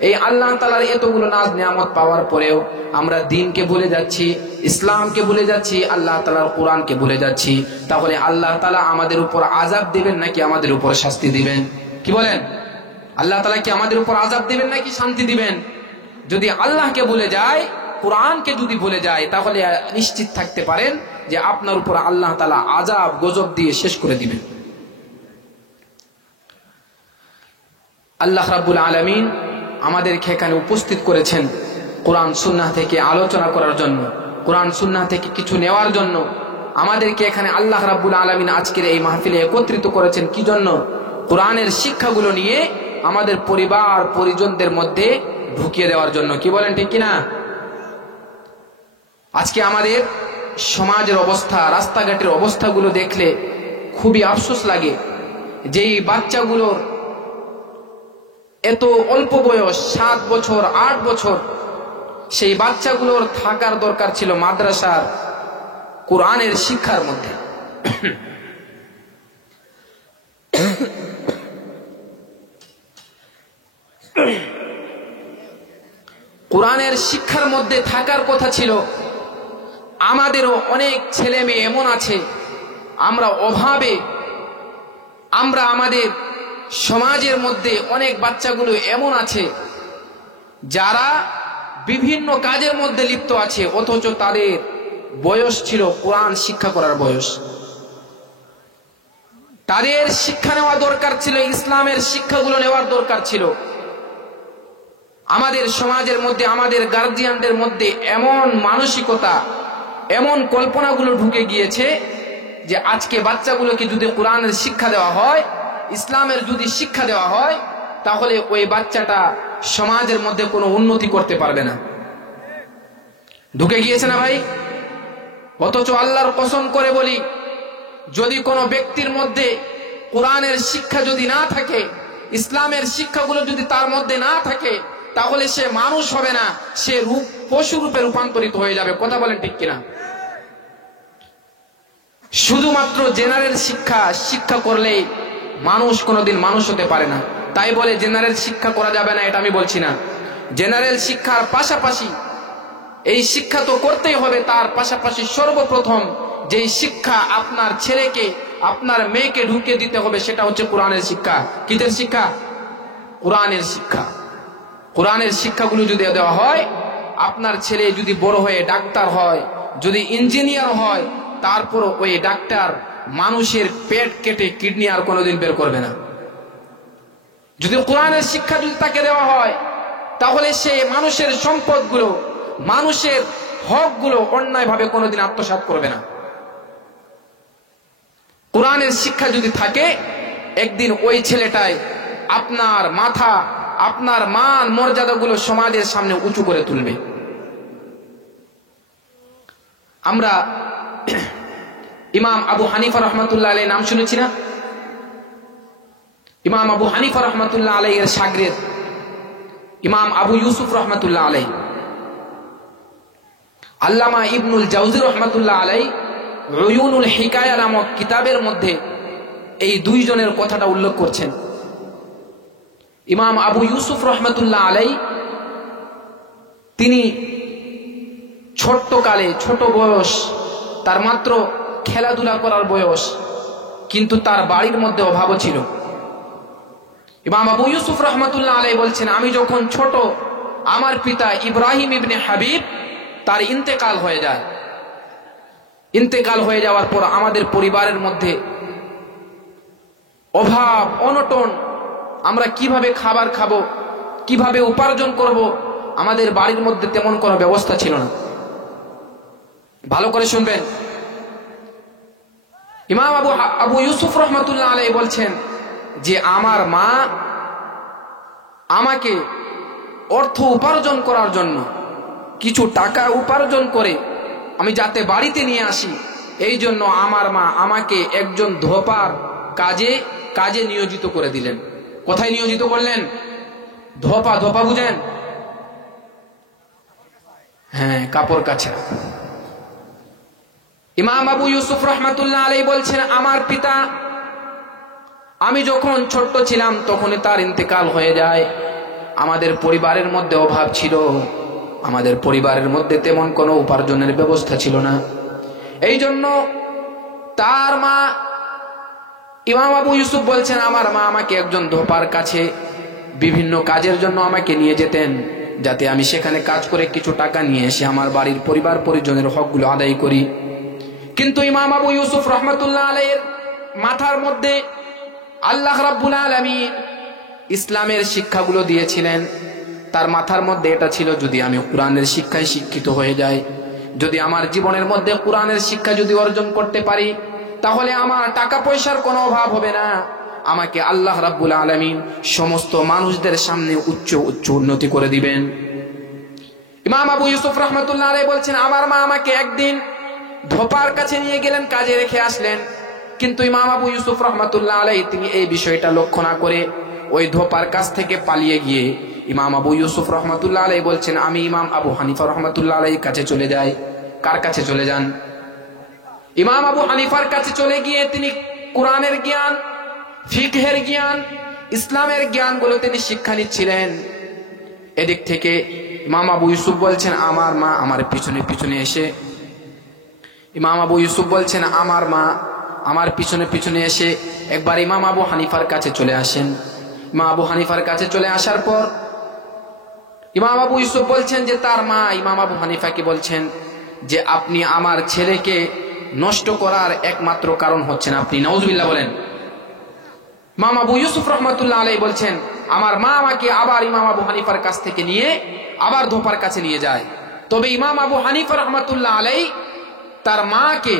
এই আল্লাহ তাআলার এতগুলো নাজ নিয়ামত পাওয়ার পরেও আমরা দ্বীনকে ভুলে যাচ্ছি, ইসলামকে ভুলে যাচ্ছি, আল্লাহ তাআলার কোরআনকে ভুলে যাচ্ছি। তাহলে আল্লাহ তাআলা আমাদের উপর আযাব দিবেন নাকি আমাদের উপর শাস্তি দিবেন? কি বলেন? আল্লাহ তাআলা কি আমাদের উপর আযাব দিবেন নাকি শান্তি দিবেন? যদি আল্লাহকে ভুলে যায়, কোরআনকে যদি ভুলে যায়, তাহলে নিশ্চিত থাকতে পারেন যে আপনার উপর আল্লাহ তাআলা আযাব গজব দিয়ে শেষ করে দিবেন। আল্লাহ রাব্বুল আলামিন আমাদেরকে এখানে উপস্থিত করেছেন কোরআন সুন্নাহ থেকে আলোচনা করার জন্য, কোরআন সুন্নাহ থেকে কিছু নেওয়ার জন্য। আমাদেরকে এখানে আল্লাহ রাব্বুল আলামিন আজকের এই মাহফিলে একত্রিত করেছেন কি জন্য? কোরআনের শিক্ষাগুলো নিয়ে আমাদের পরিবার পরিজনদের মধ্যে ঢুকিয়ে দেওয়ার জন্য। কি বলেন, ঠিক কিনা? আজকে আমাদের সমাজের অবস্থা, রাস্তাঘাটের অবস্থাগুলো দেখলে খুবই আফসোস লাগে। যেই বাচ্চাগুলোর এত অল্প বয়স, 7 বছর 8 বছর, সেই বাচ্চাগুলোর থাকার দরকার ছিল মাদ্রাসার কোরআনের শিক্ষার মধ্যে। কোরআনের শিক্ষার মধ্যে থাকার কথা ছিল। আমাদেরও অনেক ছেলে মেয়ে এমন আছে, আমরা অভাবে, আমরা আমাদের সমাজের মধ্যে অনেক বাচ্চাগুলো এমন আছে যারা বিভিন্ন কাজের মধ্যে লিপ্ত আছে, অথচ তাদের বয়স ছিল কোরআন শিক্ষা করার বয়স। তাদের শিক্ষা নেওয়া দরকার ছিল, ইসলামের শিক্ষাগুলো নেওয়ার দরকার ছিল। আমাদের সমাজের মধ্যে, আমাদের গার্জিয়ানদের মধ্যে এমন মানসিকতা, এমন কল্পনাগুলো ঢুকে গিয়েছে যে আজকে বাচ্চাগুলোকে যদি কোরআনের শিক্ষা দেওয়া হয়, ইসলামের যদি শিক্ষা দেওয়া হয়, তাহলে ওই বাচ্চাটা সমাজের মধ্যে কোনো উন্নতি করতে পারবে না। ঢুকে গিয়েছে না ভাই? অথচ আল্লাহর কসম করে বলি, যদি কোনো ব্যক্তির মধ্যে কোরআনের শিক্ষা যদি না থাকে, ইসলামের শিক্ষাগুলো যদি তার মধ্যে না থাকে, তাহলে সে মানুষ হবে না, সে পশু রূপে রূপান্তরিত হয়ে যাবে। কথা বলেন ঠিক কিনা? শুধুমাত্র জেনারেল শিক্ষা করলেই মানুষ কোনোদিন মানুষ হতে পারে না। তাই বলে জেনারেল শিক্ষা করা যাবে না, এটা আমি বলছি না। জেনারেল শিক্ষার পাশাপাশি এই শিক্ষা তো করতেই হবে, তার পাশাপাশি সর্বপ্রথম যেই শিক্ষা আপনার ছেলেকে, আপনার মেয়েকে ঢুকিয়ে দিতে হবে, সেটা হচ্ছে কোরআনের শিক্ষা। কিসের শিক্ষা? কোরআনের শিক্ষা। কোরআনের শিক্ষাগুলো যদি দেওয়া হয়, আপনার ছেলে যদি বড় হয়ে ডাক্তার হয়, যদি ইঞ্জিনিয়ার হয়, তারপর ওই ডাক্তার মানুষের পেট কেটে কিডনি আর কোনোদিন বের করবে না। যদি কোরআনের শিক্ষা যদি তাকে দেওয়া হয়, তাহলে সে মানুষের সম্পদগুলো, মানুষের হকগুলো অন্যায়ভাবে কোনোদিন আত্মসাৎ করবে না। কোরআনের শিক্ষা যদি থাকে, একদিন ওই ছেলেটাই আপনার মাথা, আপনার মান মর্যাদাগুলো সমাজের সামনে উঁচু করে তুলবে। আমরা ইমাম আবু হানিফা রহমাতুল্লাহ আলাইহি নাম শুনেছি না? ইমাম আবু হানিফা রহমাতুল্লাহ আলাইহি এর শাগির্দ ইমাম আবু ইউসুফ রহমাতুল্লাহ আলাইহি, আল্লামা ইবনুল জাওজি রহমাতুল্লাহ আলাইহি উয়ুনুল হিকায়া নামক কিতাবের মধ্যে এই দুইজনের কথাটা উল্লেখ করছেন। ইমাম আবু ইউসুফ রহমতুল্লাহ আলাই তিনি ছোট্টকালে, ছোট বয়স, তার মাত্র খেলাধুলা করার বয়স, কিন্তু তার বাড়ির মধ্যে অভাবও ছিল। ইমাম আবু ইউসুফ রহমতুল্লাহ আলাই বলছেন, আমি যখন ছোট, আমার পিতা ইব্রাহিম ইবনে হাবিব তার ইন্তেকাল হয়ে যায়। ইন্তেকাল হয়ে যাওয়ার পর আমাদের পরিবারের মধ্যে অভাব, অনটন, আমরা কিভাবে খাবার খাবো, কিভাবে উপার্জন করব, আমাদের বাড়ির মধ্যে তেমন কোনো ব্যবস্থা ছিল না। ভালো করে শুনবেন, ইমাম আবু ইউসুফ রহমতুল্লাহ আলাই বলছেন যে আমার মা আমাকে অর্থ উপার্জন করার জন্য, কিছু টাকা উপার্জন করে আমি যাতে বাড়িতে নিয়ে আসি, এই জন্য আমার মা আমাকে একজন ধোপার কাজে নিয়োজিত করে দিলেন। কোথায় নিয়োজিত করলেন? ধোপা, ধোপা বুঝেন? হ্যাঁ, কাপড় কাচা। ইমাম আবু ইউসুফ রহমতুল্লাহ আলাই বলছেন, আমার পিতা, আমি যখন ছোট্ট ছিলাম তখনই তার ইন্তেকাল হয়ে যায়। আমাদের পরিবারের মধ্যে অভাব ছিল, আমাদের পরিবারের মধ্যে তেমন কোনো উপার্জনের ব্যবস্থা ছিল না। এই জন্য তার মা, ইমাম আবু ইউসুফ বলছেন, আমার মা আমাকে একজন ধোপার কাছে বিভিন্ন কাজের জন্য আমাকে নিয়ে যেতেন, যাতে আমি সেখানে কাজ করে কিছু টাকা নিয়ে এসে আমার বাড়ির পরিবার পরিজনের হকগুলো আদায় করি। কিন্তু ইমাম আবু ইউসুফ রহমতুল্লাহ আলাইহির মাথার মধ্যে আল্লাহ রাব্বুল আলামিন ইসলামের শিক্ষাগুলো দিয়েছিলেন। তার মাথার মধ্যে এটা ছিল, যদি আমি কোরআনের শিক্ষায় শিক্ষিত হয়ে যাই, যদি আমার জীবনের মধ্যে কোরআনের শিক্ষা যদি অর্জন করতে পারি, তাহলে আমার টাকা পয়সার কোনো অভাব হবে না। আমাকে আল্লাহ রাব্বুল আলামিন সমস্ত মানুষদের সামনে উচ্চ উন্নতি করে দিবেন। ইমাম আবু ইউসুফ রহমতুল্লাহ আলাইহি বলছেন, আমার মা আমাকে একদিন ধোপার কাছে নিয়ে গেলেন, কাজে রেখে আসলেন। কিন্তু ইমাম আবু ইউসুফ রহমতুল্লাহ আলাইহি তিনি এই বিষয়টা লক্ষ্য না করে ওই ধোপার কাছ থেকে পালিয়ে গিয়ে ইমাম আবু ইউসুফ রহমতুল্লাহ আলাইহি বলছেন, আমি ইমাম আবু হানিফা রহমতুল্লাহ আলাইহির কাছে চলে যাই। কার কাছে চলে যান? ইমাম আবু হানিফার কাছে চলে গিয়ে তিনি কোরআনের জ্ঞান, ফিকহের জ্ঞান, ইসলামের জ্ঞানগুলো তিনি শিক্ষা নিচ্ছিলেন। এদিক থেকে ইমাম আবু ইউসুফ বলছেন, আমার মা আমার পিছনে পিছনে এসে, ইমাম আবু ইউসুফ বলছেন, আমার মা আমার পিছনে পিছনে এসে একবার ইমাম আবু হানিফার কাছে চলে আসেন। ইমাম আবু হানিফার কাছে চলে আসার পর ইমাম আবু ইউসুফ বলছেন যে তার মা ইমাম আবু হানিফাকে বলছেন যে, আপনি আমার ছেলেকে নষ্ট করার একমাত্র কারণ হচ্ছেন আপনি। নাউজুবিল্লাহ বলেন। ইমাম আবু ইউসুফ রহমতুল্লাহ আলাইহি বলছেন, আমার মা আমাকে আবার ইমাম আবু হানিফার কাছ থেকে নিয়ে আবার ধোপার কাছে নিয়ে যায়। তবে ইমাম আবু হানিফা রহমতুল্লাহ আলাইহি তার মাকে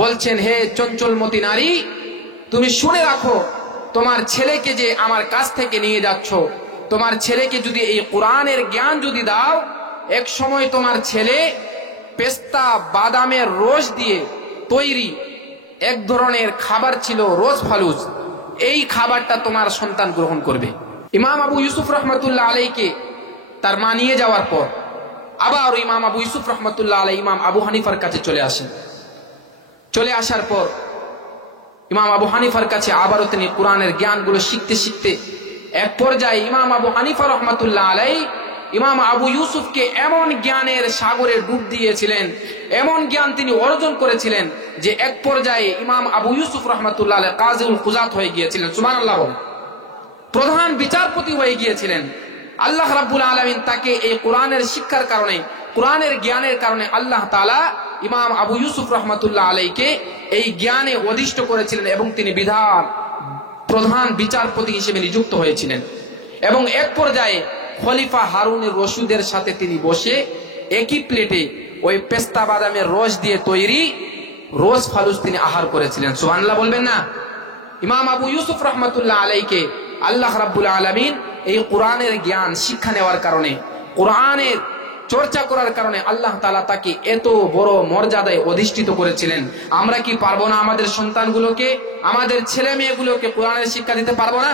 বলছেন, হে চঞ্চলমতি নারী, তুমি শুনে রাখো, তোমার ছেলেকে যে আমার কাছ থেকে নিয়ে যাচ্ছ, তোমার ছেলেকে যদি এই কোরআনের জ্ঞান যদি দাও, এক সময় তোমার ছেলে পেস্তা বাদামের রস দিয়ে তৈরি এক ধরনের খাবার ছিল, রোজ ফালুজ, এই খাবারটা তোমার সন্তান গ্রহণ করবে। ইমাম আবু ইউসুফ রহমতুল্লাহ আলাইহিকে তার মা নিয়ে যাওয়ার পর আবার ইমাম আবু ইউসুফ রহমতুল্লাহ আলাইহি ইমাম আবু হানিফার কাছে চলে আসেন। চলে আসার পর ইমাম আবু হানিফার কাছে আবারও তিনি কোরআনের জ্ঞানগুলো শিখতে শিখতে এক পর্যায়ে ইমাম আবু হানিফা রহমতুল্লাহ আলাইহি ইমাম আবু ইউসুফকে এমন জ্ঞানের সাগরে ডুব দিয়েছিলেন, এমন জ্ঞান তিনি অর্জন করেছিলেন যে এক পর্যায়ে ইমাম আবু ইউসুফ রহমতুল্লাহ আলাইহি কাজীউল কুযাত হয়ে গিয়েছিলেন। সুবহানাল্লাহ, প্রধান বিচারপতি হয়ে গিয়েছিলেন। আল্লাহ রাব্বুল আলামিন তাকে এই কোরআনের শিক্ষার কারণে, কোরআনের জ্ঞানের কারণে আল্লাহ তাআলা ইমাম আবু ইউসুফ রহমতুল্লাহ আলাইহিকে এই জ্ঞানে অধিষ্ঠ করেছিলেন এবং তিনি প্রধান বিচারপতি হিসেবে নিযুক্ত হয়েছিলেন। এবং এক পর্যায়ে খলিফা হারুনের রশিদের সাথে তিনি বসে একই প্লেটে ওই পেস্তা বাদামের রস দিয়ে তৈরি রোজ ফালুস তিনি আহার করেছিলেন। সুবহানাল্লাহ বলবেন না? ইমাম আবু ইউসুফ রহমতুল্লাহ আলাইহিকে আল্লাহ রাব্বুল আলামিন এই কোরআনের জ্ঞান শিক্ষা নেওয়ার কারণে, কোরআনের চর্চা করার কারণে আল্লাহ তাআলা তাকে এত বড় মর্যাদায় অধিষ্ঠিত করেছিলেন। আমরা কি পারবো না আমাদের সন্তানগুলোকে, আমাদের ছেলে মেয়েগুলোকে কোরআনের শিক্ষা দিতে পারবো না?